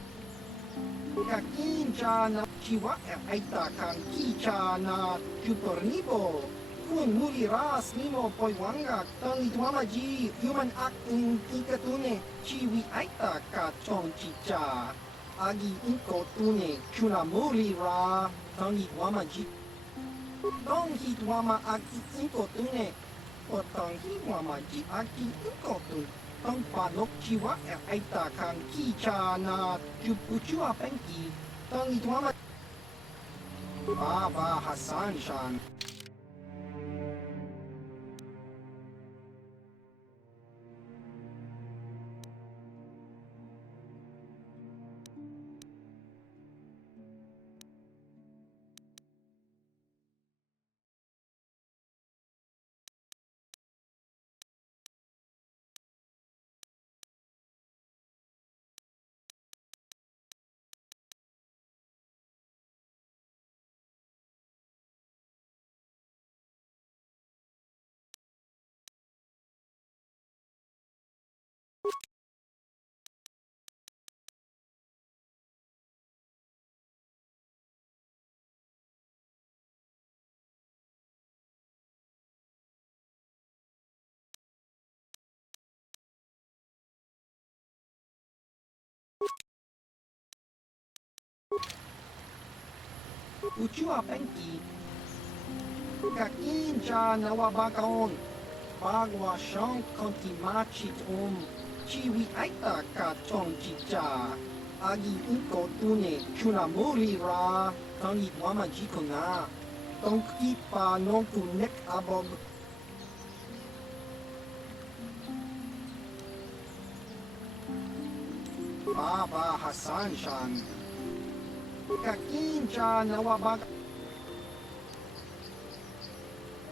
Kakin chana, chiwa aita kanki chana, chupornibo, kun muri ra snimo poiwanga, tang itwama ji, human act in ikatune, chi wi aita ka chong chicha. Agi inko tune chuna muri ra tangi wama ji dong hit wama agi inko tune o tangi wama ji agi inko tune tong panok chiwa aita kan ki chana chupuchua penki tangi wama Baba Hassan Shan. Uchua penki kakin cha nawabakaon bagwa shang konti machit chiwi aita ka chong chicha agi inko tune chuna muri ra tangi wama jiko nga tongki pa nonku nek abog Baba Hassan Shan. Kakincha nawabag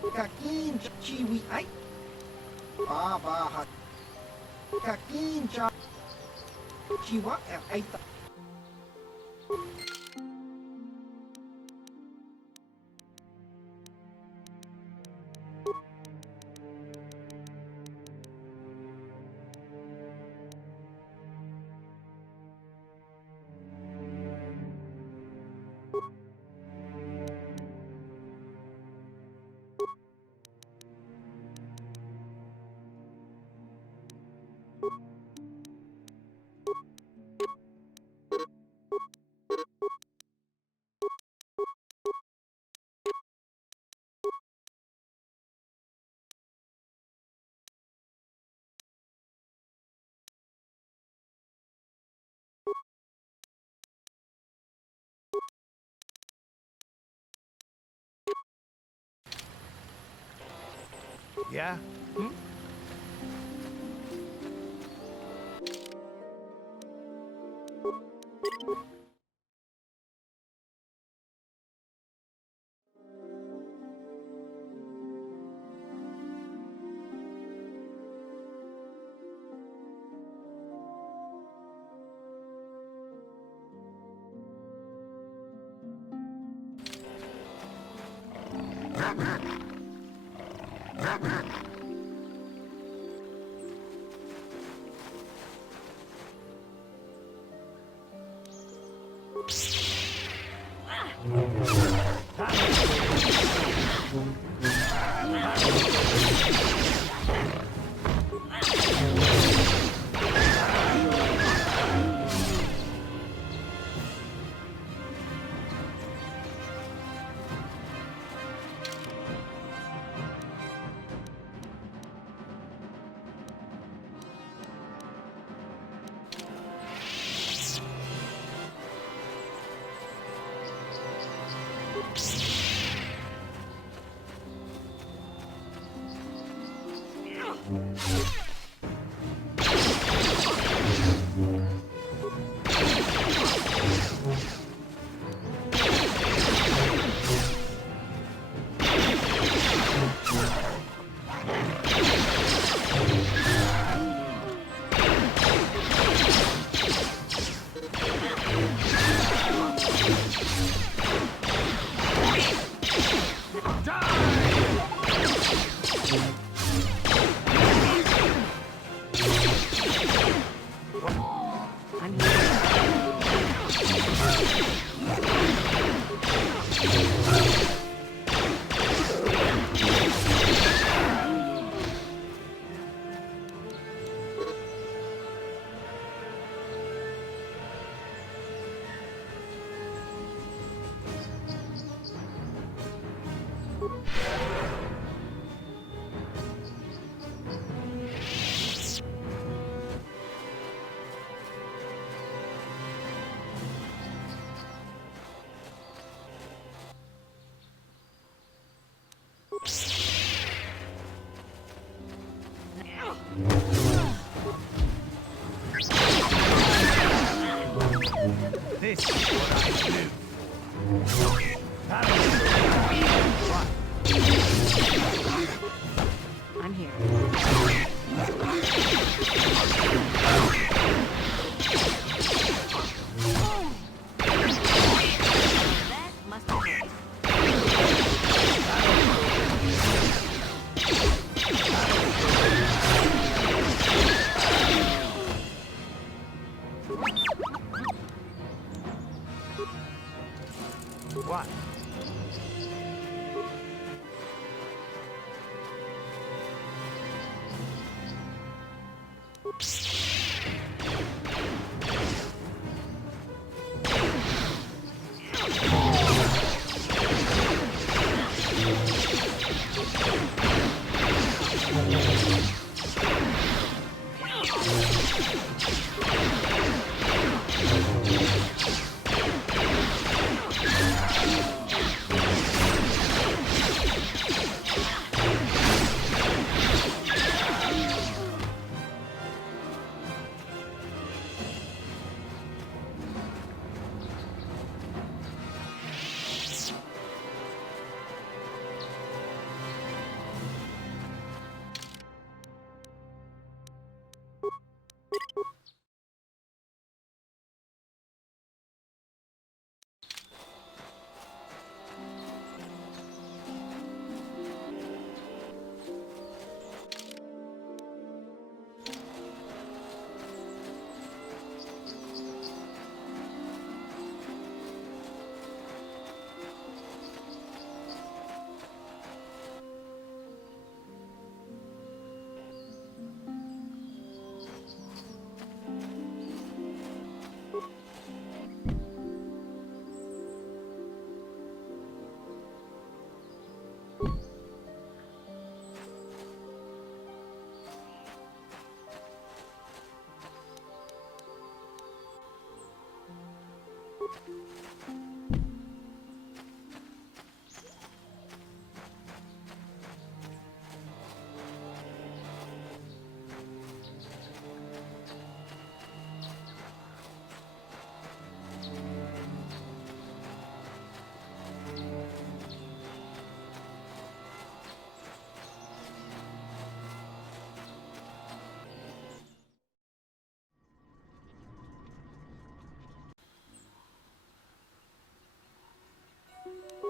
Kakincha chiwi ay Baba Kakincha chiwa ay Yeah? This is what I live for. I'm here. That must have hurt. What?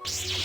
What?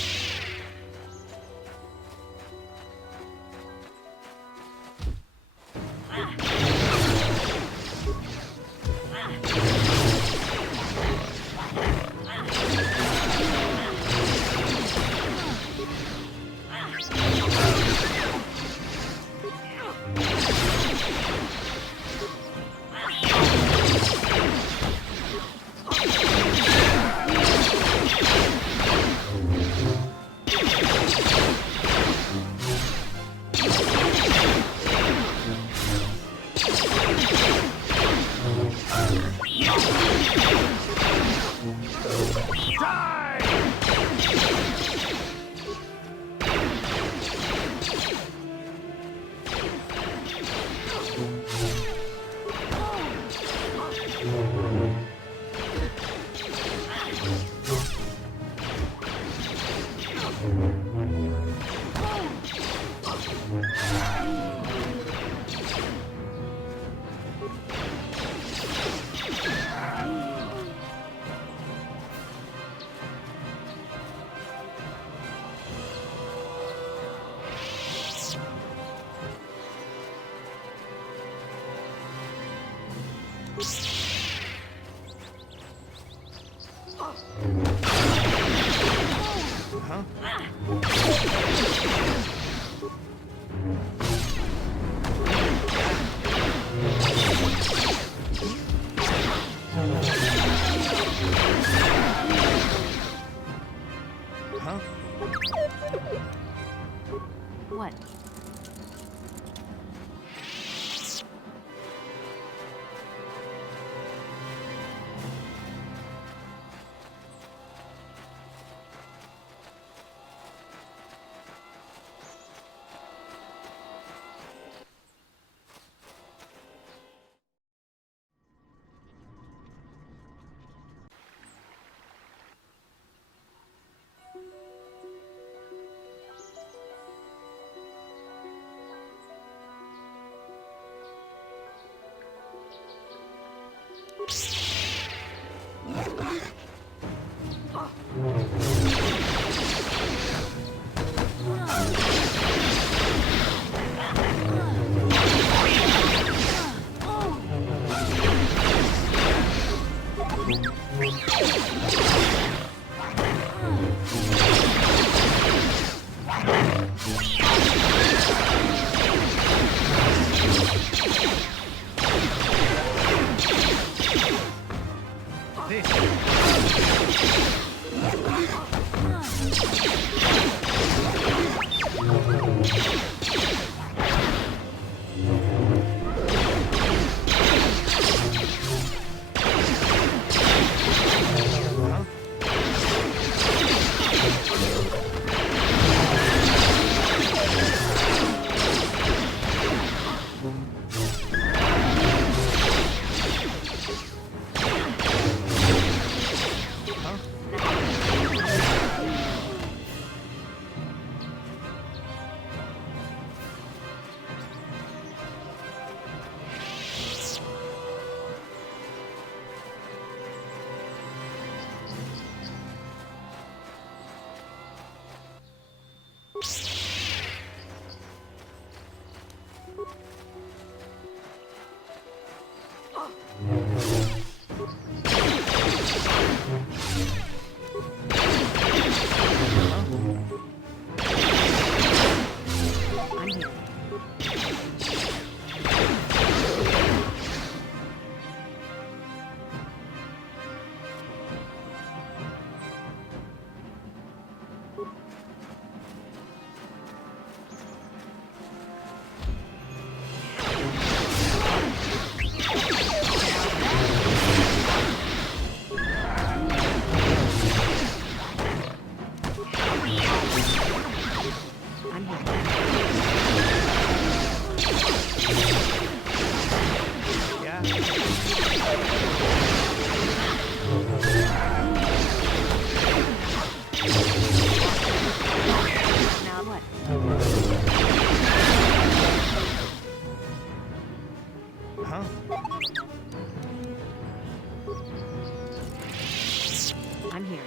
I'm here.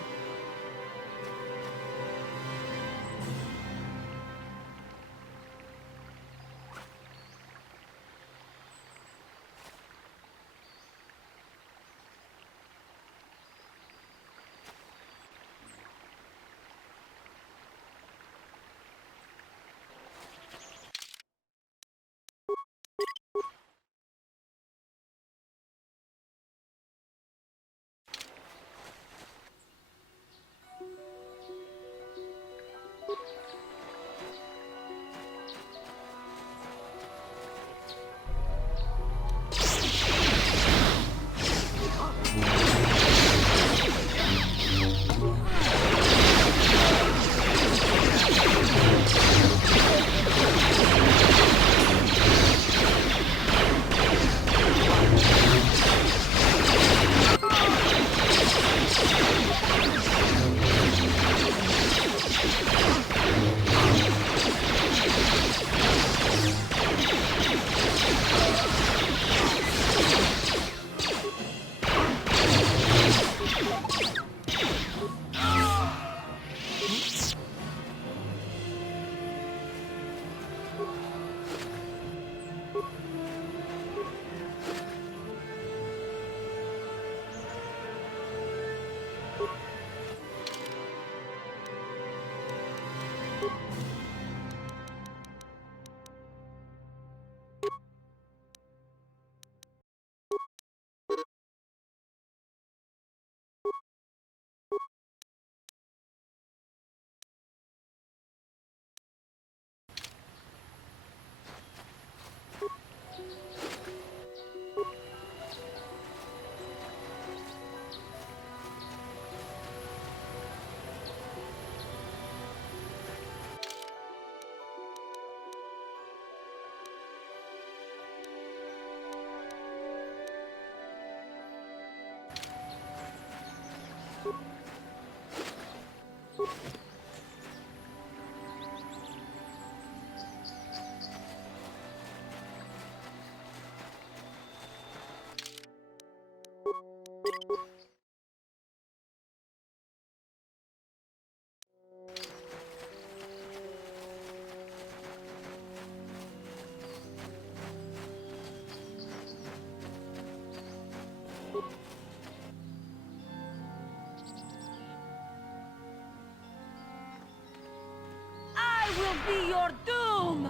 I will be your doom!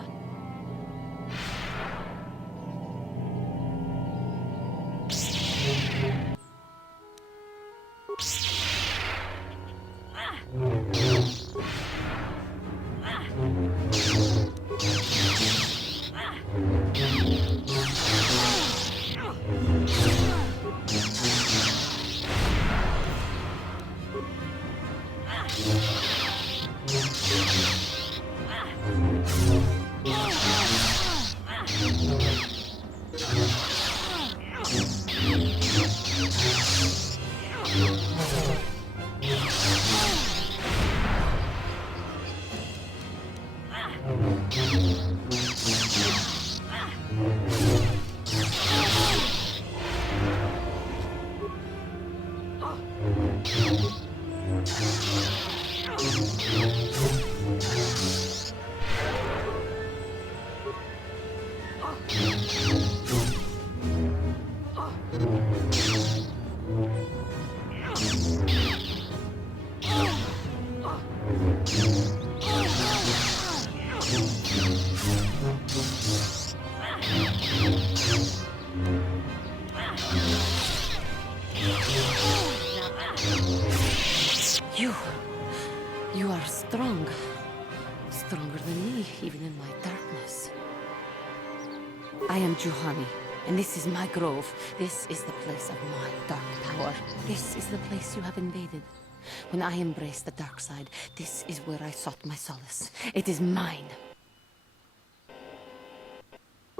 You are strong. Stronger than me, even in my darkness. I am Juhani, and this is my grove. This is the place of my dark power. This is the place you have invaded. When I embraced the dark side, this is where I sought my solace. It is mine.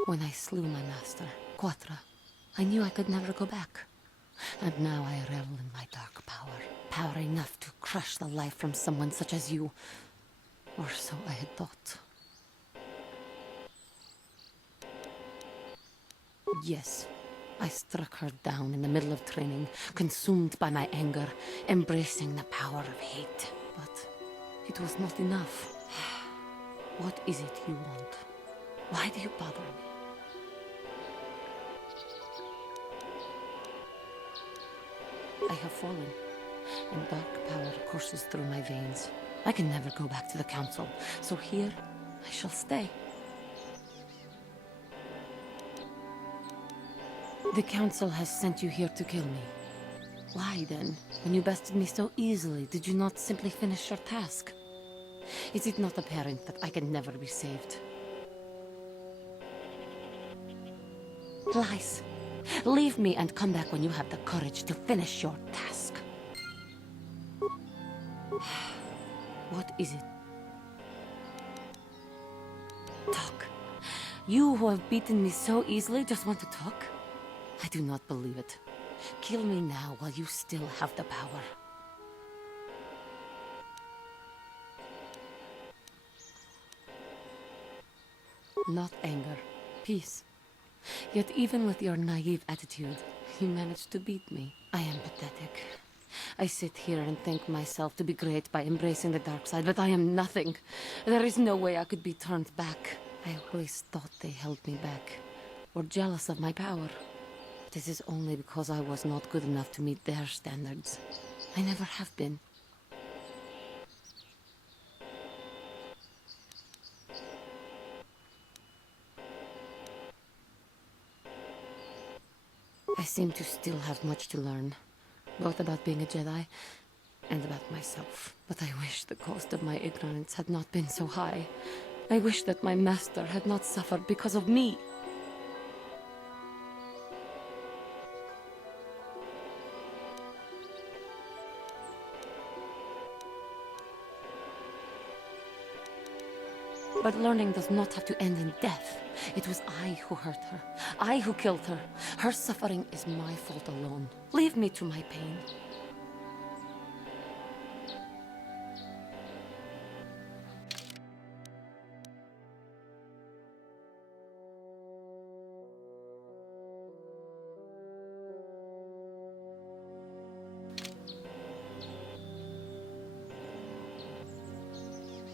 When I slew my master, Quatra, I knew I could never go back. And now I revel in my dark power. Power enough to crush the life from someone such as you. Or so I had thought. Yes, I struck her down in the middle of training, consumed by my anger, embracing the power of hate. But it was not enough. What is it you want? Why do you bother me? I have fallen, and dark power courses through my veins. I can never go back to the council, so here I shall stay. The council has sent you here to kill me. Why then, when you bested me so easily, did you not simply finish your task? Is it not apparent that I can never be saved? Lies. Leave me and come back when you have the courage to finish your task. What is it? Talk. You who have beaten me so easily just want to talk? I do not believe it. Kill me now while you still have the power. Not anger, peace. Yet even with your naive attitude, you managed to beat me. I am pathetic. I sit here and think myself to be great by embracing the dark side, but I am nothing. There is no way I could be turned back. I always thought they held me back, or jealous of my power. This is only because I was not good enough to meet their standards. I never have been. I seem to still have much to learn, both about being a Jedi and about myself. But I wish the cost of my ignorance had not been so high. I wish that my master had not suffered because of me. But learning does not have to end in death. It was I who hurt her. I who killed her. Her suffering is my fault alone. Leave me to my pain.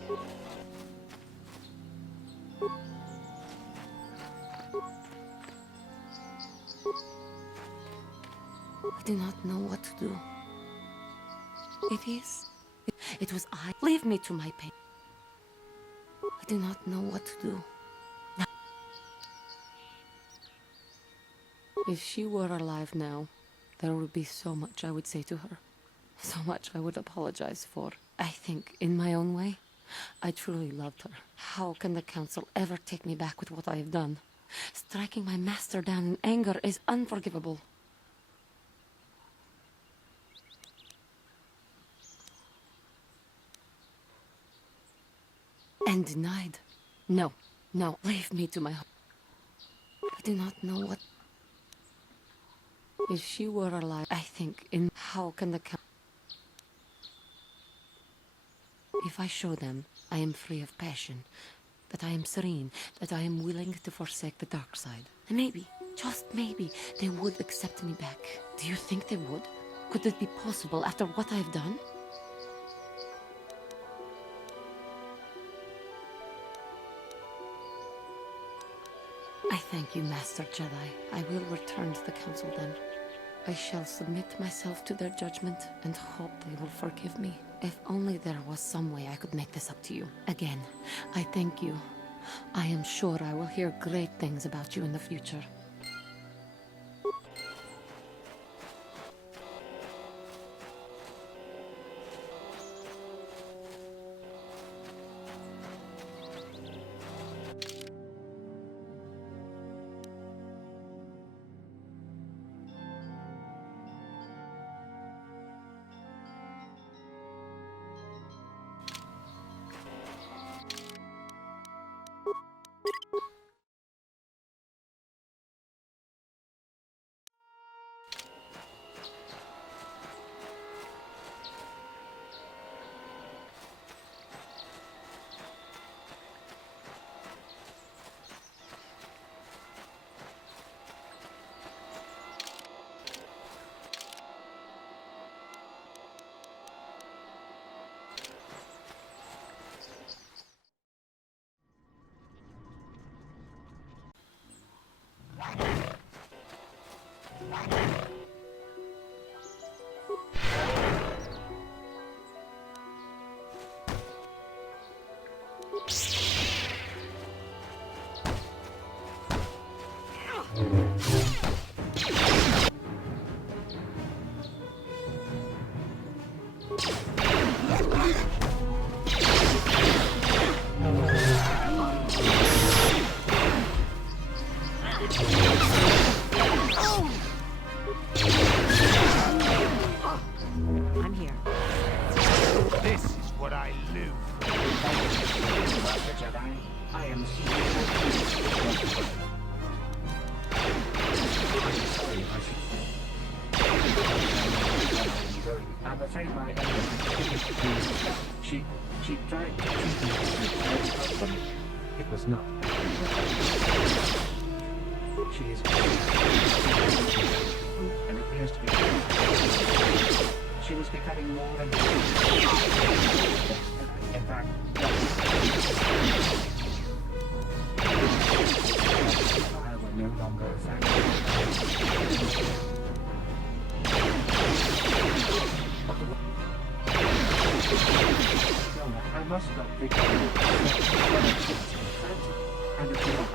I do not know what to do. It was I. Leave me to my pain. I do not know what to do. If she were alive now, there would be so much I would say to her. So much I would apologize for. I think, in my own way, I truly loved her. How can the council ever take me back with what I have done? Striking my master down in anger is unforgivable. And denied. No, no, leave me to my home. I do not know what... If she were alive, I think, in... How can the... If I show them I am free of passion, that I am serene, that I am willing to forsake the dark side, and maybe, just maybe, they would accept me back. Do you think they would? Could it be possible after what I've done? I thank you, Master Jedi. I will return to the Council then. I shall submit myself to their judgment and hope they will forgive me. If only there was some way I could make this up to you. Again, I thank you. I am sure I will hear great things about you in the future. I'm here. This is what I live for. Master Jedi, I am I'm afraid my she tried to treat me as a husband. It was not. She is and appears to be she was becoming more and more in fact I will no longer I must not become and if you are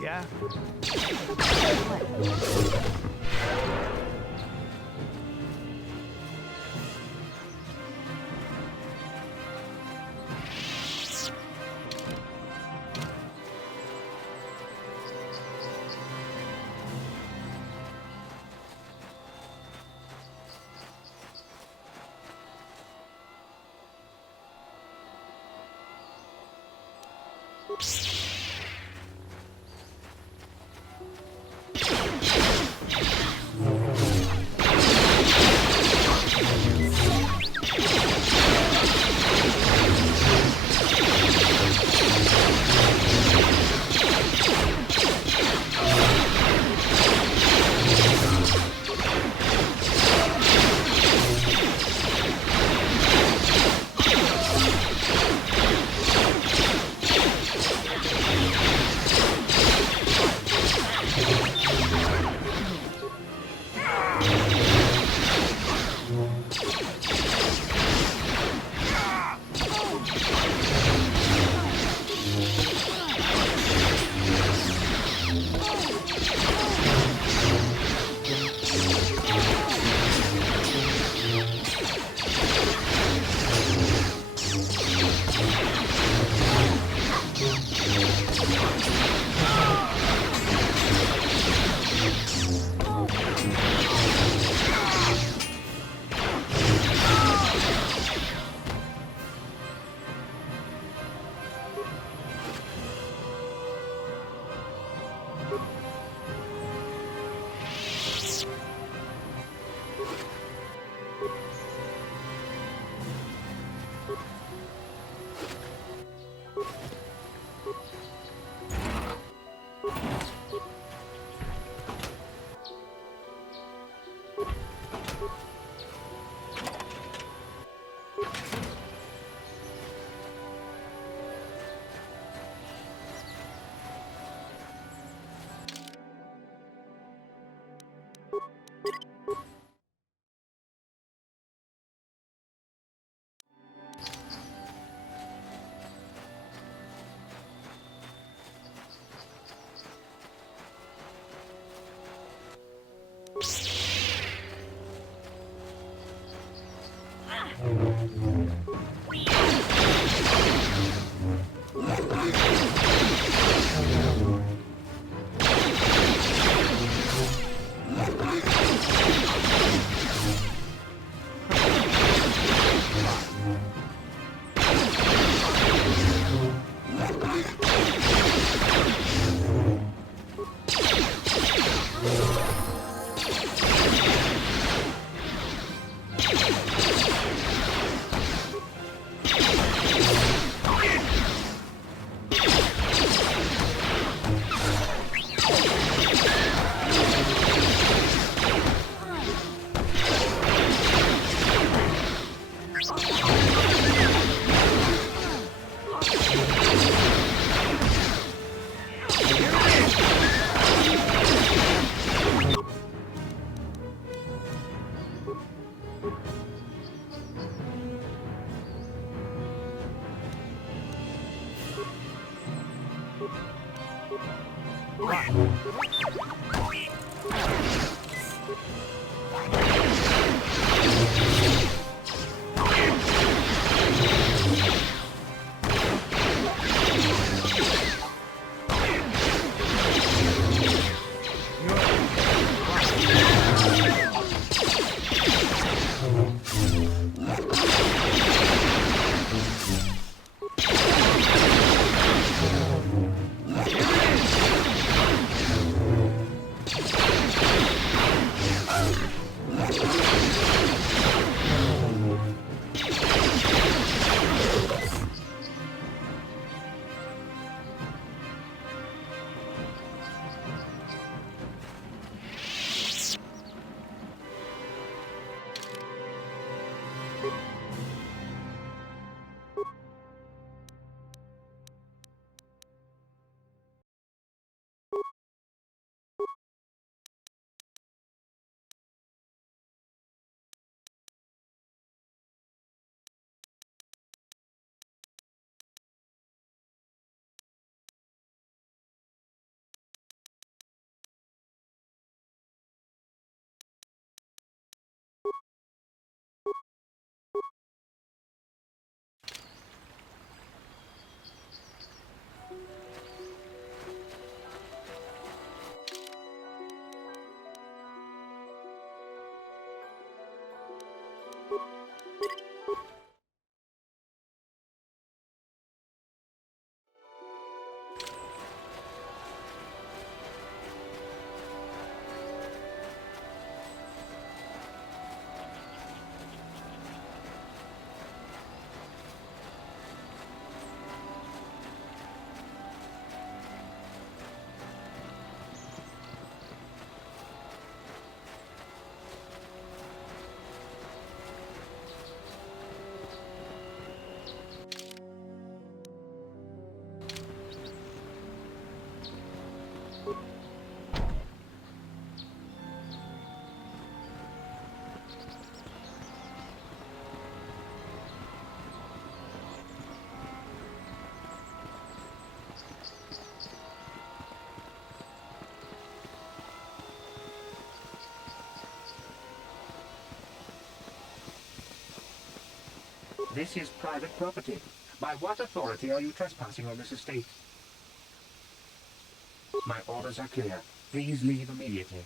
Yeah? This is private property. By what authority are you trespassing on this estate? My orders are clear. Please leave immediately.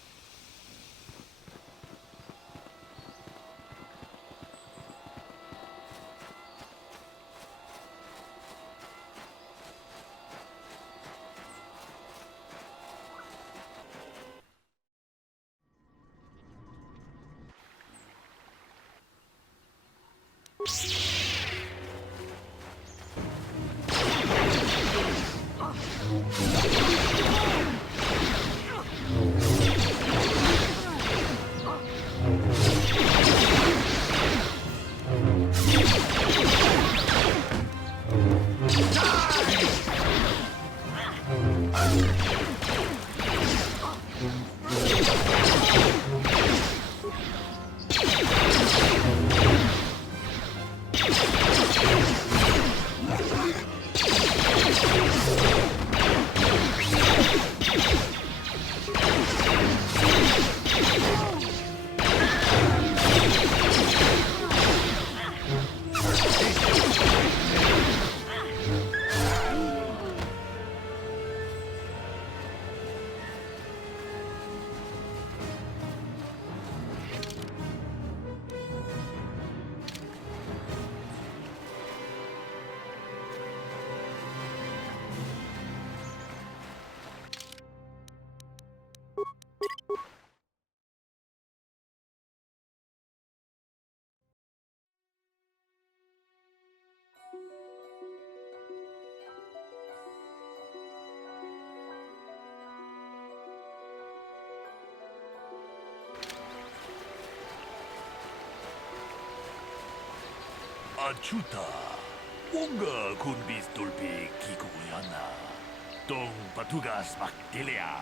Achuta, Wonga kunbis dolpe kikuyana, Dong patugas makdelea.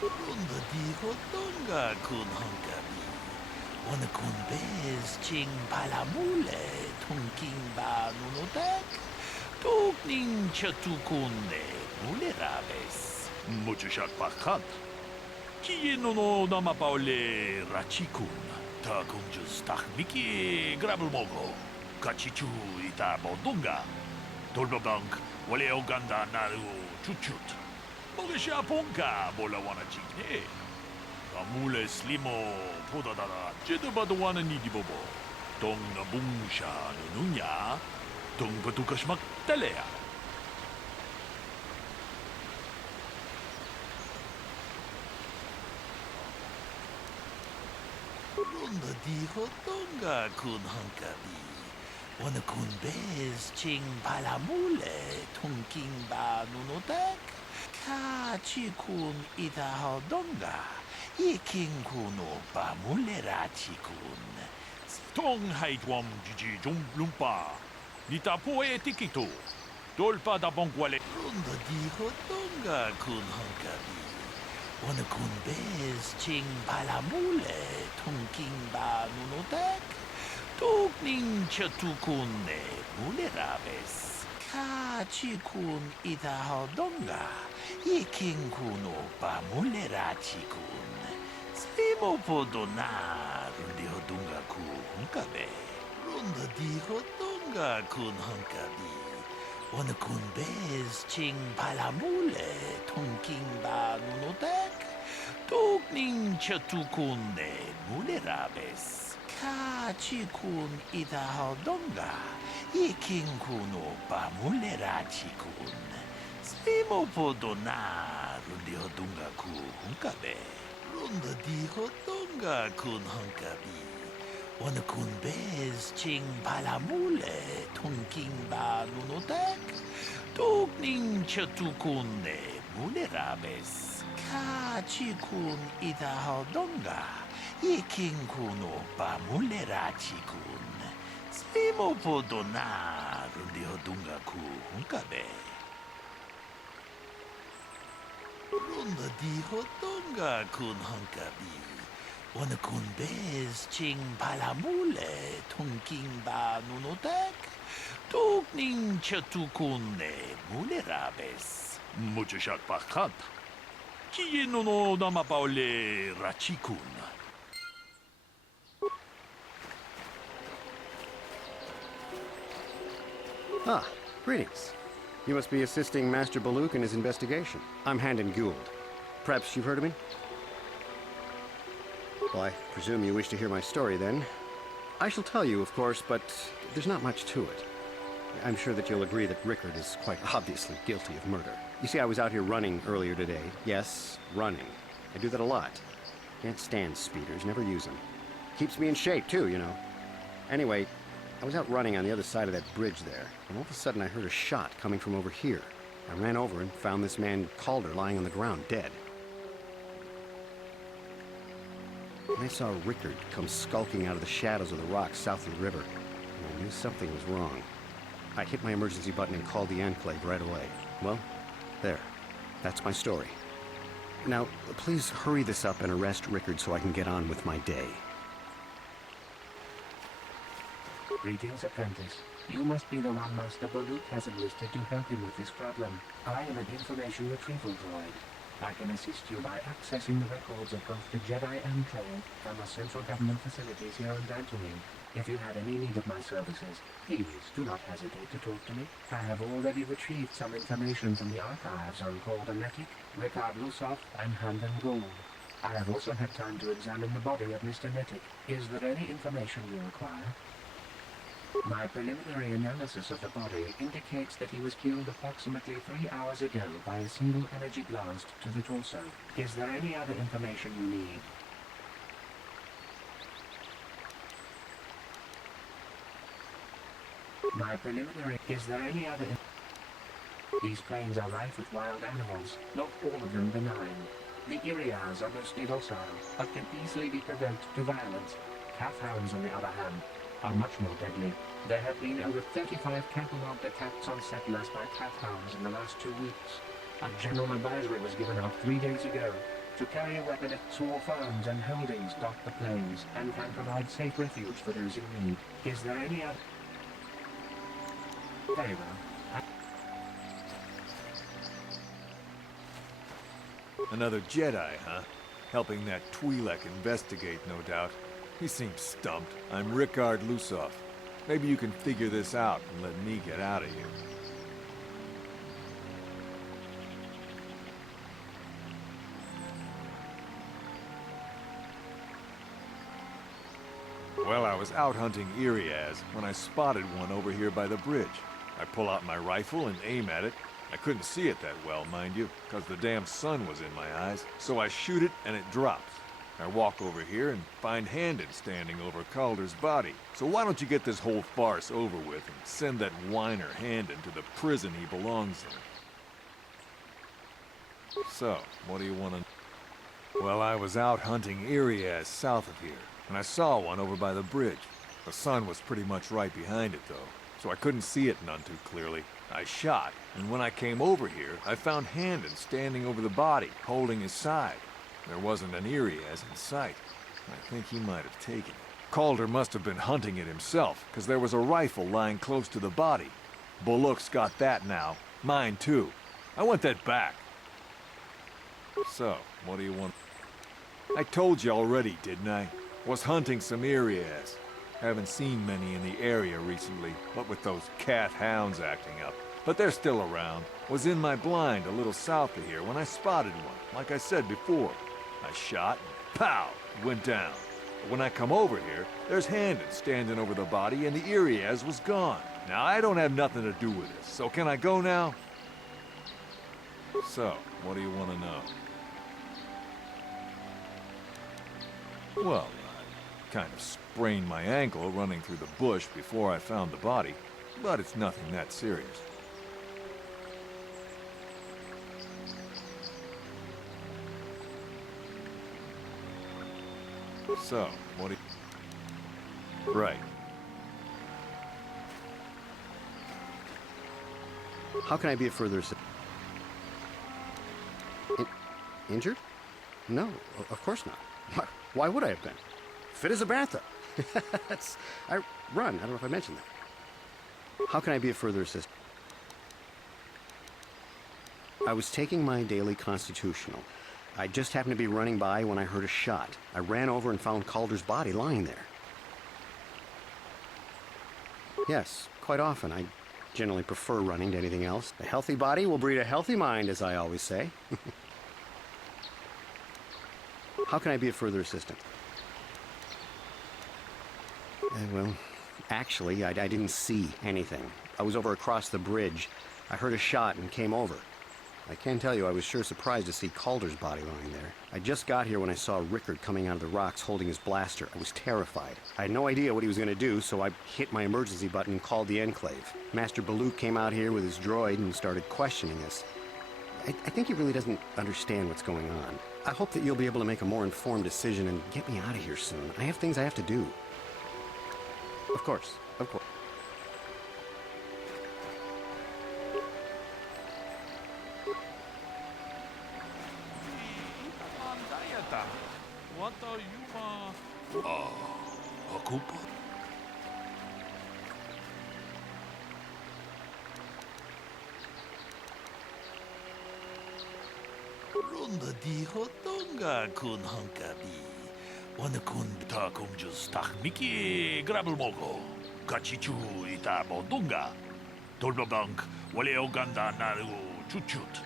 Ronda dijo donga kun hongabi, Wana kun bez ching palamule, Tongking ba nunodak, Togning chatukune, mulerabes. Muchashak pakat. Kieno no namapaule rachikun. Ta kunjus takmiki grabulmogo. Kachichu ita bodunga. Tolbabank wale oganda naru chuchut. Mogesha ponka bola wana chikne. Amule slimo podadara jedabadwana nidibobo. Tong na bungsha nununya. Tong patukashmak telea. Ronda dijo donga kun honkabi. Wana kun bez ching palamule tongking ba nunodak. Ka chi kun ita ho donga. Iking kuno ba mulera chi kun. Tong haitwam jiji jom lumpa. Nita poe tikito. Dolpa da bongwale. Ronda dijo donga kun honkabi. Wana kun bez ching palamule tongking ba nunodak. Togning chatukune mulerabes. Ka chikun ita hodonga. Iking kuno ba mulera chikun. Slimo podona rundi hodunga ku hunkabe. Runda di hodonga kun hunkabi. Wana kun bez ching palamule tongking ba nunodak. Togning chatukune mulerabes. Ka chikun ita hodonga. Iking kuno ba mulera chikun. Slimo podona rundi hodunga ku hunkabe. Runda di hodonga kun hunkabi. Wana kun bez ching palamule tongking ba nunodak. Togning chatukune mulerabes. Ka chikun ita hodonga. Iking kuno ba mulera chikun. Slimo podona rundi hodunga ku hunkabe. Runda di hotonga kun hunkabi. Wana kun bez ching palamule tunking ba nunotek. Tukning chatukune mulerabes. Muchashak pakat. Kiye no namapaule rachikun. Ah, greetings. You must be assisting Master Baluk in his investigation. I'm Handon Gould. Perhaps you've heard of me? Well, I presume you wish to hear my story, then. I shall tell you, of course, but there's not much to it. I'm sure that you'll agree that Rickard is quite obviously guilty of murder. You see, I was out here running earlier today. Yes, running. I do that a lot. Can't stand speeders, never use them. Keeps me in shape, too, you know. Anyway, I was out running on the other side of that bridge there, and all of a sudden I heard a shot coming from over here. I ran over and found this man Calder lying on the ground, dead. And I saw Rickard come skulking out of the shadows of the rocks south of the river, and I knew something was wrong. I hit my emergency button and called the Enclave right away. Well, there. That's my story. Now, please hurry this up and arrest Rickard so I can get on with my day. Greetings, apprentice. You must be the one Master Baluk has enlisted to help him with this problem. I am an information retrieval droid. I can assist you by accessing the records of both the Jedi Enclave and the central government facilities here on Dantooine. If you have any need of my services, please do not hesitate to talk to me. I have already retrieved some information from the archives on Calder Netic, Rickard Lusov, and Handon Gould. I have also had time to examine the body of Mr. Netic. Is there any information you require? My preliminary analysis of the body indicates that he was killed approximately 3 hours ago by a single energy blast to the torso. Is there any other information you need? Is there any other These plains are rife with wild animals, not all of them benign. The Irias are mostly docile, but can easily be provoked to violence. Calf hounds, on the other hand, are much more deadly. There have been over 35 catalogued attacks on settlers by calf hounds in the last 2 weeks. A general advisory was given out 3 days ago to carry a weapon at small farms and holdings dot the plains and can provide safe refuge for those in need. Is there any other... Very well. Another Jedi, huh? Helping that Twi'lek investigate, no doubt. He seems stumped. I'm Rickard Lusov. Maybe you can figure this out and let me get out of here. Well, I was out hunting Irias when I spotted one over here by the bridge. I pull out my rifle and aim at it. I couldn't see it that well, mind you, because the damn sun was in my eyes. So I shoot it and it drops. I walk over here and find Handon standing over Calder's body. So why don't you get this whole farce over with and send that whiner Handon to the prison he belongs in? So, what do you want to... Well, I was out hunting Irias south of here, and I saw one over by the bridge. The sun was pretty much right behind it, though, so I couldn't see it none too clearly. I shot, and when I came over here, I found Handon standing over the body, holding his side. There wasn't an Irias in sight. I think he might have taken it. Calder must have been hunting it himself, because there was a rifle lying close to the body. Baluk's got that now. Mine, too. I want that back. So, what do you want? I told you already, didn't I? Was hunting some Irias. Haven't seen many in the area recently, what with those cat hounds acting up. But they're still around. Was in my blind a little south of here when I spotted one, like I said before. I shot, and pow, it went down. But when I come over here, there's Handon standing over the body and the Irias was gone. Now, I don't have nothing to do with this, so can I go now? So, what do you want to know? Well, I kind of sprained my ankle running through the bush before I found the body, but it's nothing that serious. So, what do you... Right. How can I be of further assistance? Injured? No, of course not. Why would I have been? Fit as a bathtub. I run. I don't know if I mentioned that. How can I be of further assistance? I was taking my daily constitutional. I just happened to be running by when I heard a shot. I ran over and found Calder's body lying there. Yes, quite often. I generally prefer running to anything else. A healthy body will breed a healthy mind, as I always say. How can I be of further assistance? Well, actually, I didn't see anything. I was over across the bridge. I heard a shot and came over. I can tell you I was sure surprised to see Calder's body lying there. I just got here when I saw Rickard coming out of the rocks holding his blaster. I was terrified. I had no idea what he was going to do, so I hit my emergency button and called the Enclave. Master Balut came out here with his droid and started questioning us. I think he really doesn't understand what's going on. I hope that you'll be able to make a more informed decision and get me out of here soon. I have things I have to do. Of course, of course. What are you, Akupa? Ronda di hotonga kun hankabi. Wana kun ta kumjus tahmiki grabul mogo. Kachichu ita bodunga. Tolbabank wale oganda naru chuchut.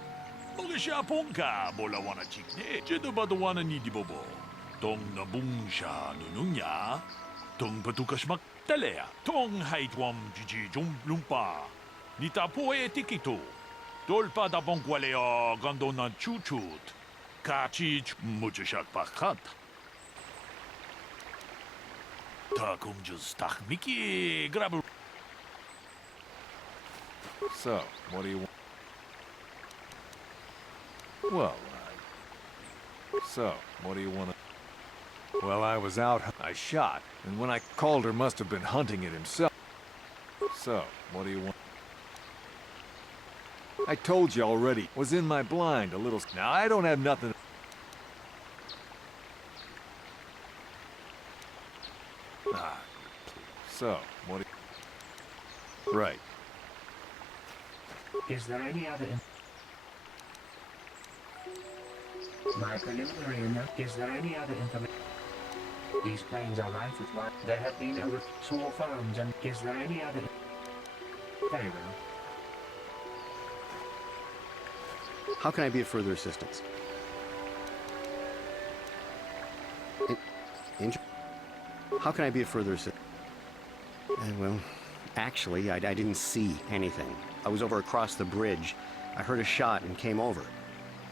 Mogisha ponka bola wana chikne. Jedo badwana ni di bobo. Tong nabungsha nununya. Tong patukas maktalea. Tong haitwam jiji jum lumpa. Nita poe tikito. Tolpa da bonkwaleo gandona chuchut. Kachich mujashak pakat. Takum just tahmiki grabul. So, what do you want? Well, so, what do you want to... Well, I was out, I shot, and when I called her must have been hunting it himself. So, what do you want? I told you already, was in my blind a little... Now, I don't have nothing... So, what do you... Right. Is there any other... My preliminary is there any other information? These planes are rife with life. There have been over small farms and is there any other... Very well. How can I be of further assistance? How can I be of further assistance? Well, actually, I didn't see anything. I was over across the bridge. I heard a shot and came over.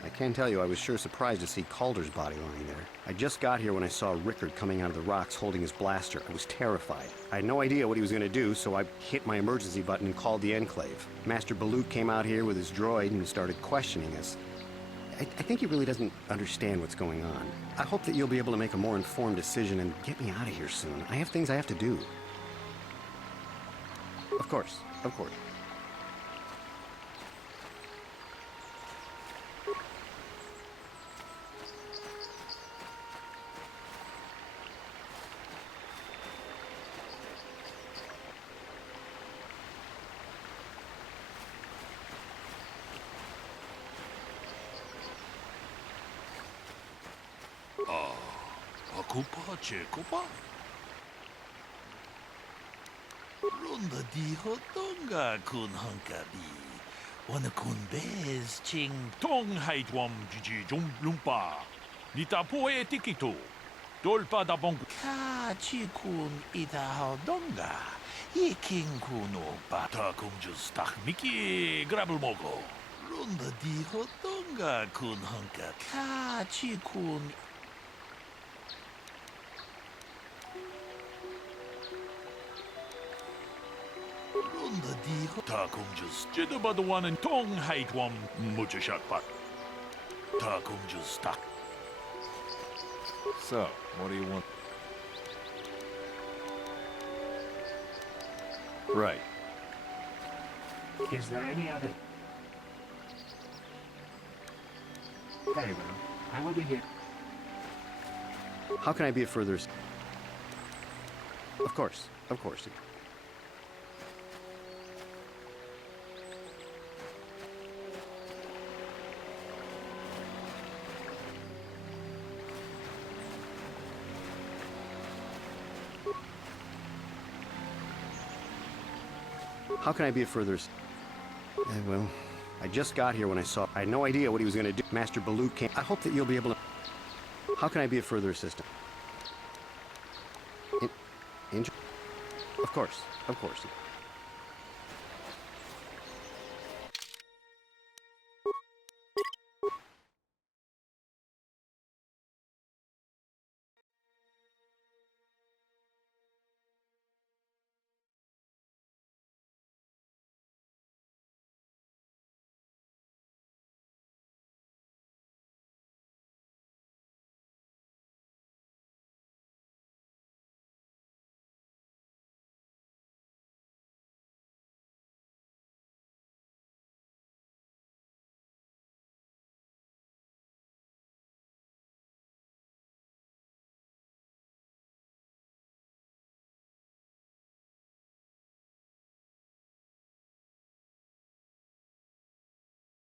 I can tell you I was sure surprised to see Calder's body lying there. I just got here when I saw Rickard coming out of the rocks holding his blaster. I was terrified. I had no idea what he was going to do, so I hit my emergency button and called the Enclave. Master Balut came out here with his droid and started questioning us. I think he really doesn't understand what's going on. I hope that you'll be able to make a more informed decision and get me out of here soon. I have things I have to do. Of course, of course. Akupa chekopa? Ronda di hotonga kun hankabi. Wana kun bez ching tong haitwam jiji jum lumpa. Nita poe tikito. Tolpa da bonk. Kachi kun ita hodonga. Iking kuno bata kum just tahmiki grabul mogo. Ronda di hotonga kun hanka. Kachi kun. Ronda di takum just jedabadawan and tong haitwam mujashakpat. Takum just tak. So, what do you want? Right. Is there any other... Very well. I will be here. How can I be of further... Of course, of course. How can I be of further... well, I just got here when I saw... I had no idea what he was going to do. Master Balut came... I hope that you'll be able to... How can I be of further assistance? Of course, of course.